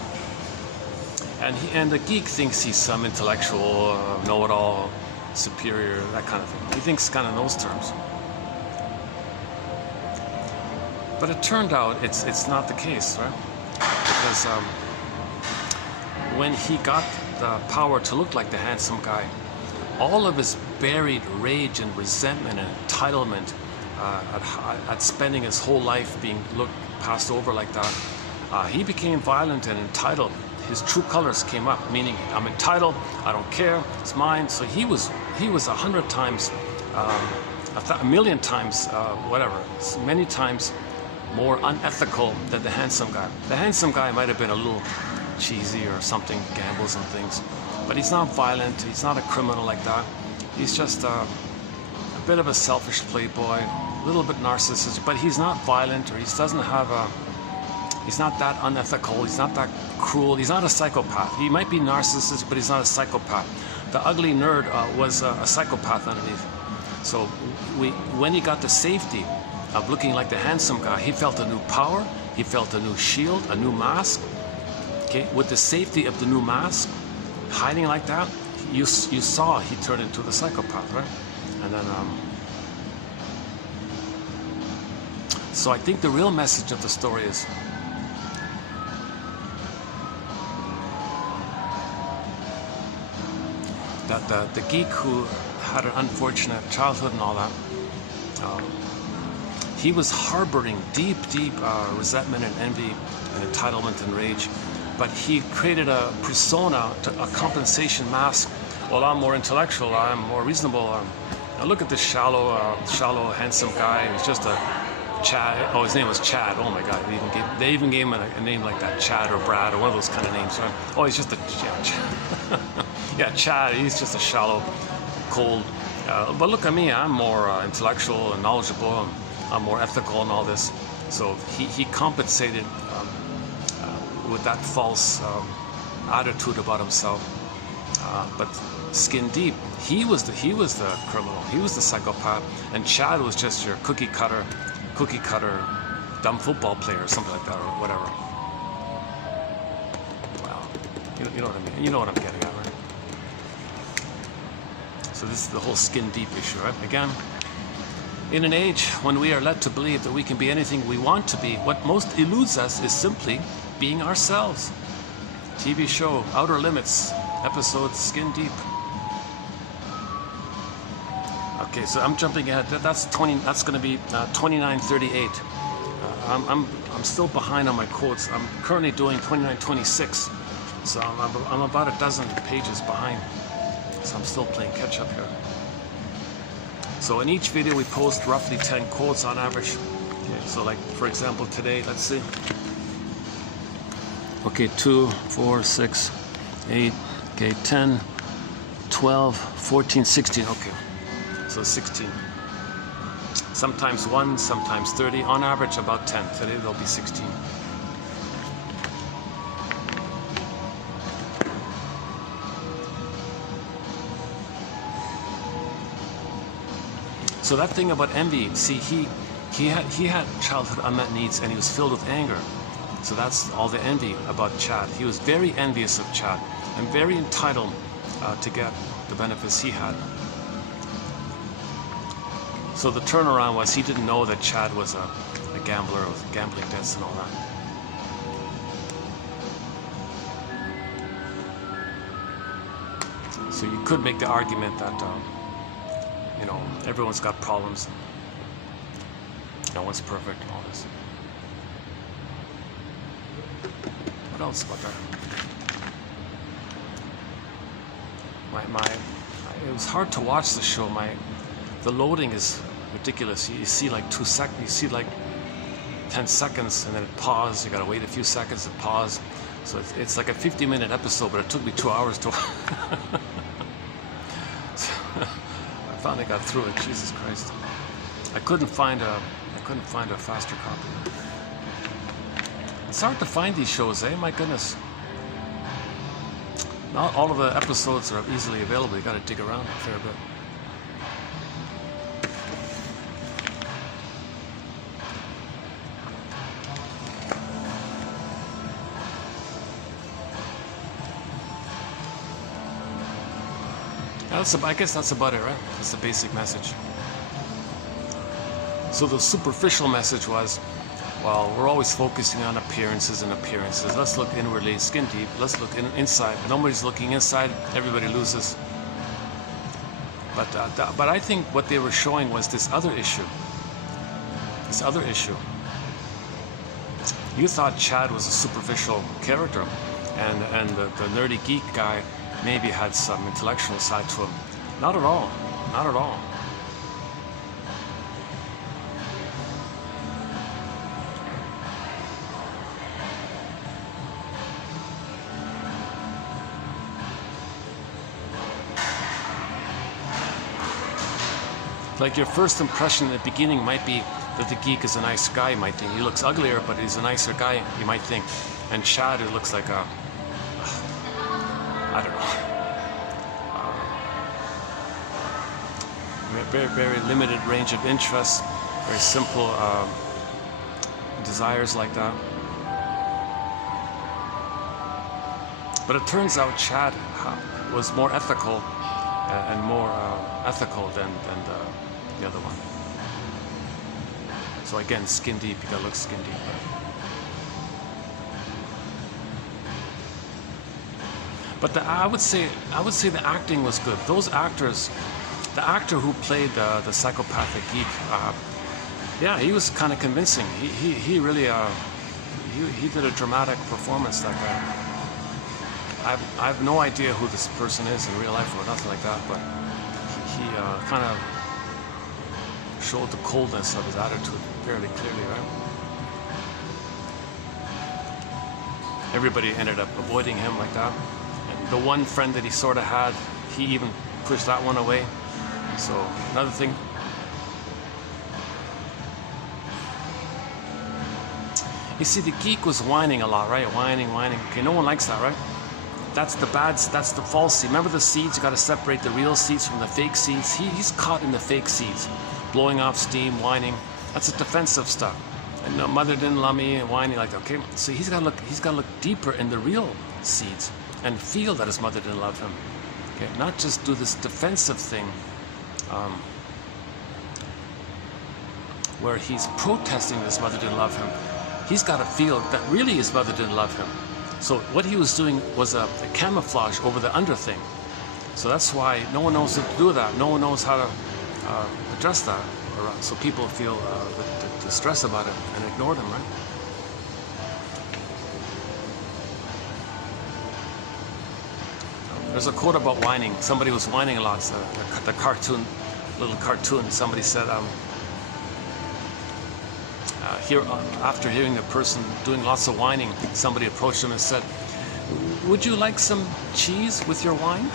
And the geek thinks he's some intellectual, know-it-all, superior, that kind of thing. He thinks kind of in those terms. But it turned out it's not the case, right? Because when he got the power to look like the handsome guy, all of his buried rage and resentment and entitlement at spending his whole life being passed over like that, he became violent and entitled. His true colors came up, meaning I'm entitled, I don't care, it's mine. So he was 100 times, a million times, many times more unethical than the handsome guy. The handsome guy might have been a little cheesy or something, gambles and things, but he's not violent, he's not a criminal like that. He's just a bit of a selfish playboy, a little bit narcissistic, but he's not violent, or he doesn't have he's not that unethical, he's not that cruel, he's not a psychopath. He might be narcissistic, but he's not a psychopath. The ugly nerd was a psychopath underneath. So when he got the safety of looking like the handsome guy, he felt a new power, he felt a new shield, a new mask. Okay, with the safety of the new mask, hiding like that, you saw he turned into the psychopath, right? And then, so I think the real message of the story is that the geek who had an unfortunate childhood and all that, he was harboring deep resentment and envy and entitlement and rage, but he created a persona, a compensation mask. Well, I'm more intellectual, I'm more reasonable. Now look at this shallow, handsome guy. He's just a Chad. Oh, his name was Chad. Oh my God, they even gave him a name like that, Chad or Brad or one of those kind of names. Right? Oh, he's just a yeah, Chad. He's just a shallow, cold. But look at me. I'm more intellectual and knowledgeable. I'm more ethical and all this. So he compensated with that false attitude about himself. But skin deep, he was the criminal. He was the psychopath, and Chad was just your cookie cutter, dumb football player or something like that, or whatever. Wow, you know what I mean. You know what I'm getting at, right? So this is the whole skin deep issue, right? Again, in an age when we are led to believe that we can be anything we want to be, what most eludes us is simply being ourselves. TV show Outer Limits, episode Skin Deep. Okay, so I'm jumping ahead. That's going to be 29:38. I'm still behind on my quotes. I'm currently doing 29:26, so I'm about a dozen pages behind. So I'm still playing catch up here. So in each video we post roughly 10 quotes on average. Okay, so like for example today, let's see. Okay, 2, 4, 6, 8. Okay, 10, 12, 14, 16. Okay, so 16. Sometimes 1, sometimes 30. On average, about 10. Today there'll be 16. So that thing about envy, see, he had childhood unmet needs, and he was filled with anger. So that's all the envy about Chad. He was very envious of Chad and very entitled to get the benefits he had. So the turnaround was he didn't know that Chad was a gambler with gambling debts and all that. So you could make the argument that you know, everyone's got problems. No one's perfect and all this. What else about that? It was hard to watch the show. The loading is ridiculous. You see like 2 seconds, you see like 10 seconds, and then it pauses. You gotta wait a few seconds to pause. So it's like a 50-minute episode, but it took me 2 hours to. So I finally got through it. Jesus Christ! I couldn't find a faster copy. It's hard to find these shows, eh? My goodness. Not all of the episodes are easily available. You gotta dig around a fair bit. I guess that's about it, right? That's the basic message. So the superficial message was, well, we're always focusing on appearances and appearances. Let's look inwardly, skin deep. Let's look inside. Nobody's looking inside. Everybody loses. But I think what they were showing was this other issue. This other issue. You thought Chad was a superficial character, and the nerdy geek guy maybe had some intellectual side to him. Not at all. Not at all. Like your first impression in the beginning might be that the geek is a nice guy, you might think. He looks uglier, but he's a nicer guy, you might think. And Chad, who looks like a, I don't know, very, very limited range of interests, very simple desires like that. But it turns out Chad was more ethical and more ethical than the other one. So again, skin deep, you gotta look skin deep. But I would say the acting was good. Those actors, the actor who played the psychopathic geek, yeah, he was kind of convincing. He really he did a dramatic performance. That guy. I have no idea who this person is in real life or nothing like that, but he kind of showed the coldness of his attitude fairly clearly, right? Everybody ended up avoiding him like that. And the one friend that he sort of had, he even pushed that one away. So another thing. You see, the geek was whining a lot, right? Whining. Okay, no one likes that, right? That's the false seed. Remember the seeds? You got to separate the real seeds from the fake seeds. He's caught in the fake seeds, blowing off steam, whining. That's the defensive stuff. And no, mother didn't love me, and whining like, okay. So he's got to look deeper in the real seeds and feel that his mother didn't love him. Okay, not just do this defensive thing, where he's protesting his mother didn't love him. He's got to feel that really his mother didn't love him. So what he was doing was a camouflage over the under thing. So that's why no one knows how to do that. No one knows how to address that. So people feel the stress about it and ignore them, right? There's a quote about whining. Somebody was whining a lot. So the cartoon, little cartoon. Somebody said, after hearing the person doing lots of whining, somebody approached him and said, "Would you like some cheese with your wine?"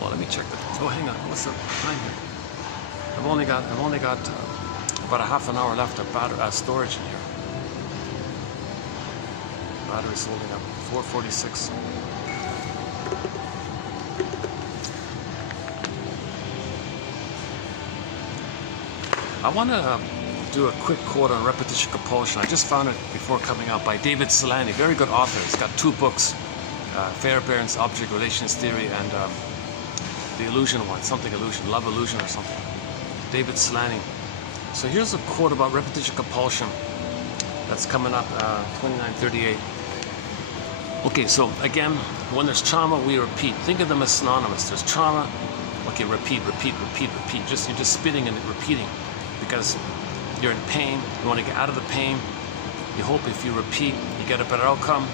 Well, let me check that. Oh, hang on. What's the time here? I've only got about a half an hour left of storage in here. Battery's holding up. 446. I want to do a quick quote on repetition compulsion. I just found it before coming out by David Solani, very good author. He's got 2 books, Fairbairn's Object Relations Theory and the illusion one, something illusion, love illusion or something. David Solani. So here's a quote about repetition compulsion that's coming up, 2938. Okay, so again, when there's trauma, we repeat. Think of them as synonymous. There's trauma. Okay, repeat. You're just spitting and repeating. Because you're in pain, you want to get out of the pain, you hope if you repeat, you get a better outcome,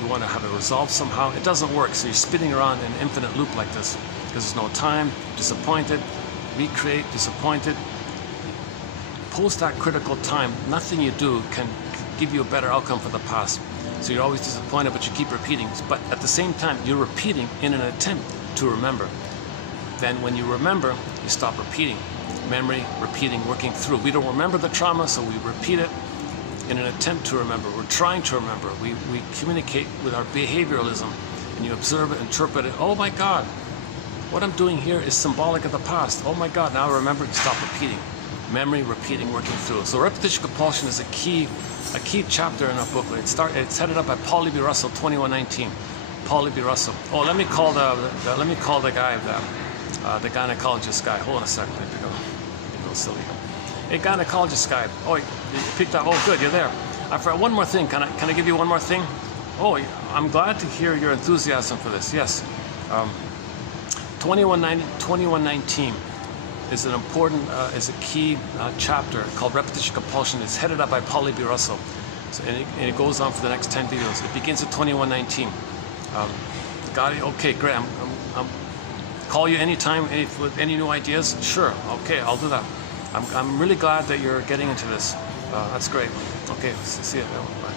you want to have it resolved somehow. It doesn't work, so you're spinning around in an infinite loop like this, because there's no time, disappointed, recreate, disappointed. Post that critical time, nothing you do can give you a better outcome for the past. So you're always disappointed, but you keep repeating. But at the same time, you're repeating in an attempt to remember. Then when you remember, you stop repeating. Memory, repeating, working through. We don't remember the trauma, so we repeat it in an attempt to remember. We're trying to remember. We communicate with our behavioralism, and you observe it, interpret it. Oh my God, what I'm doing here is symbolic of the past. Oh my God, now I remember. You stop repeating. memory, repeating, working through. So repetition compulsion is a key chapter in our booklet. It's headed up by Paul B. Russell, 2119. Paul B. Russell. Oh, let me call the guy, the gynecologist guy. Hold on a second. Let me go silly. Hey, gynecologist guy. Oh, you picked up. Oh, good, you're there. I forgot one more thing. Can I give you one more thing? Oh, I'm glad to hear your enthusiasm for this. Yes. 2119 is an important, is a key chapter called Repetition Compulsion. It's headed up by Paul B. Russell. So, and it goes on for the next 10 videos. It begins at 2119. Got it? Okay, great. I'm call you anytime with any new ideas. Sure. Okay, I'll do that. I'm really glad that you're getting into this. That's great. Okay, see you. Bye.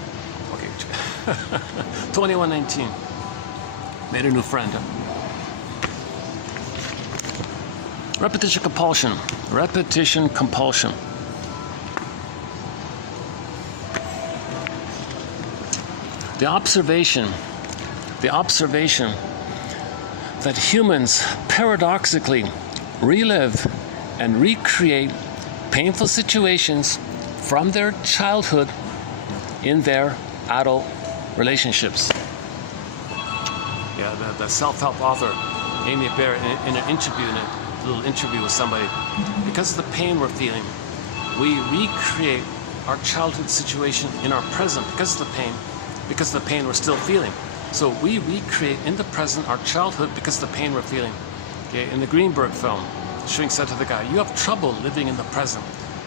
Okay. 2119. Made a new friend. Repetition compulsion. Repetition compulsion. The observation that humans paradoxically relive and recreate painful situations from their childhood in their adult relationships. Yeah, the self-help author, Amy Bear, in an interview, little interview with somebody, because of the pain we're feeling, we recreate our childhood situation in our present because of the pain we're still feeling. So we recreate in the present our childhood because of the pain we're feeling. Okay, in the Greenberg film, Shrink said to the guy, you have trouble living in the present.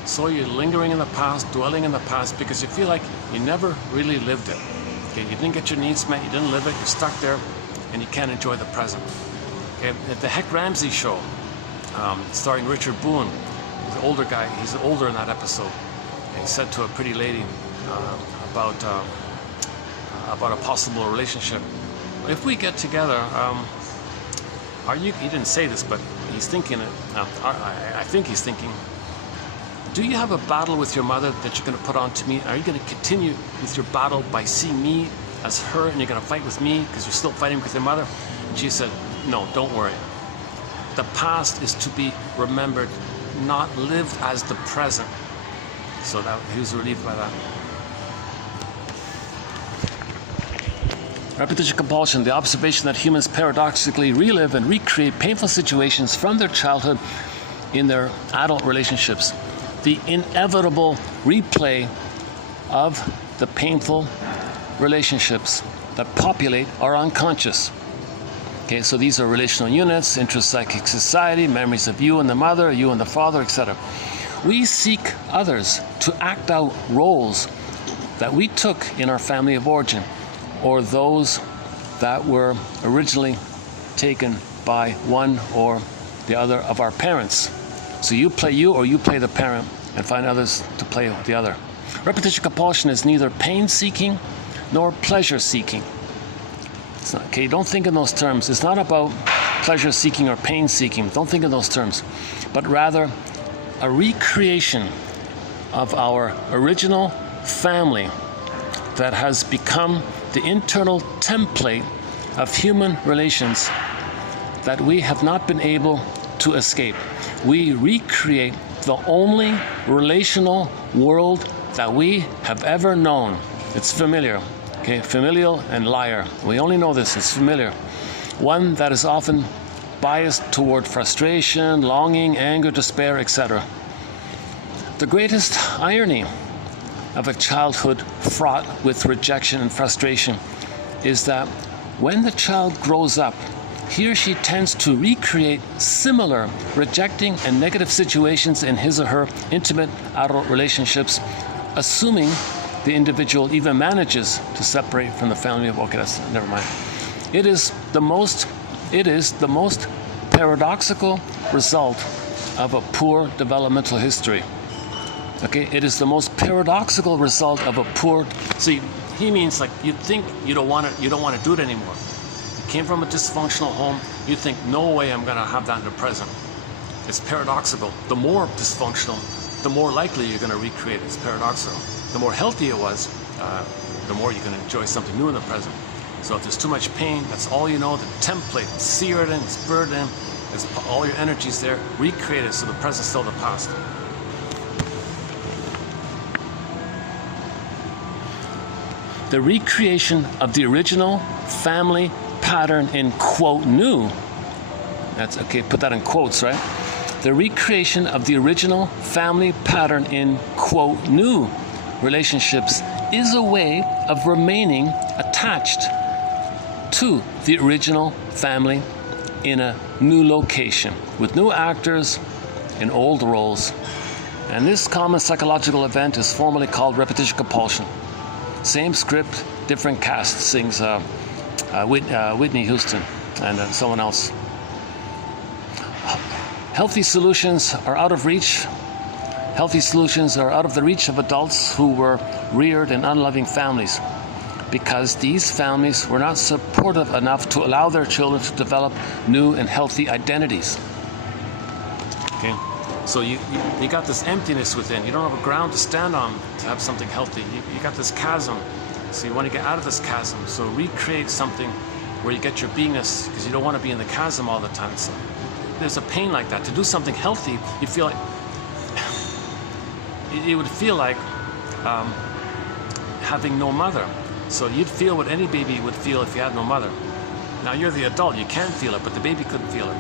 So you're lingering in the past, dwelling in the past, because you feel like you never really lived it. Okay, you didn't get your needs met, you didn't live it, you're stuck there, and you can't enjoy the present. Okay, at the Heck Ramsey show, starring Richard Boone, he's an older guy, he's older in that episode. He said to a pretty lady about a possible relationship, if we get together, he didn't say this, but he's thinking it, I think he's thinking, do you have a battle with your mother that you're going to put on to me? Are you going to continue with your battle by seeing me as her, and you're going to fight with me because you're still fighting with your mother? And she said, no, don't worry. The past is to be remembered, not lived as the present. So that he was relieved by that. Repetition compulsion, the observation that humans paradoxically relive and recreate painful situations from their childhood in their adult relationships. The inevitable replay of the painful relationships that populate our unconscious. Okay, so these are relational units, intrapsychic society, memories of you and the mother, you and the father, etc. We seek others to act out roles that we took in our family of origin, or those that were originally taken by one or the other of our parents. So you play you, or you play the parent, and find others to play the other. Repetition compulsion is neither pain-seeking nor pleasure-seeking. It's not, okay, don't think in those terms. It's not about pleasure-seeking or pain-seeking. Don't think in those terms. But rather, a recreation of our original family that has become the internal template of human relations that we have not been able to escape. We recreate the only relational world that we have ever known. It's familiar, okay? Familial and liar. We only know this, it's familiar. One that is often biased toward frustration, longing, anger, despair, etc. The greatest irony of a childhood fraught with rejection and frustration is that when the child grows up, he or she tends to recreate similar rejecting and negative situations in his or her intimate adult relationships, assuming the individual even manages to separate from the family of, okay, that's, never mind. It is the most paradoxical result of a poor developmental history. Okay, it is the most paradoxical result of a poor, see, he means like you think you don't want to do it anymore. Came from a dysfunctional home, you think, no way I'm going to have that in the present. It's paradoxical. The more dysfunctional, the more likely you're going to recreate it. It's paradoxical. The more healthy it was, the more you're going to enjoy something new in the present. So if there's too much pain, that's all you know, the template, sear it in, spur it in, all your energy's there, recreate it so the present's still the past. the recreation of the original family pattern in quote new. That's okay, put that in quotes, right? The recreation of the original family pattern in quote new relationships is a way of remaining attached to the original family in a new location with new actors in old roles. And this common psychological event is formally called repetition compulsion. Same script, different cast, sings Whitney Houston and someone else. Healthy solutions are out of reach. Healthy solutions are out of the reach of adults who were reared in unloving families, because these families were not supportive enough to allow their children to develop new and healthy identities. Okay, so you got this emptiness within. You don't have a ground to stand on to have something healthy. You got this chasm, so you want to get out of this chasm. So recreate something where you get your beingness, because you don't want to be in the chasm all the time. So there's a pain like that. To do something healthy, you feel like it would feel like having no mother. So you'd feel what any baby would feel if you had no mother. Now you're the adult, you can feel it, but the baby couldn't feel it.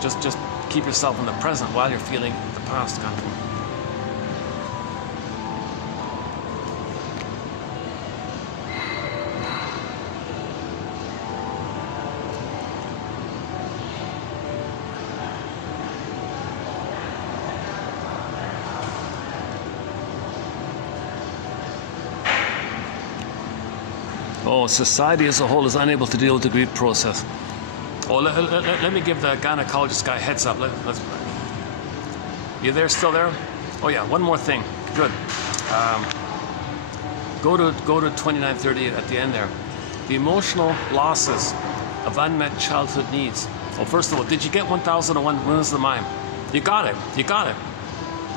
Just keep yourself in the present while you're feeling the past kind of. Oh, society as a whole is unable to deal with the grief process. Oh, let me give the gynecologist guy a heads up. You there? Still there? Oh yeah. One more thing. Good. Go to 2930 at the end there. The emotional losses of unmet childhood needs. Well, first of all, did you get 1001 Windows of the Mind? You got it. You got it.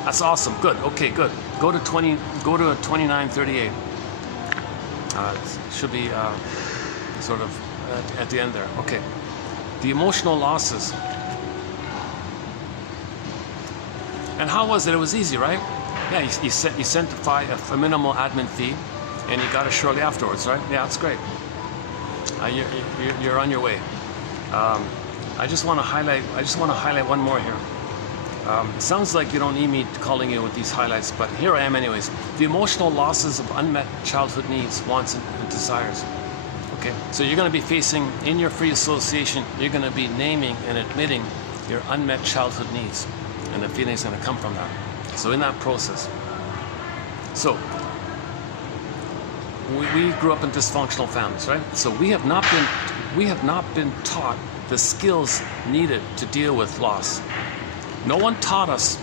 That's awesome. Good. Okay. Good. Go to 2938. Should be sort of at the end there. Okay. The emotional losses. And how was it? It was easy, right? Yeah, you sent a minimal admin fee, and you got it shortly afterwards, right? Yeah, that's great. You're on your way. I just want to highlight one more here. It sounds like you don't need me calling you with these highlights, but here I am anyways. The emotional losses of unmet childhood needs, wants, and desires. Okay, so you're going to be facing, in your free association, you're going to be naming and admitting your unmet childhood needs, and the feelings are going to come from that. So in that process. So, we grew up in dysfunctional families, right? So we have not been taught the skills needed to deal with loss. No one taught us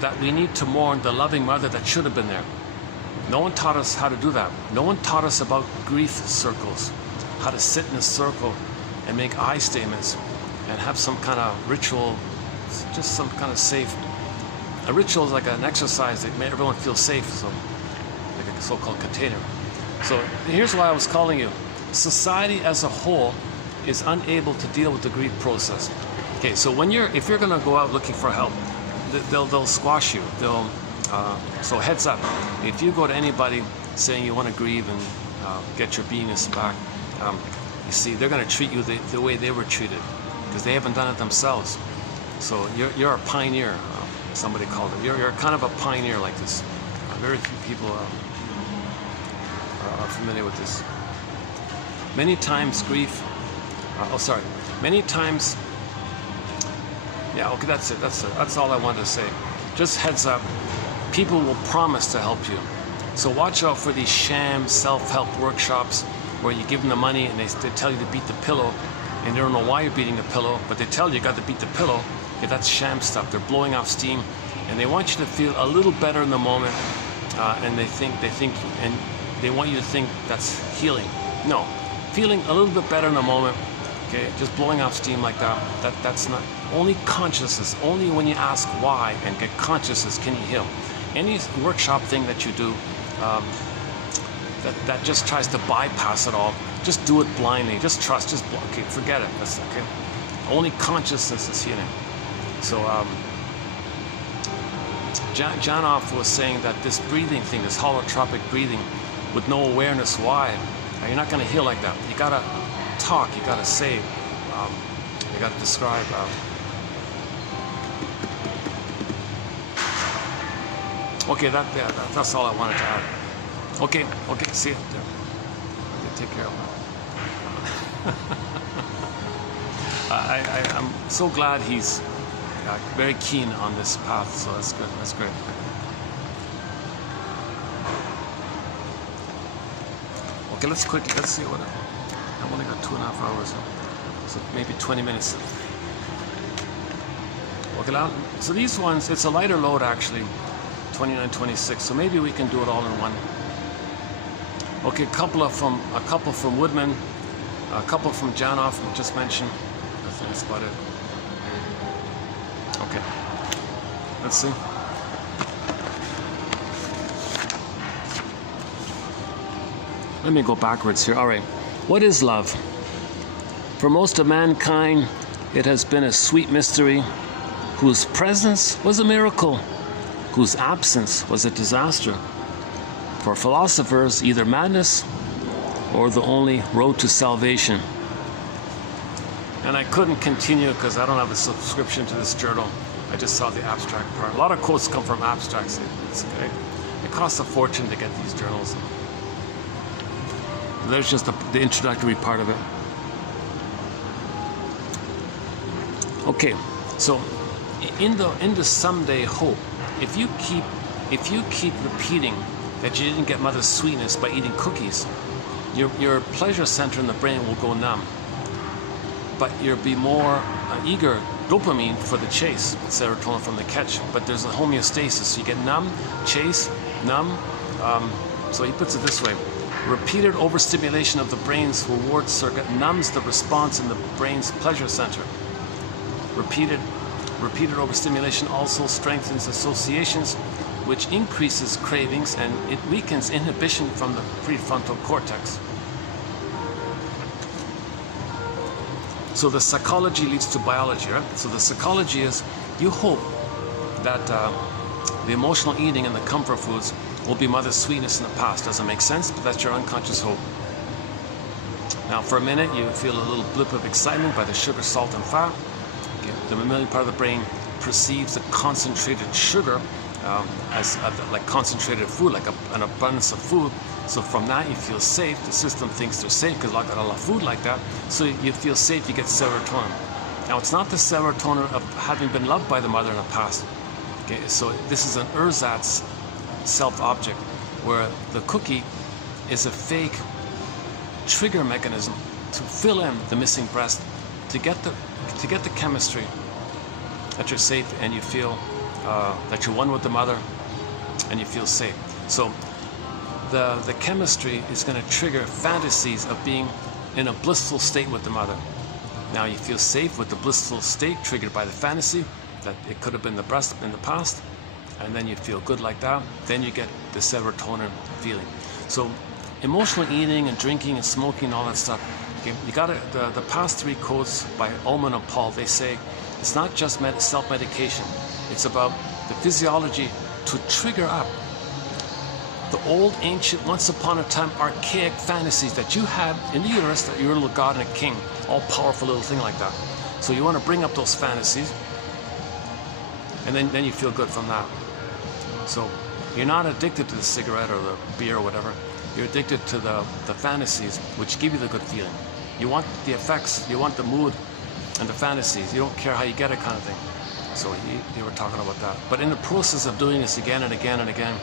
that we need to mourn the loving mother that should have been there. No one taught us how to do that. No one taught us about grief circles, how to sit in a circle and make I statements and have some kind of ritual, just some kind of safe. A ritual is like an exercise that made everyone feel safe, so like a so-called container. So here's why I was calling you. Society as a whole is unable to deal with the grief process. Okay, so if you're going to go out looking for help, they'll squash you. So heads up. If you go to anybody saying you want to grieve and get your beingness back, you see, they're going to treat you the way they were treated, because they haven't done it themselves. So you're a pioneer. Somebody called it. You're kind of a pioneer like this. Very few people are familiar with this. Many times grief. Many times. Yeah, okay, that's it. That's all I wanted to say. Just heads up, people will promise to help you. So watch out for these sham self-help workshops where you give them the money and they tell you to beat the pillow, and they don't know why you're beating the pillow, but they tell you got to beat the pillow. Okay, that's sham stuff. They're blowing off steam, and they want you to feel a little better in the moment, and and they want you to think that's healing. No, feeling a little bit better in the moment. Okay, just blowing off steam like that's not. Only consciousness, only when you ask why and get consciousness can you heal. Any workshop thing that you do that just tries to bypass it all, just do it blindly, just trust, okay, forget it, that's okay. Only consciousness is healing. So Janoff was saying that this breathing thing, this holotropic breathing, with no awareness why. You're not going to heal like that. You got to talk, you got to say, you got to describe. Okay, that's all I wanted to add. Okay, see you there. Okay, take care of that. I'm so glad he's very keen on this path, so that's good. That's great. Okay, let's see what. I've only got 2.5 hours, so maybe 20 minutes. Okay, now, so these ones, it's a lighter load actually, 29, 26. So maybe we can do it all in one. Okay, a couple from Woodman, a couple from Janoff, we just mentioned. I think that's about it. Okay, let's see. Let me go backwards here. All right. What is love? For most of mankind, it has been a sweet mystery whose presence was a miracle, whose absence was a disaster. For philosophers, either madness or the only road to salvation. And I couldn't continue because I don't have a subscription to this journal. I just saw the abstract part. A lot of quotes come from abstracts. It costs a fortune to get these journals. There's just the introductory part of it. Okay, so in the someday hope, if you keep repeating that you didn't get mother's sweetness by eating cookies, your pleasure center in the brain will go numb. But you'll be more eager, dopamine for the chase, serotonin from the catch. But there's a homeostasis, so you get numb, chase, numb. So he puts it this way. Repeated overstimulation of the brain's reward circuit numbs the response in the brain's pleasure center. Repeated overstimulation also strengthens associations, which increases cravings, and it weakens inhibition from the prefrontal cortex. So the psychology leads to biology, right? So the psychology is you hope that the emotional eating and the comfort foods will be mother's sweetness in the past. Doesn't make sense, but that's your unconscious hope. Now, for a minute, you feel a little blip of excitement by the sugar, salt, and fat. Okay. The mammalian part of the brain perceives the concentrated sugar as like concentrated food, like an abundance of food. So from that, you feel safe. The system thinks they're safe because I got a lot of food like that. So you feel safe. You get serotonin. Now, it's not the serotonin of having been loved by the mother in the past. Okay. So this is an ersatz self-object, where the cookie is a fake trigger mechanism to fill in the missing breast, to get the chemistry that you're safe and you feel that you're one with the mother and you feel safe. So the chemistry is going to trigger fantasies of being in a blissful state with the mother. Now you feel safe with the blissful state triggered by the fantasy that it could have been the breast in the past. And then you feel good like that, then you get the serotonin feeling. So emotional eating and drinking and smoking and all that stuff, okay, you got the past 3 quotes by Ullman and Paul, they say it's not just self-medication, it's about the physiology to trigger up the old, ancient, once upon a time, archaic fantasies that you had in the uterus, that you're a little god and a king, all-powerful little thing like that. So you want to bring up those fantasies, and then you feel good from that. So you're not addicted to the cigarette or the beer or whatever. You're addicted to the fantasies, which give you the good feeling. You want the effects, you want the mood and the fantasies. You don't care how you get it, kind of thing. So you were talking about that. But in the process of doing this again and again and again,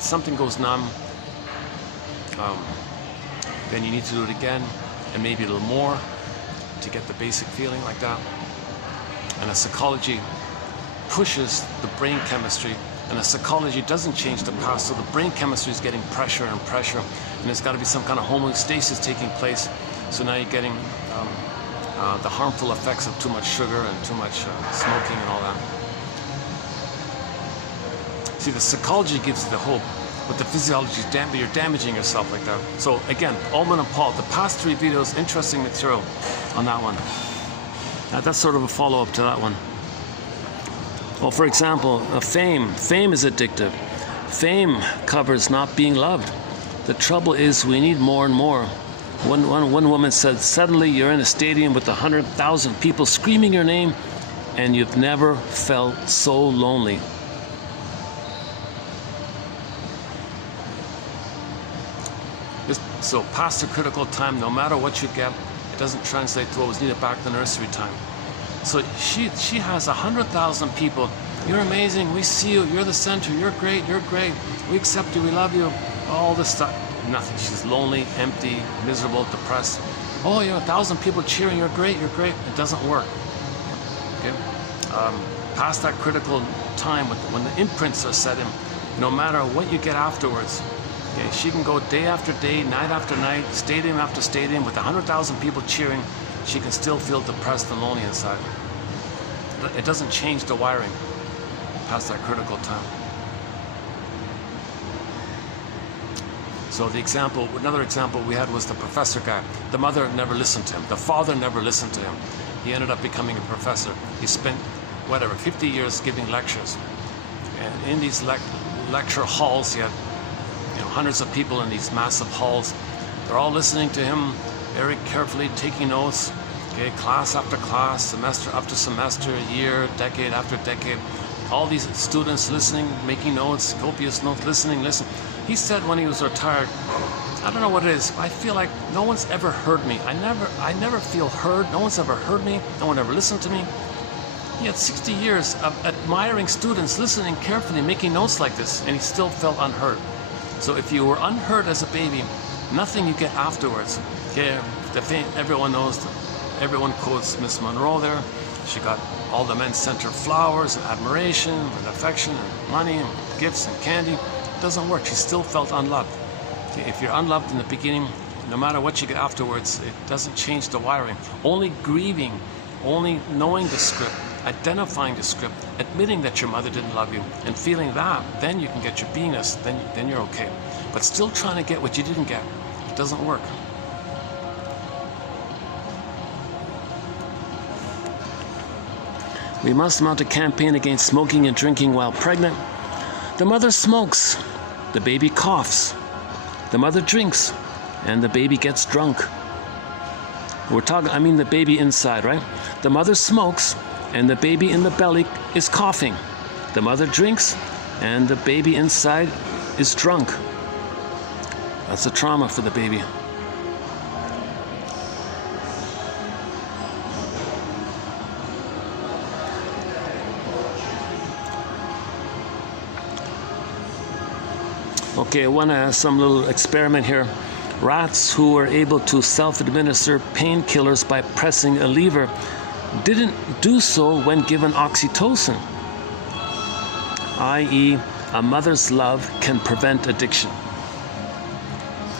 something goes numb. Then you need to do it again, and maybe a little more to get the basic feeling like that. And the psychology pushes the brain chemistry, and the psychology doesn't change the past, so the brain chemistry is getting pressure and pressure, and there's got to be some kind of homeostasis taking place. So now you're getting the harmful effects of too much sugar and too much smoking and all that. See, the psychology gives you the hope, but the physiology is you're damaging yourself like that. So again, Ullman and Paul, the past 3 videos, interesting material on that one. That's sort of a follow-up to that one. Well, for example, fame. Fame is addictive. Fame covers not being loved. The trouble is we need more and more. One woman said, suddenly you're in a stadium with 100,000 people screaming your name, and you've never felt so lonely. So past the critical time, no matter what you get, it doesn't translate to what was needed back in the nursery time. So she has 100,000 people. You're amazing. We see you. You're the center. You're great. You're great. We accept you. We love you. All this stuff. Nothing. She's lonely, empty, miserable, depressed. Oh, you're 1,000 people cheering. You're great. You're great. It doesn't work. Okay. Past that critical time, when the imprints are set in, no matter what you get afterwards. Okay, she can go day after day, night after night, stadium after stadium with 100,000 people cheering. She can still feel depressed and lonely inside. It doesn't change the wiring past that critical time. So another example we had was the professor guy. The mother never listened to him. The father never listened to him. He ended up becoming a professor. He spent, 50 years giving lectures. And in these lecture halls, he had hundreds of people in these massive halls. They're all listening to him very carefully, taking notes. Okay, class after class, semester after semester, year, decade after decade. All these students listening, making notes, copious notes, listening. He said when he was retired, I don't know what it is, I feel like no one's ever heard me. I never feel heard. No one's ever heard me. No one ever listened to me. He had 60 years of admiring students, listening carefully, making notes like this, and he still felt unheard. So if you were unheard as a baby, nothing you get afterwards. Okay, everyone knows, everyone quotes Miss Monroe there. She got all the men sent her flowers and admiration and affection and money and gifts and candy. It doesn't work. She still felt unloved. Okay, if you're unloved in the beginning, no matter what you get afterwards, it doesn't change the wiring. Only grieving, only knowing the script, identifying the script, admitting that your mother didn't love you, and feeling that, then you can get your beingness, then you're okay. But still trying to get what you didn't get, it doesn't work. We must mount a campaign against smoking and drinking while pregnant. The mother smokes, the baby coughs. The mother drinks, and the baby gets drunk. I mean the baby inside, right? The mother smokes, and the baby in the belly is coughing. The mother drinks, and the baby inside is drunk. That's a trauma for the baby. Okay, I want to some little experiment here. Rats who were able to self-administer painkillers by pressing a lever didn't do so when given oxytocin, i.e., a mother's love can prevent addiction.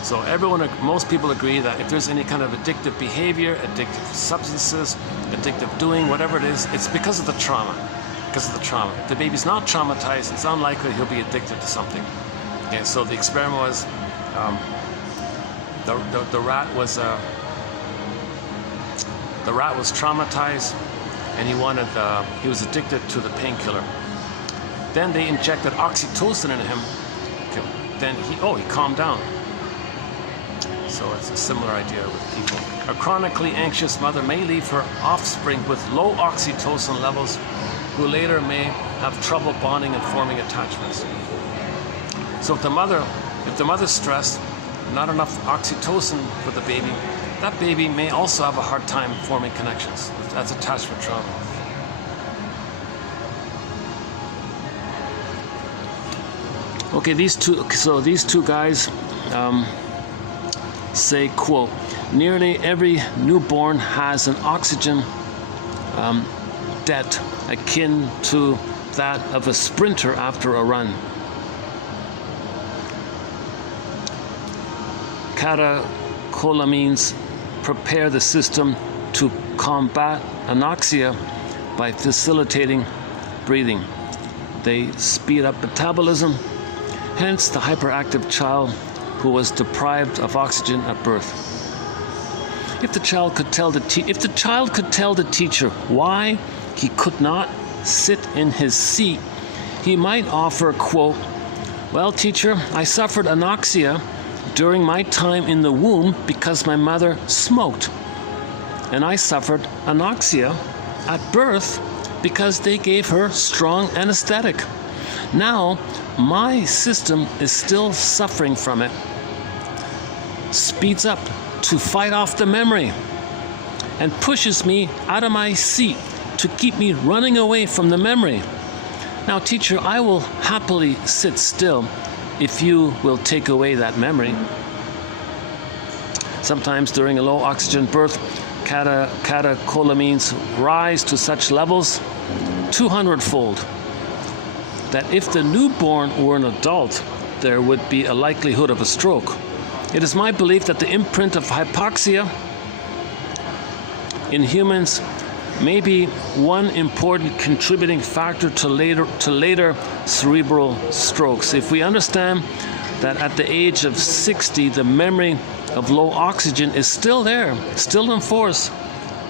So most people agree that if there's any kind of addictive behavior, addictive substances, addictive doing, whatever it is, it's because of the trauma. Because of the trauma. If the baby's not traumatized, it's unlikely he'll be addicted to something. Okay, so the experiment was the rat was traumatized, and he was addicted to the painkiller. Then they injected oxytocin into him. Okay, then he calmed down. So it's a similar idea with people. A chronically anxious mother may leave her offspring with low oxytocin levels, who later may have trouble bonding and forming attachments. So if the mother's stressed, not enough oxytocin for the baby, that baby may also have a hard time forming connections. That's attachment trauma. Okay, these two guys say, quote, nearly every newborn has an oxygen debt akin to that of a sprinter after a run. Catecholamines prepare the system to combat anoxia by facilitating breathing. They speed up metabolism, hence the hyperactive child who was deprived of oxygen at birth. If the child could tell the teacher why he could not sit in his seat, he might offer, quote, well, teacher, I suffered anoxia during my time in the womb because my mother smoked, and I suffered anoxia at birth because they gave her strong anesthetic. Now, my system is still suffering from it. Speeds up to fight off the memory and pushes me out of my seat to keep me running away from the memory. Now, teacher, I will happily sit still if you will take away that memory. Sometimes during a low oxygen birth, catecholamines rise to such levels 200-fold that if the newborn were an adult, there would be a likelihood of a stroke. It is my belief that the imprint of hypoxia in humans may be one important contributing factor to later cerebral strokes. If we understand that at the age of 60, the memory of low oxygen is still there, still in force,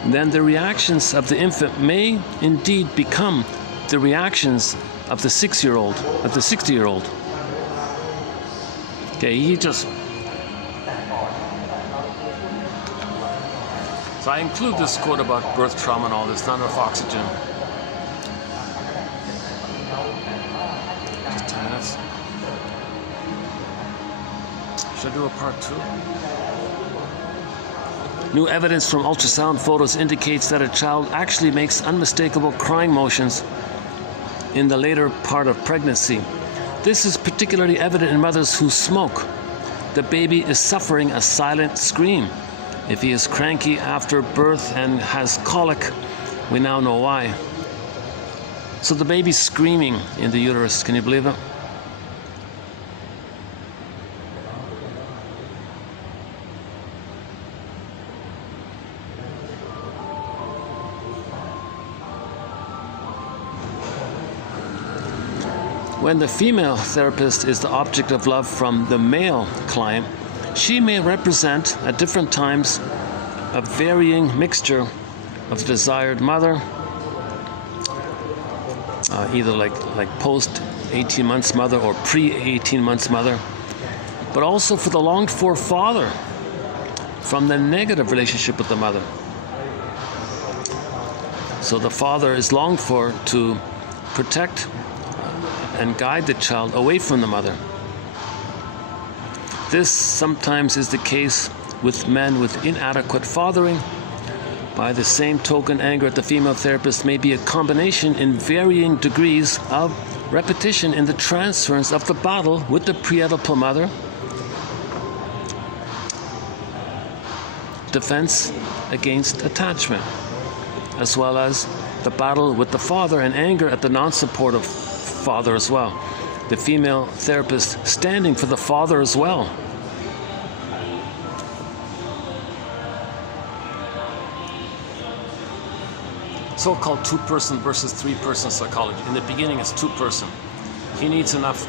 then the reactions of the infant may indeed become the reactions of the 6-year-old, of the 60-year-old. Okay, So I include this quote about birth trauma and all this, not enough oxygen. Just 10 minutes. Should I do a part 2? New evidence from ultrasound photos indicates that a child actually makes unmistakable crying motions in the later part of pregnancy. This is particularly evident in mothers who smoke. The baby is suffering a silent scream. If he is cranky after birth and has colic, we now know why. So the baby's screaming in the uterus. Can you believe it? When the female therapist is the object of love from the male client, she may represent at different times a varying mixture of the desired mother, either like post 18 months mother or pre 18 months mother, but also for the longed for father from the negative relationship with the mother. So the father is longed for to protect and guide the child away from the mother. This sometimes is the case with men with inadequate fathering. By the same token, anger at the female therapist may be a combination in varying degrees of repetition in the transference of the battle with the pre-Oedipal mother, defense against attachment, as well as the battle with the father and anger at the non-supportive father as well. The female therapist standing for the father as well. So-called two-person versus three-person psychology. In the beginning, it's two-person. He needs enough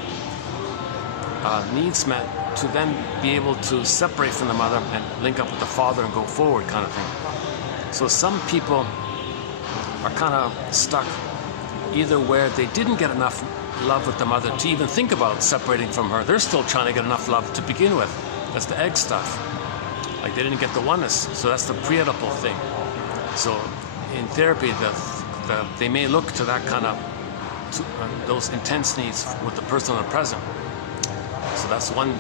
needs met to then be able to separate from the mother and link up with the father and go forward, kind of thing. So some people are kind of stuck either where they didn't get enough love with the mother to even think about separating from her. They're still trying to get enough love to begin with. That's the egg stuff. Like they didn't get the oneness. So that's the pre-Oedipal thing. So in therapy, they may look to that kind of those intense needs with the person in the present. So that's one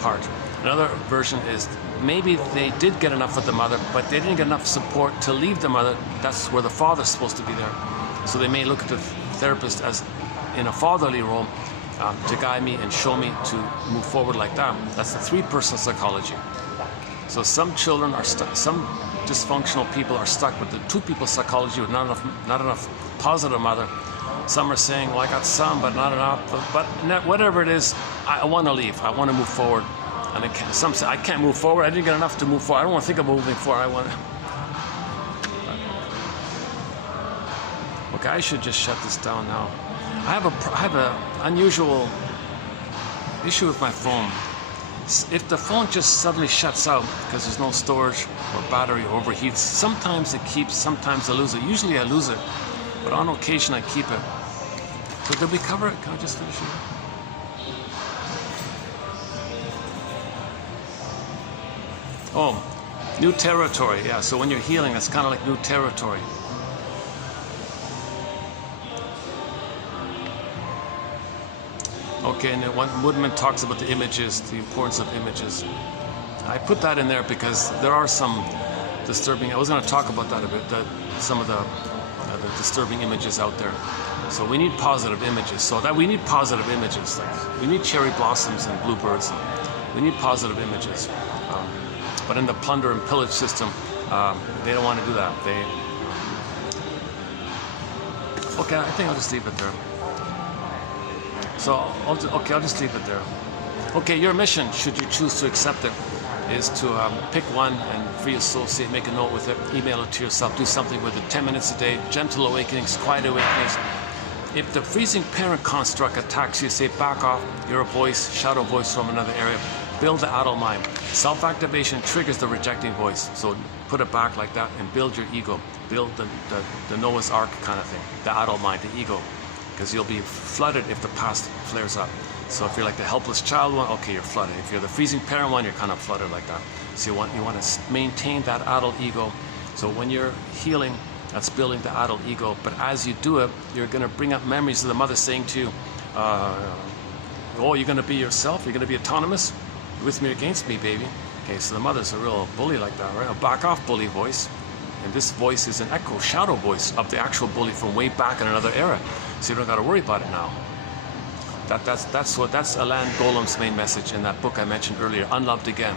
part. Another version is maybe they did get enough with the mother, but they didn't get enough support to leave the mother. That's where the father's supposed to be there. So they may look at the therapist as in a fatherly role to guide me and show me to move forward like that. That's the three-person psychology. So some children are stuck, some dysfunctional people are stuck with the two-people psychology with not enough positive mother. Some are saying, well, I got some, but not enough. But whatever it is, I want to leave. I want to move forward. And some say, I can't move forward. I didn't get enough to move forward. I don't want to think of moving forward. I want to... Okay, I should just shut this down now. I have an unusual issue with my phone. If the phone just suddenly shuts out because there's no storage or battery overheats, sometimes it keeps, sometimes I lose it. Usually I lose it, but on occasion I keep it. So did we cover it? Can I just finish it? Oh, new territory. Yeah, so when you're healing, it's kind of like new territory. Okay, and then when Woodman talks about the images, the importance of images, I put that in there because there are some disturbing. I was going to talk about that a bit. Some of the disturbing images out there. So we need positive images. So that we need positive images. Like we need cherry blossoms and bluebirds. We need positive images. But in the plunder and pillage system, they don't want to do that. Okay, I think I'll just leave it there. So I'll just leave it there. Okay, your mission, should you choose to accept it, is to pick one and free associate, make a note with it, email it to yourself, do something with it, 10 minutes a day, gentle awakenings, quiet awakenings. If the freezing parent construct attacks you, say back off, you're a voice, shadow voice from another area, build the adult mind. Self-activation triggers the rejecting voice. So put it back like that and build your ego. Build the Noah's Ark kind of thing, the adult mind, the ego. Because you'll be flooded if the past flares up. So if you're like the helpless child one, okay, you're flooded. If you're the freezing parent one, you're kind of flooded like that. So you want to maintain that adult ego. So when you're healing, that's building the adult ego. But as you do it, you're going to bring up memories of the mother saying to you, oh, you're going to be yourself? You're going to be autonomous? With me or against me, baby? Okay, so the mother's a real bully like that, right? A back off bully voice. And this voice is an echo, shadow voice of the actual bully from way back in another era. So you don't got to worry about it now. That's Alan Golem's main message in that book I mentioned earlier, Unloved Again.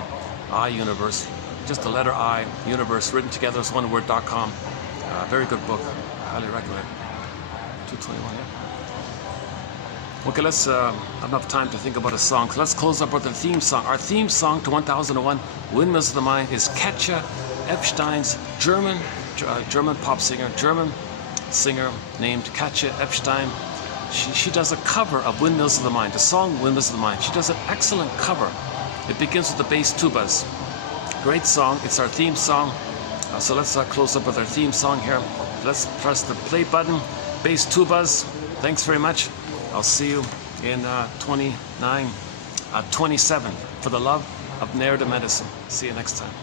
I Universe, just the letter I, Universe, written together as one word.com. Very good book, highly recommend. 221, yeah. Okay, let's have enough time to think about a song. So let's close up with the theme song. Our theme song to 1001 Windmills of the Mind is Katja Epstein's German pop singer, German singer named Katja Epstein. She does a cover of Windmills of the Mind, the song Windmills of the Mind. She does an excellent cover. It begins with the bass tubas. Great song. It's our theme song. So let's close up with our theme song here. Let's press the play button. Bass tubas. Thanks very much. I'll see you in 27 for the love of narrative medicine. See you next time.